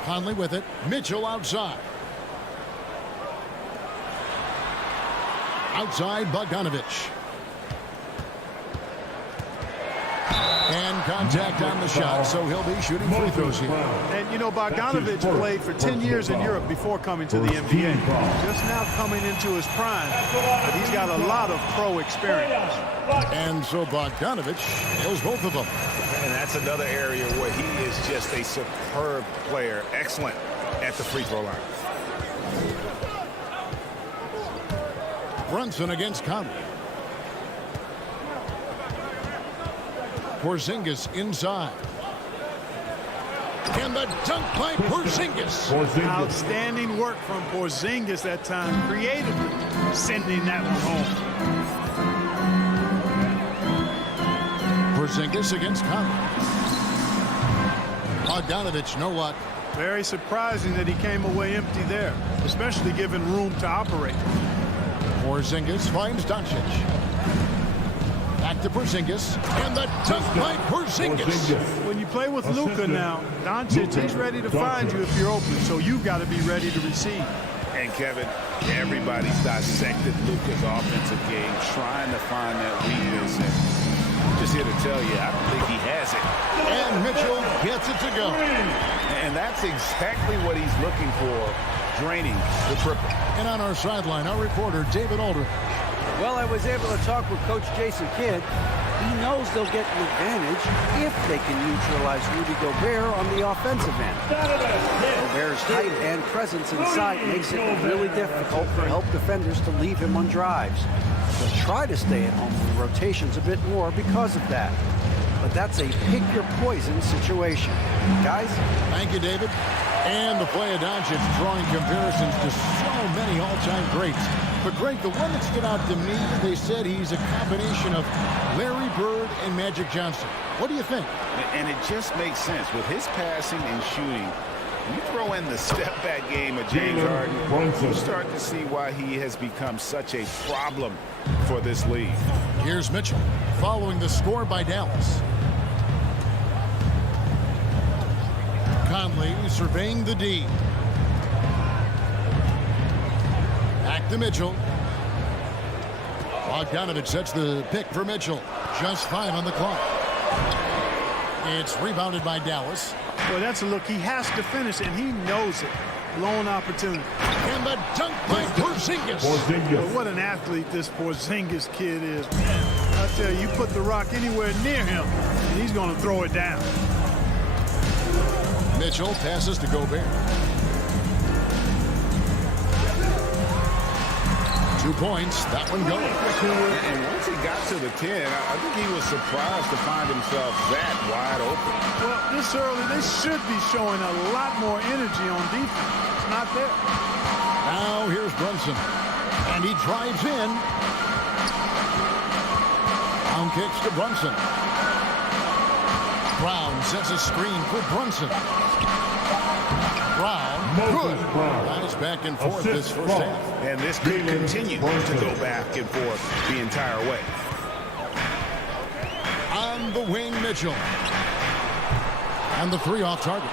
Conley with it. Mitchell outside. Outside, Bogdanovich. And contact on the shot, so he'll be shooting free throws here. And, you know, Bogdanovich played for 10 years in Europe before coming to the NBA. Just now coming into his prime, but he's got a lot of pro experience. And so Bogdanovich nails both of them. And that's another area where he is just a superb player. Excellent at the free throw line. Brunson against Conley. Porzingis inside. And the dunk by Porzingis. Outstanding work from Porzingis that time, creatively sending that one home. Porzingis against Conley. Bogdanovich, no luck. Very surprising that he came away empty there, especially given room to operate. Porzingis finds Doncic. Back to Porzingis, and the dunk by Porzingis. When you play with Luka now, Doncic, he's ready to find you if you're open, so you've got to be ready to receive. And Kevin, everybody's dissected Luka's offensive game, trying to find that weakness. And I'm just here to tell you, I don't think he has it. And Mitchell gets it to go. And that's exactly what he's looking for, draining the triple. And on our sideline, our reporter, David Aldridge. Well, I was able to talk with Coach Jason Kidd. He knows they'll get an advantage if they can neutralize Rudy Gobert on the offensive end. Gobert's height and presence inside makes it really difficult for help defenders to leave him on drives. They'll try to stay at home with rotations a bit more because of that. But that's a pick-your-poison situation. Guys? Thank you, David. And the play of Doncic drawing comparisons to so many all-time greats. But, Greg, the one that stood out to me, they said he's a combination of Larry Bird and Magic Johnson. What do you think? And it just makes sense. With his passing and shooting, you throw in the step-back game of James Harden, you start to see why he has become such a problem for this league. Here's Mitchell following the score by Dallas. Conley surveying the D. Back to Mitchell. Bogdanovich sets the pick for Mitchell. Just 5 on the clock. It's rebounded by Dallas. Well, that's a look. He has to finish, and he knows it. Lone opportunity. And the dunk by Porzingis. Well, what an athlete this Porzingis kid is, man. I tell you, you put the rock anywhere near him, and he's going to throw it down. Mitchell passes to Gobert. 2 points. That one goes. And once he got to the 10, I think he was surprised to find himself that wide open. Well, this early, they should be showing a lot more energy on defense. It's not there. Now here's Brunson. And he drives in. Down kicks to Brunson. Brown sets a screen for Brunson. Brown, good. Nice back and forth this first half. And this could continue to go back and forth the entire way. On the wing, Mitchell. And the 3 off target.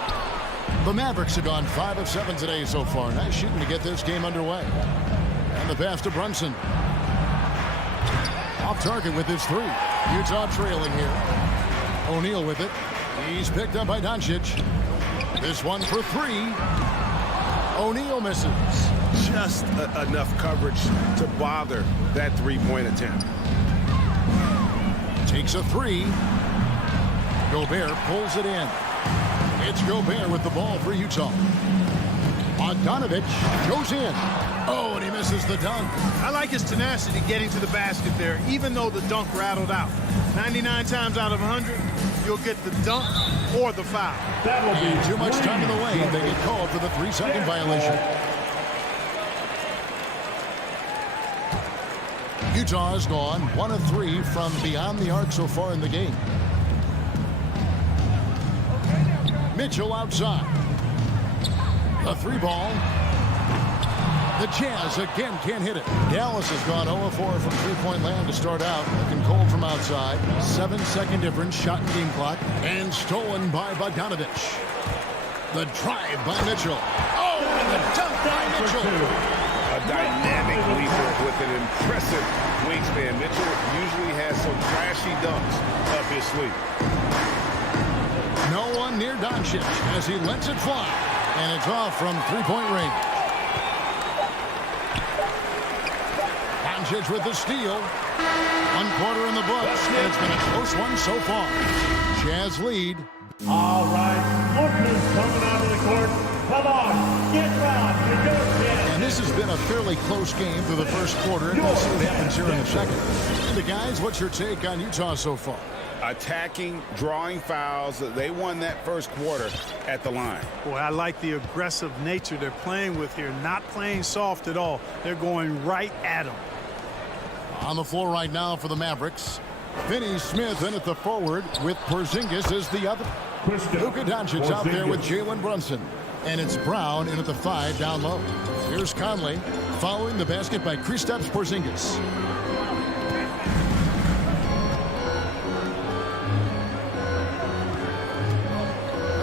The Mavericks have gone 5 of 7 today so far. Nice shooting to get this game underway. And the pass to Brunson. Off target with his 3. Utah trailing here. O'Neal with it. He's picked up by Doncic. This one for 3. O'Neal misses. Just enough coverage to bother that three-point attempt. Takes a 3. Gobert pulls it in. It's Gobert with the ball for Utah. Bogdanovich goes in. Oh, and he misses the dunk. I like his tenacity getting to the basket there, even though the dunk rattled out. 99 times out of 100, you'll get the dunk or the foul. And too much time in the lane. They get called for the 3-second violation. Utah has gone 1 of 3 from beyond the arc so far in the game. Mitchell outside. The 3 ball. The Jazz again can't hit it. Dallas has gone 0-4 from three-point land to start out. Looking cold from outside. 7-second difference, shot and game clock. And stolen by Bogdanovich. The drive by Mitchell. Oh, and the dunk by Mitchell. A dynamic leaper with an impressive wingspan. Mitchell usually has some flashy dunks up his sleeve. No one near Doncic as he lets it fly. And it's off from three-point range. Doncic with the steal. 1 quarter in the books. And it's been a close one so far. Jazz lead. All right, Lucas coming out of the court. Come on, get round. And this has been a fairly close game through the first quarter. And we'll see what happens here in the second. And the guys, what's your take on Utah so far? Attacking, drawing fouls. They won that first quarter at the line. Boy, I like the aggressive nature they're playing with here. Not playing soft at all. They're going right at them. On the floor right now for the Mavericks. Finney Smith in at the forward with Porzingis as the other. Luka Doncic out there with Jalen Brunson. And it's Brown in at the 5 down low. Here's Conley following the basket by Kristaps Porzingis.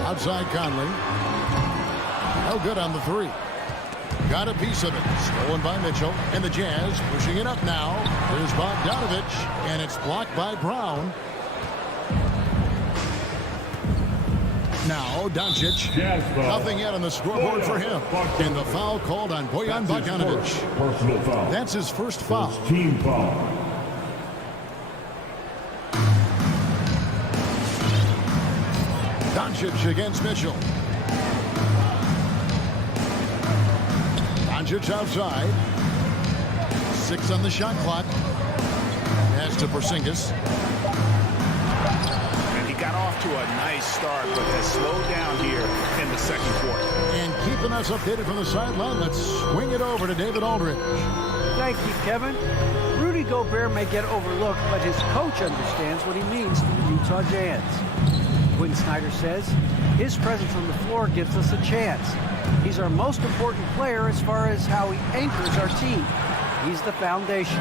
Outside Conley. No good on the 3. Got a piece of it. Stolen by Mitchell. And the Jazz pushing it up now. There's Bogdanovich. And it's blocked by Brown. Now Doncic. Nothing yet on the scoreboard for him. And the foul called on Bojan Bogdanovich. Personal foul. That's his first foul. Team foul. Doncic against Mitchell. Doncic outside. 6 on the shot clock. Pass to Porzingis. And he got off to a nice start, but has slowed down here in the second quarter. And keeping us updated from the sideline, let's swing it over to David Aldridge. Thank you, Kevin. Rudy Gobert may get overlooked, but his coach understands what he means to the Utah Jazz. Quinn Snyder says his presence on the floor gives us a chance. He's our most important player as far as how he anchors our team. He's the foundation.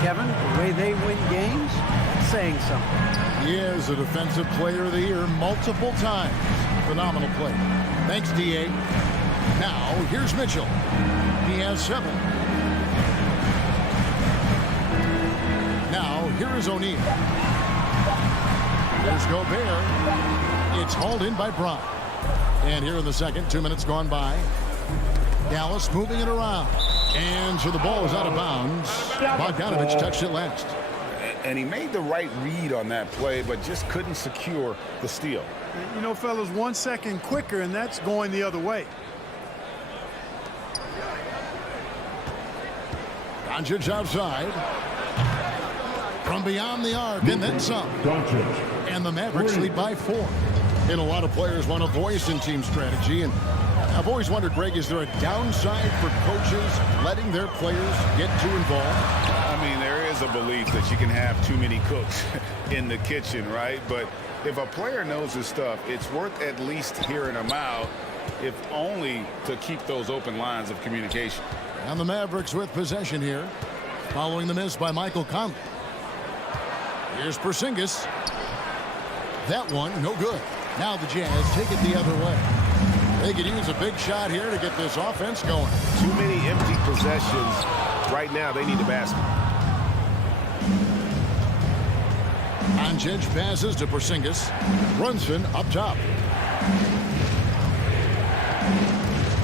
Kevin, the way they win games, saying something. He is a defensive player of the year multiple times. Phenomenal play. Thanks, D.A. Now, here's Mitchell. He has 7. Now, here is O'Neal. There's Gobert. It's hauled in by Brown. And here in the second, 2 minutes gone by. Dallas moving it around. And so the ball is out of bounds. Bogdanovich touched it last. And he made the right read on that play, but just couldn't secure the steal. You know, fellas, 1 second quicker, and that's going the other way. Doncic outside. From beyond the arc, and then some. And the Mavericks lead by 4. And a lot of players want a voice in team strategy. And I've always wondered, Greg, is there a downside for coaches letting their players get too involved? I mean, there is a belief that you can have too many cooks in the kitchen, right? But if a player knows his stuff, it's worth at least hearing them out, if only to keep those open lines of communication. And the Mavericks with possession here, following the miss by Michael Conley. Here's Porzingis. That one, no good. Now the Jazz take it the other way. They could use a big shot here to get this offense going. Too many empty possessions. Right now, they need the basket. Doncic passes to Porzingis. Brunson up top.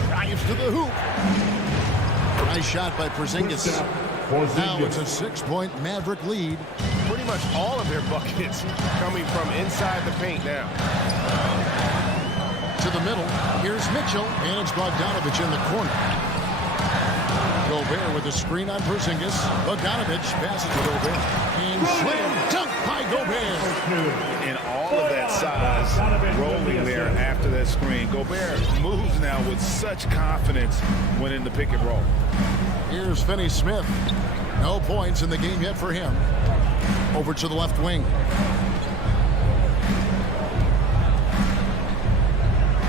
Drives to the hoop. Nice shot by Porzingis. Now it's a 6-point Maverick lead. Pretty much all of their buckets coming from inside the paint now. To the middle. Here's Mitchell. And it's Bogdanovich in the corner. Gobert with a screen on Porzingis. Bogdanovich passes to Gobert. And slam dunk by Gobert. And all of that size rolling there after that screen. Gobert moves now with such confidence when in the pick and roll. Here's Finney Smith. No points in the game yet for him. Over to the left wing.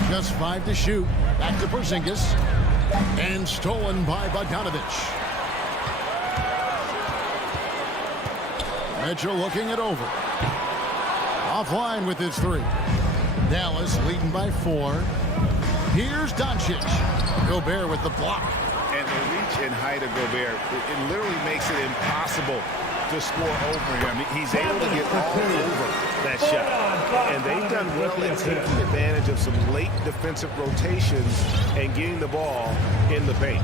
Just 5 to shoot. Back to Porzingis. And stolen by Bogdanovich. Mitchell looking it over. Offline with his 3. Dallas leading by 4. Here's Doncic. Gobert with the block. And the reach and height of Gobert, it literally makes it impossible to score over him. He's able to get all over that shot. And they've done well in taking advantage of some late defensive rotations and getting the ball in the paint.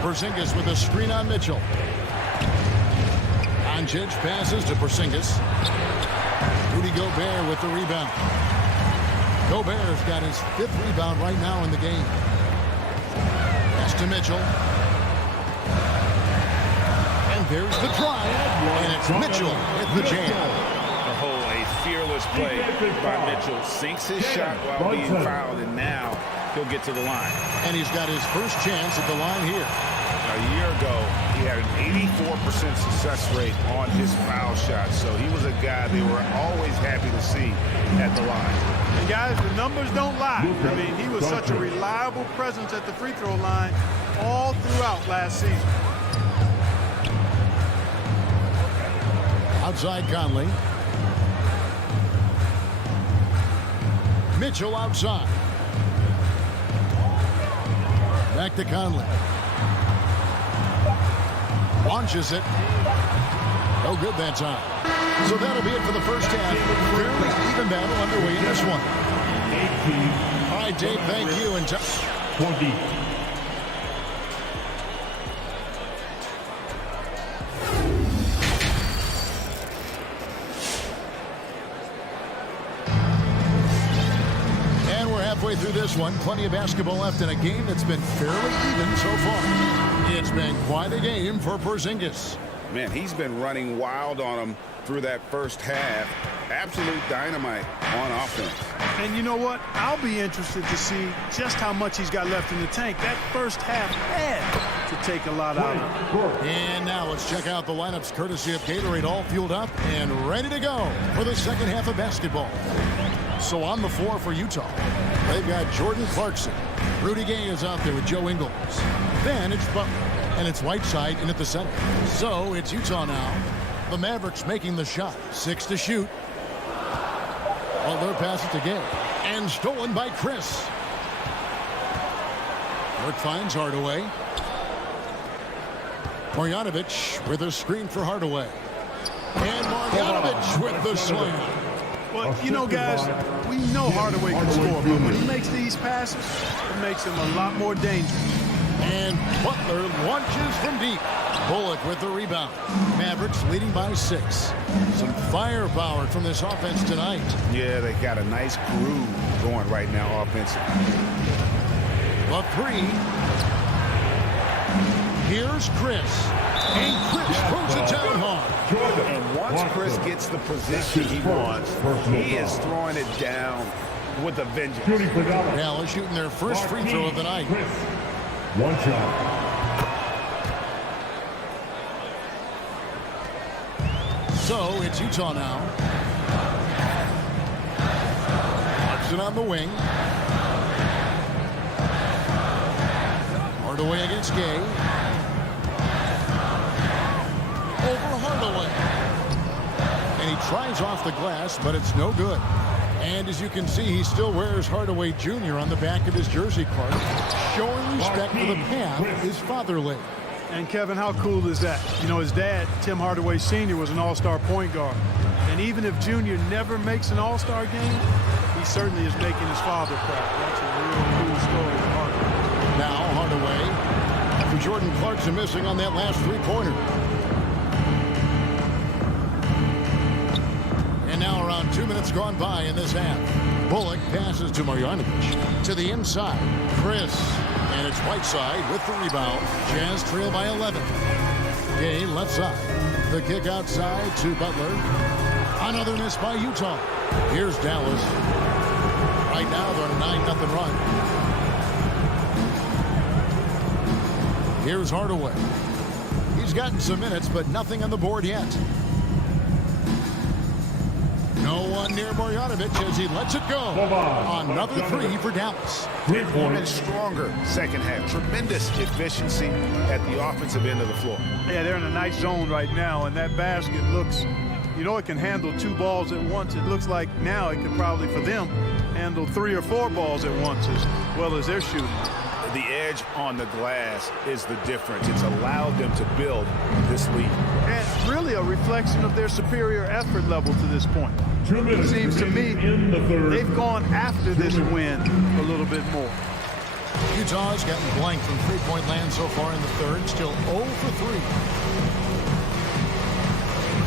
Porzingis with a screen on Mitchell. Doncic passes to Porzingis. Rudy Gobert with the rebound. Gobert's got his 5th rebound right now in the game. Pass to Mitchell. And there's the drive. And it's Mitchell with the jam. Oh, a fearless play by Mitchell. Sinks his shot while being fouled, and now he'll get to the line. And he's got his first chance at the line here. A year ago, he had an 84% success rate on his foul shot, so he was a guy they were always happy to see at the line. And guys, the numbers don't lie. I mean, he was such a reliable presence at the free throw line all throughout last season. Outside Conley. Mitchell outside. Back to Conley. Launches it. No good that time. So that'll be it for the first half. Fairly even battle underway in this one. All right, Dave, thank you. And 20. And we're halfway through this one. Plenty of basketball left in a game that's been fairly even so far. It's been quite a game for Porzingis. Man, he's been running wild on him through that first half. Absolute dynamite on offense. And you know what? I'll be interested to see just how much he's got left in the tank. That first half had to take a lot out of him. And now let's check out the lineups courtesy of Gatorade, all fueled up and ready to go for the second half of basketball. So on the floor for Utah, they've got Jordan Clarkson. Rudy Gay is out there with Joe Ingles. Then it's Butler, and it's Whiteside in at the center. So it's Utah now. The Mavericks making the shot. 6 to shoot. Butler passes to Gay. And stolen by Chris. Work finds Hardaway. Marjanovic with a screen for Hardaway. And Marjanovic with the slam. Well, you know, guys, we know Hardaway can score, but when he makes these passes, it makes him a lot more dangerous. And Butler launches from deep. Bullock with the rebound. Mavericks leading by 6. Some firepower from this offense tonight. Yeah, they got a nice groove going right now offensively. The 3. Here's Chris. And Chris throws it down hard. And once Chris gets the position he wants, he is throwing it down with a vengeance. Dallas shooting their first free throw of the night. One shot. So it's Utah now. Hudson on the wing. Hardaway against Gay. Over Hardaway. And he tries off the glass, but it's no good. And as you can see, he still wears Hardaway Jr. on the back of his jersey card, showing respect for the path his father laid. And Kevin, how cool is that? You know, his dad, Tim Hardaway Sr., was an all-star point guard. And even if Junior never makes an all-star game, he certainly is making his father proud. That's a real cool story for Hardaway. Now Hardaway, after Jordan Clarkson missing on that last three-pointer. And now around 2 minutes gone by in this half. Bullock passes to Marjanovic. To the inside, Chris. And it's Whiteside with the rebound. Jazz trail by 11. Gay left side. The kick outside to Butler. Another miss by Utah. Here's Dallas. Right now they're 9-0 run. Here's Hardaway. He's gotten some minutes, but nothing on the board yet. No one near Marjanovic as he lets it go. Another three for Dallas. And stronger second half. Tremendous efficiency at the offensive end of the floor. Yeah, they're in a nice zone right now, and that basket looks, you know, it can handle 2 balls at once. It looks like now it can probably, for them, handle 3 or 4 balls at once as well as they're shooting. The edge on the glass is the difference. It's allowed them to build this lead. And really a reflection of their superior effort level to this point. 2 minutes It seems to me in the third. they've gone after this win a little bit more. Utah's gotten blanked from three-point land so far in the third. Still 0 for 3.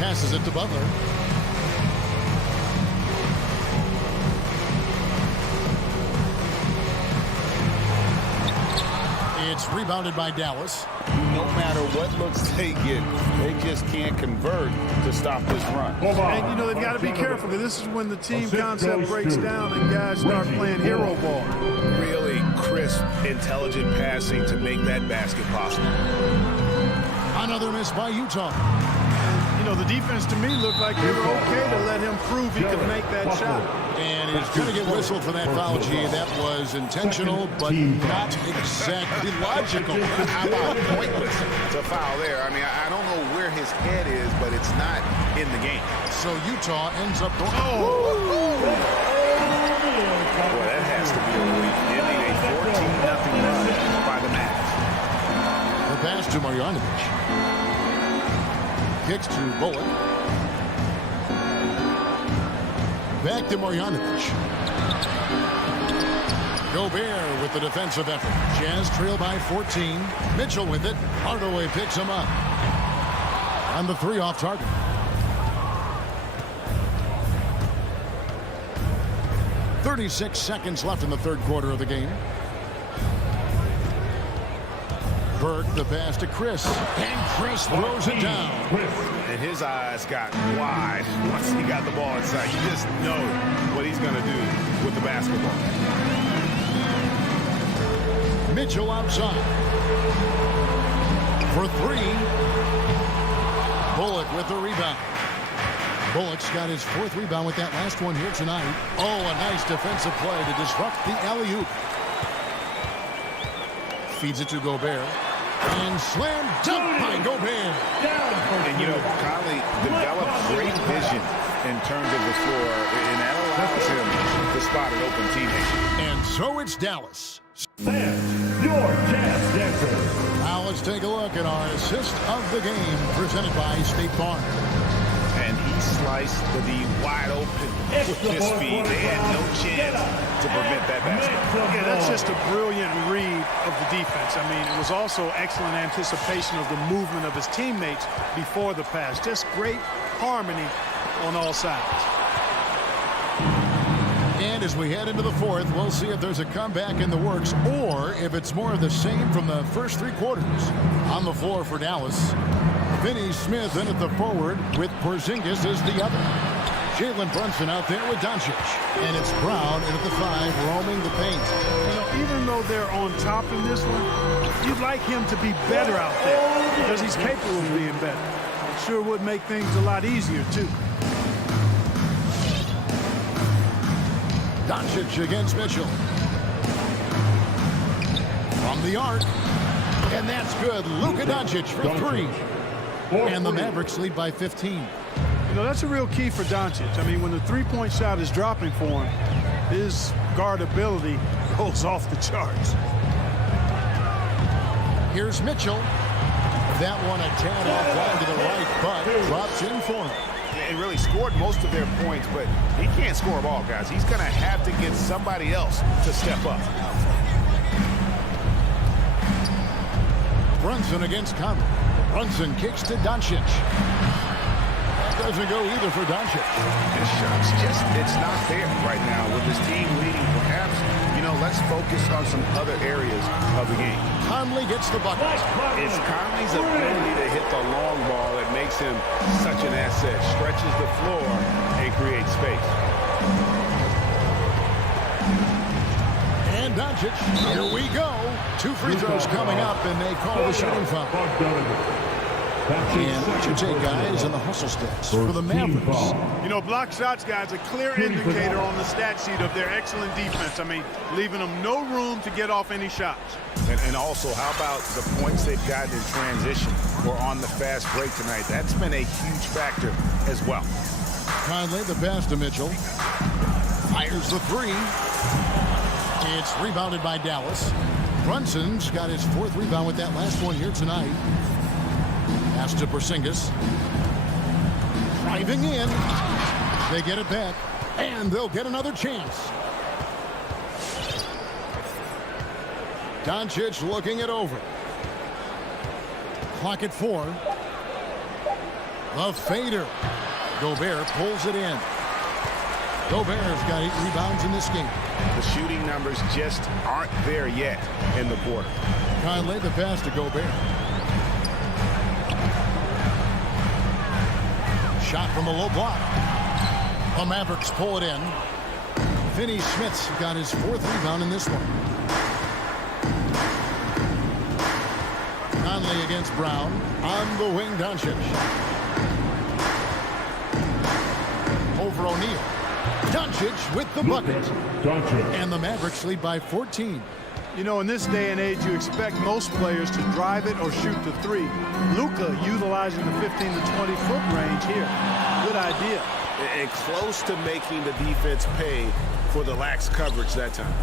Passes it to Butler. It's rebounded by Dallas. No matter what looks they get, they just can't convert to stop this run. And, you know, they've got to be careful because this is when the team concept breaks down and guys start playing hero ball. Really crisp, intelligent passing to make that basket possible. Another miss by Utah. You know, the defense to me looked like they were okay to let him prove he could make that shot. And he's going to get whistled for that foul, G. That was intentional, but not exactly logical. How about pointless to foul there? I mean, I don't know where his head is, but it's not in the game. So Utah ends up going. Boy, that has to be a relief. Ending a 14-0 run by the Mavs. The pass to Marjanovic. Kicks to Bullock. Back to Marjanovic. Gobert with the defensive effort. Jazz trail by 14. Mitchell with it. Hardaway picks him up. And the 3 off target. .36 seconds left in the third quarter of the game. Burke, the pass to Chris. And Chris throws it down. And his eyes got wide once he got the ball inside. You just know what he's going to do with the basketball. Mitchell outside. For 3. Bullock with the rebound. Bullock's got his 4th rebound with that last one here tonight. Oh, a nice defensive play to disrupt the alley-oop. Feeds it to Gobert. And slam dunk by Gobert. And, you know, Conley developed great vision in terms of the floor, and that allows him to spot an open teammate. And so it's Dallas. Your Jazz Dancer. Now let's take a look at our assist of the game presented by State Farm. And he sliced the D wide open with his speed. They had no chance to prevent that basket. Yeah, that's just a brilliant read of the defense. I mean, it was also excellent anticipation of the movement of his teammates before the pass. Just great harmony on all sides. And as we head into the fourth, we'll see if there's a comeback in the works or if it's more of the same from the first 3 quarters. On the floor for Dallas, Finney Smith in at the forward with Porzingis as the other. Jalen Brunson out there with Doncic. And it's Brown in at the 5, roaming the paint. You know, even though they're on top in this one, you'd like him to be better out there because he's capable of being better. It sure would make things a lot easier, too. Doncic against Mitchell. From the arc. And that's good. Luka Doncic for 3. And the Mavericks lead by 15. You know, that's a real key for Doncic. I mean, when the three-point shot is dropping for him, his guardability goes off the charts. Here's Mitchell. That one a tad off to the right, but drops in for him. And really scored most of their points, but he can't score them all, guys. He's going to have to get somebody else to step up. Brunson against Conley. Brunson kicks to Doncic. That doesn't go either for Doncic. His shot's just, it's not there right now. With his team leading, perhaps, you know, let's focus on some other areas of the game. Conley gets the bucket. It's Conley's ability to hit the long ball that makes him such an asset. Stretches the floor and creates space. And Doncic, here we go. 2 free throws coming up, and they call the shooting foul. And what you take guys in the hustle sticks for the Mavericks. You know, block shots, guys, a clear indicator on the stat sheet of their excellent defense. I mean, leaving them no room to get off any shots. And also, how about the points they've gotten in transition or on the fast break tonight? That's been a huge factor as well. Conley, the pass to Mitchell. Fires the three. It's rebounded by Dallas. Brunson's got his 4th rebound with that last one here tonight. Pass to Porzingis. Driving in. They get it back. And they'll get another chance. Doncic looking it over. Clock at 4. The fader. Gobert pulls it in. Gobert's got 8 rebounds in this game. The shooting numbers just aren't there yet in the quarter. Conley, the pass to Gobert. Shot from the low block. The Mavericks pull it in. Finney Smith's got his 4th rebound in this one. Conley against Brown. On the wing, Doncic. Over O'Neal. Doncic with the bucket. And the Mavericks lead by 14. You know, in this day and age, you expect most players to drive it or shoot the three. Luka utilizing the 15 to 20-foot range here. Good idea. And close to making the defense pay for the lax coverage that time.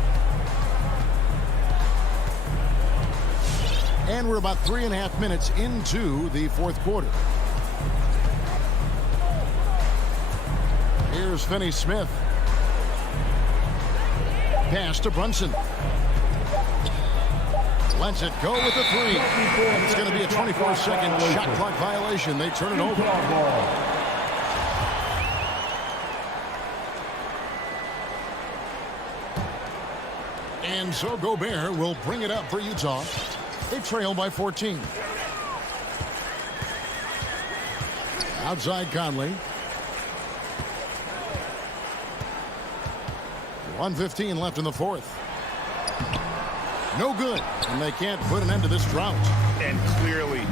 And we're about 3.5 minutes into the 4th quarter. Here's Finney Smith. Pass to Brunson. Lets it go with the 3. And it's going to be a 24-second shot clock violation. They turn it over. And so Gobert will bring it up for Utah. They trail by 14. Outside Conley. 1:15 left in the 4th. No good, and they can't put an end to this drought. And clearly,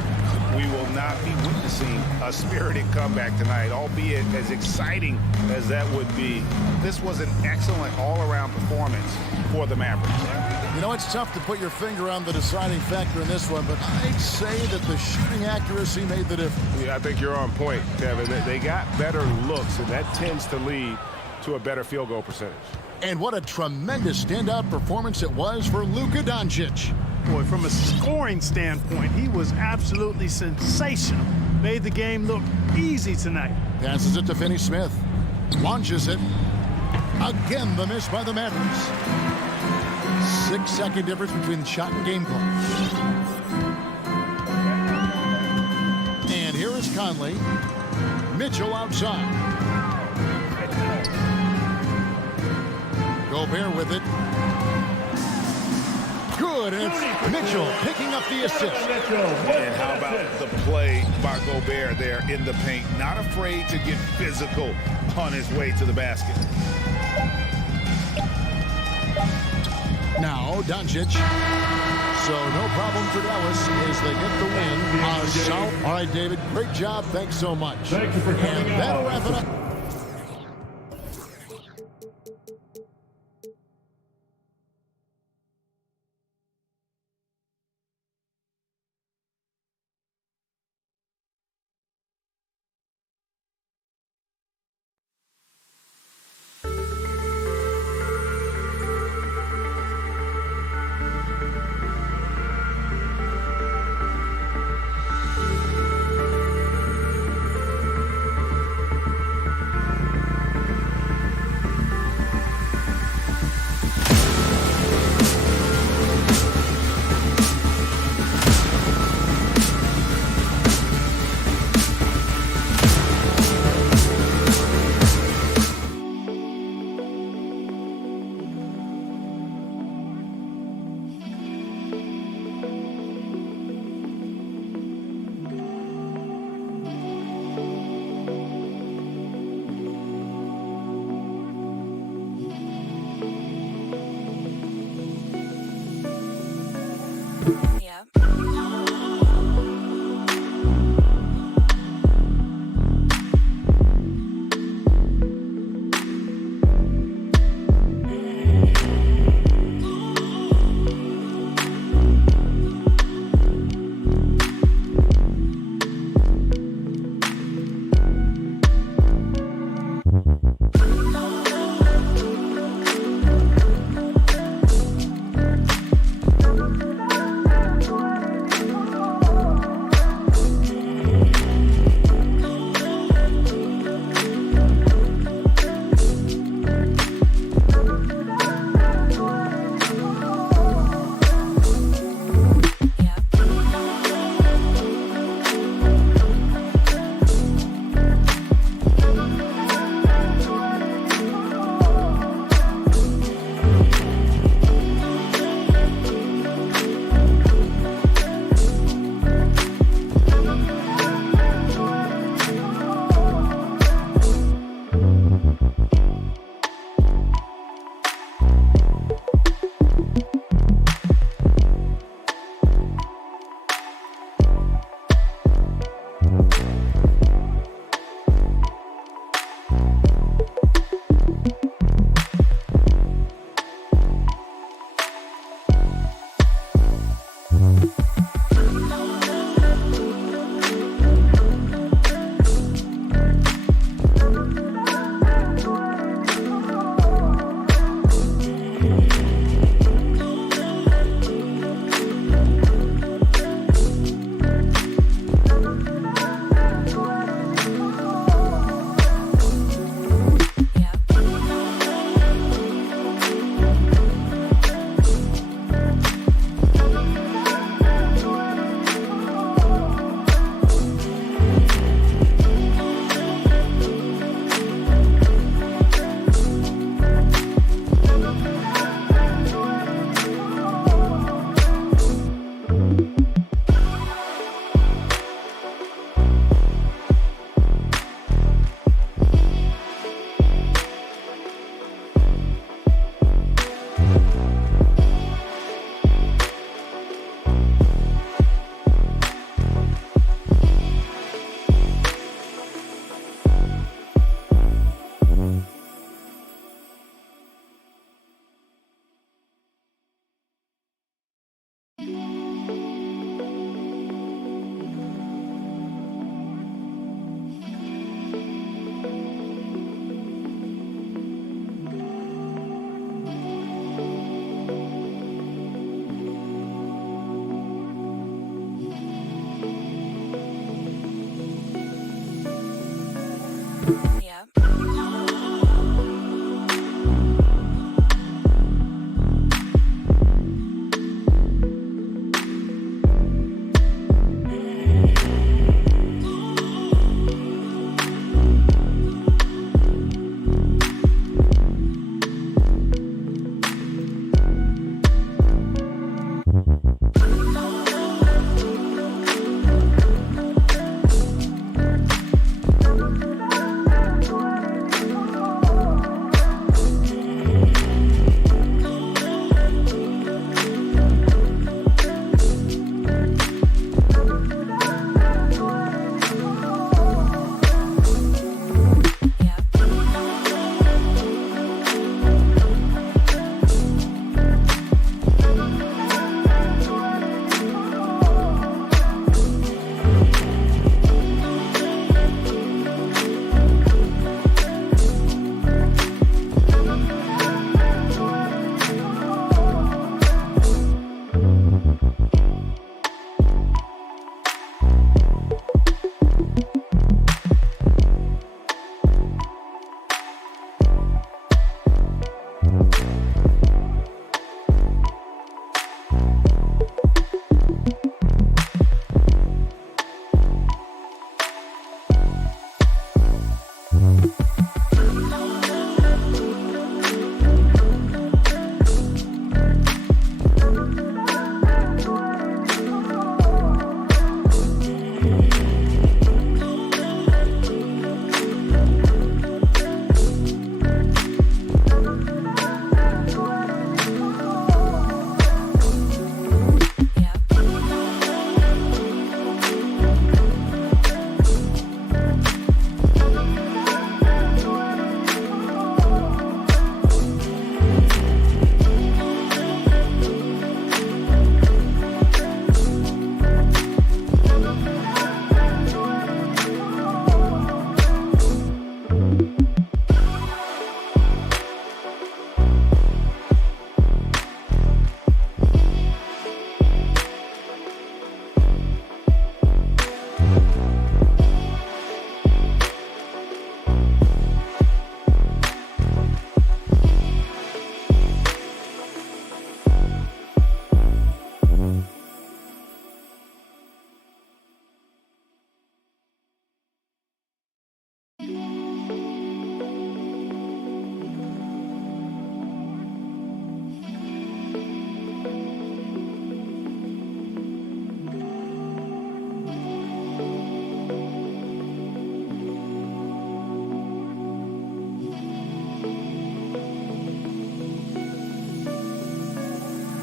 we will not be witnessing a spirited comeback tonight, albeit as exciting as that would be. This was an excellent all-around performance for the Mavericks. You know, it's tough to put your finger on the deciding factor in this one, but I'd say that the shooting accuracy made the difference. Yeah, I think you're on point, Kevin. They got better looks, and that tends to lead to a better field goal percentage. And what a tremendous standout performance it was for Luka Doncic. Boy, from a scoring standpoint, he was absolutely sensational. Made the game look easy tonight. Passes it to Finney Smith. Launches it. Again, the miss by the Mavericks. 6-second difference between the shot and game clock. And here is Conley. Mitchell outside. Gobert with it. Good, and it's Mitchell picking up the assist. And how about the play by Gobert there in the paint? Not afraid to get physical on his way to the basket. Now, Doncic. So no problem for Dallas as they get the win. South. All right, David, great job. Thanks so much. Thank you for coming And that'll wrap it up.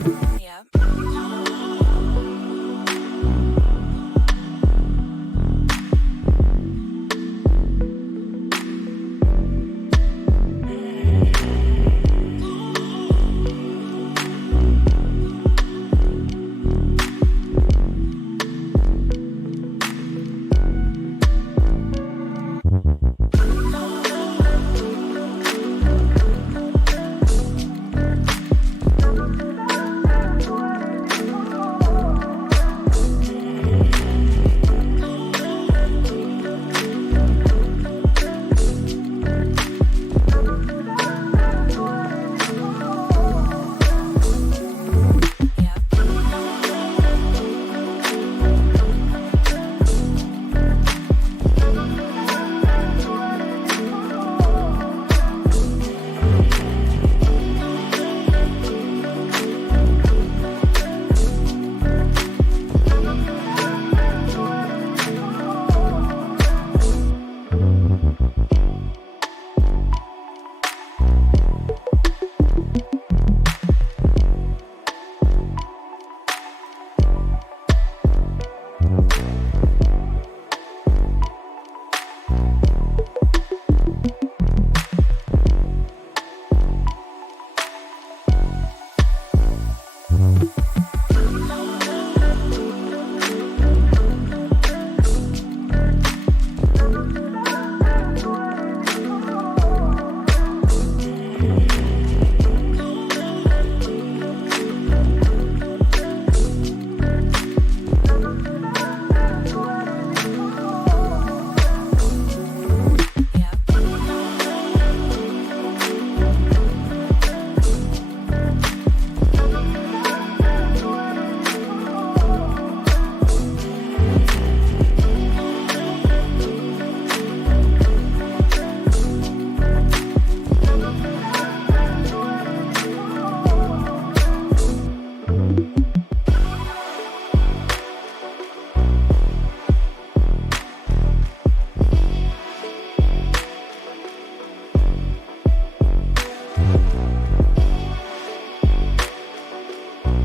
Mitchell.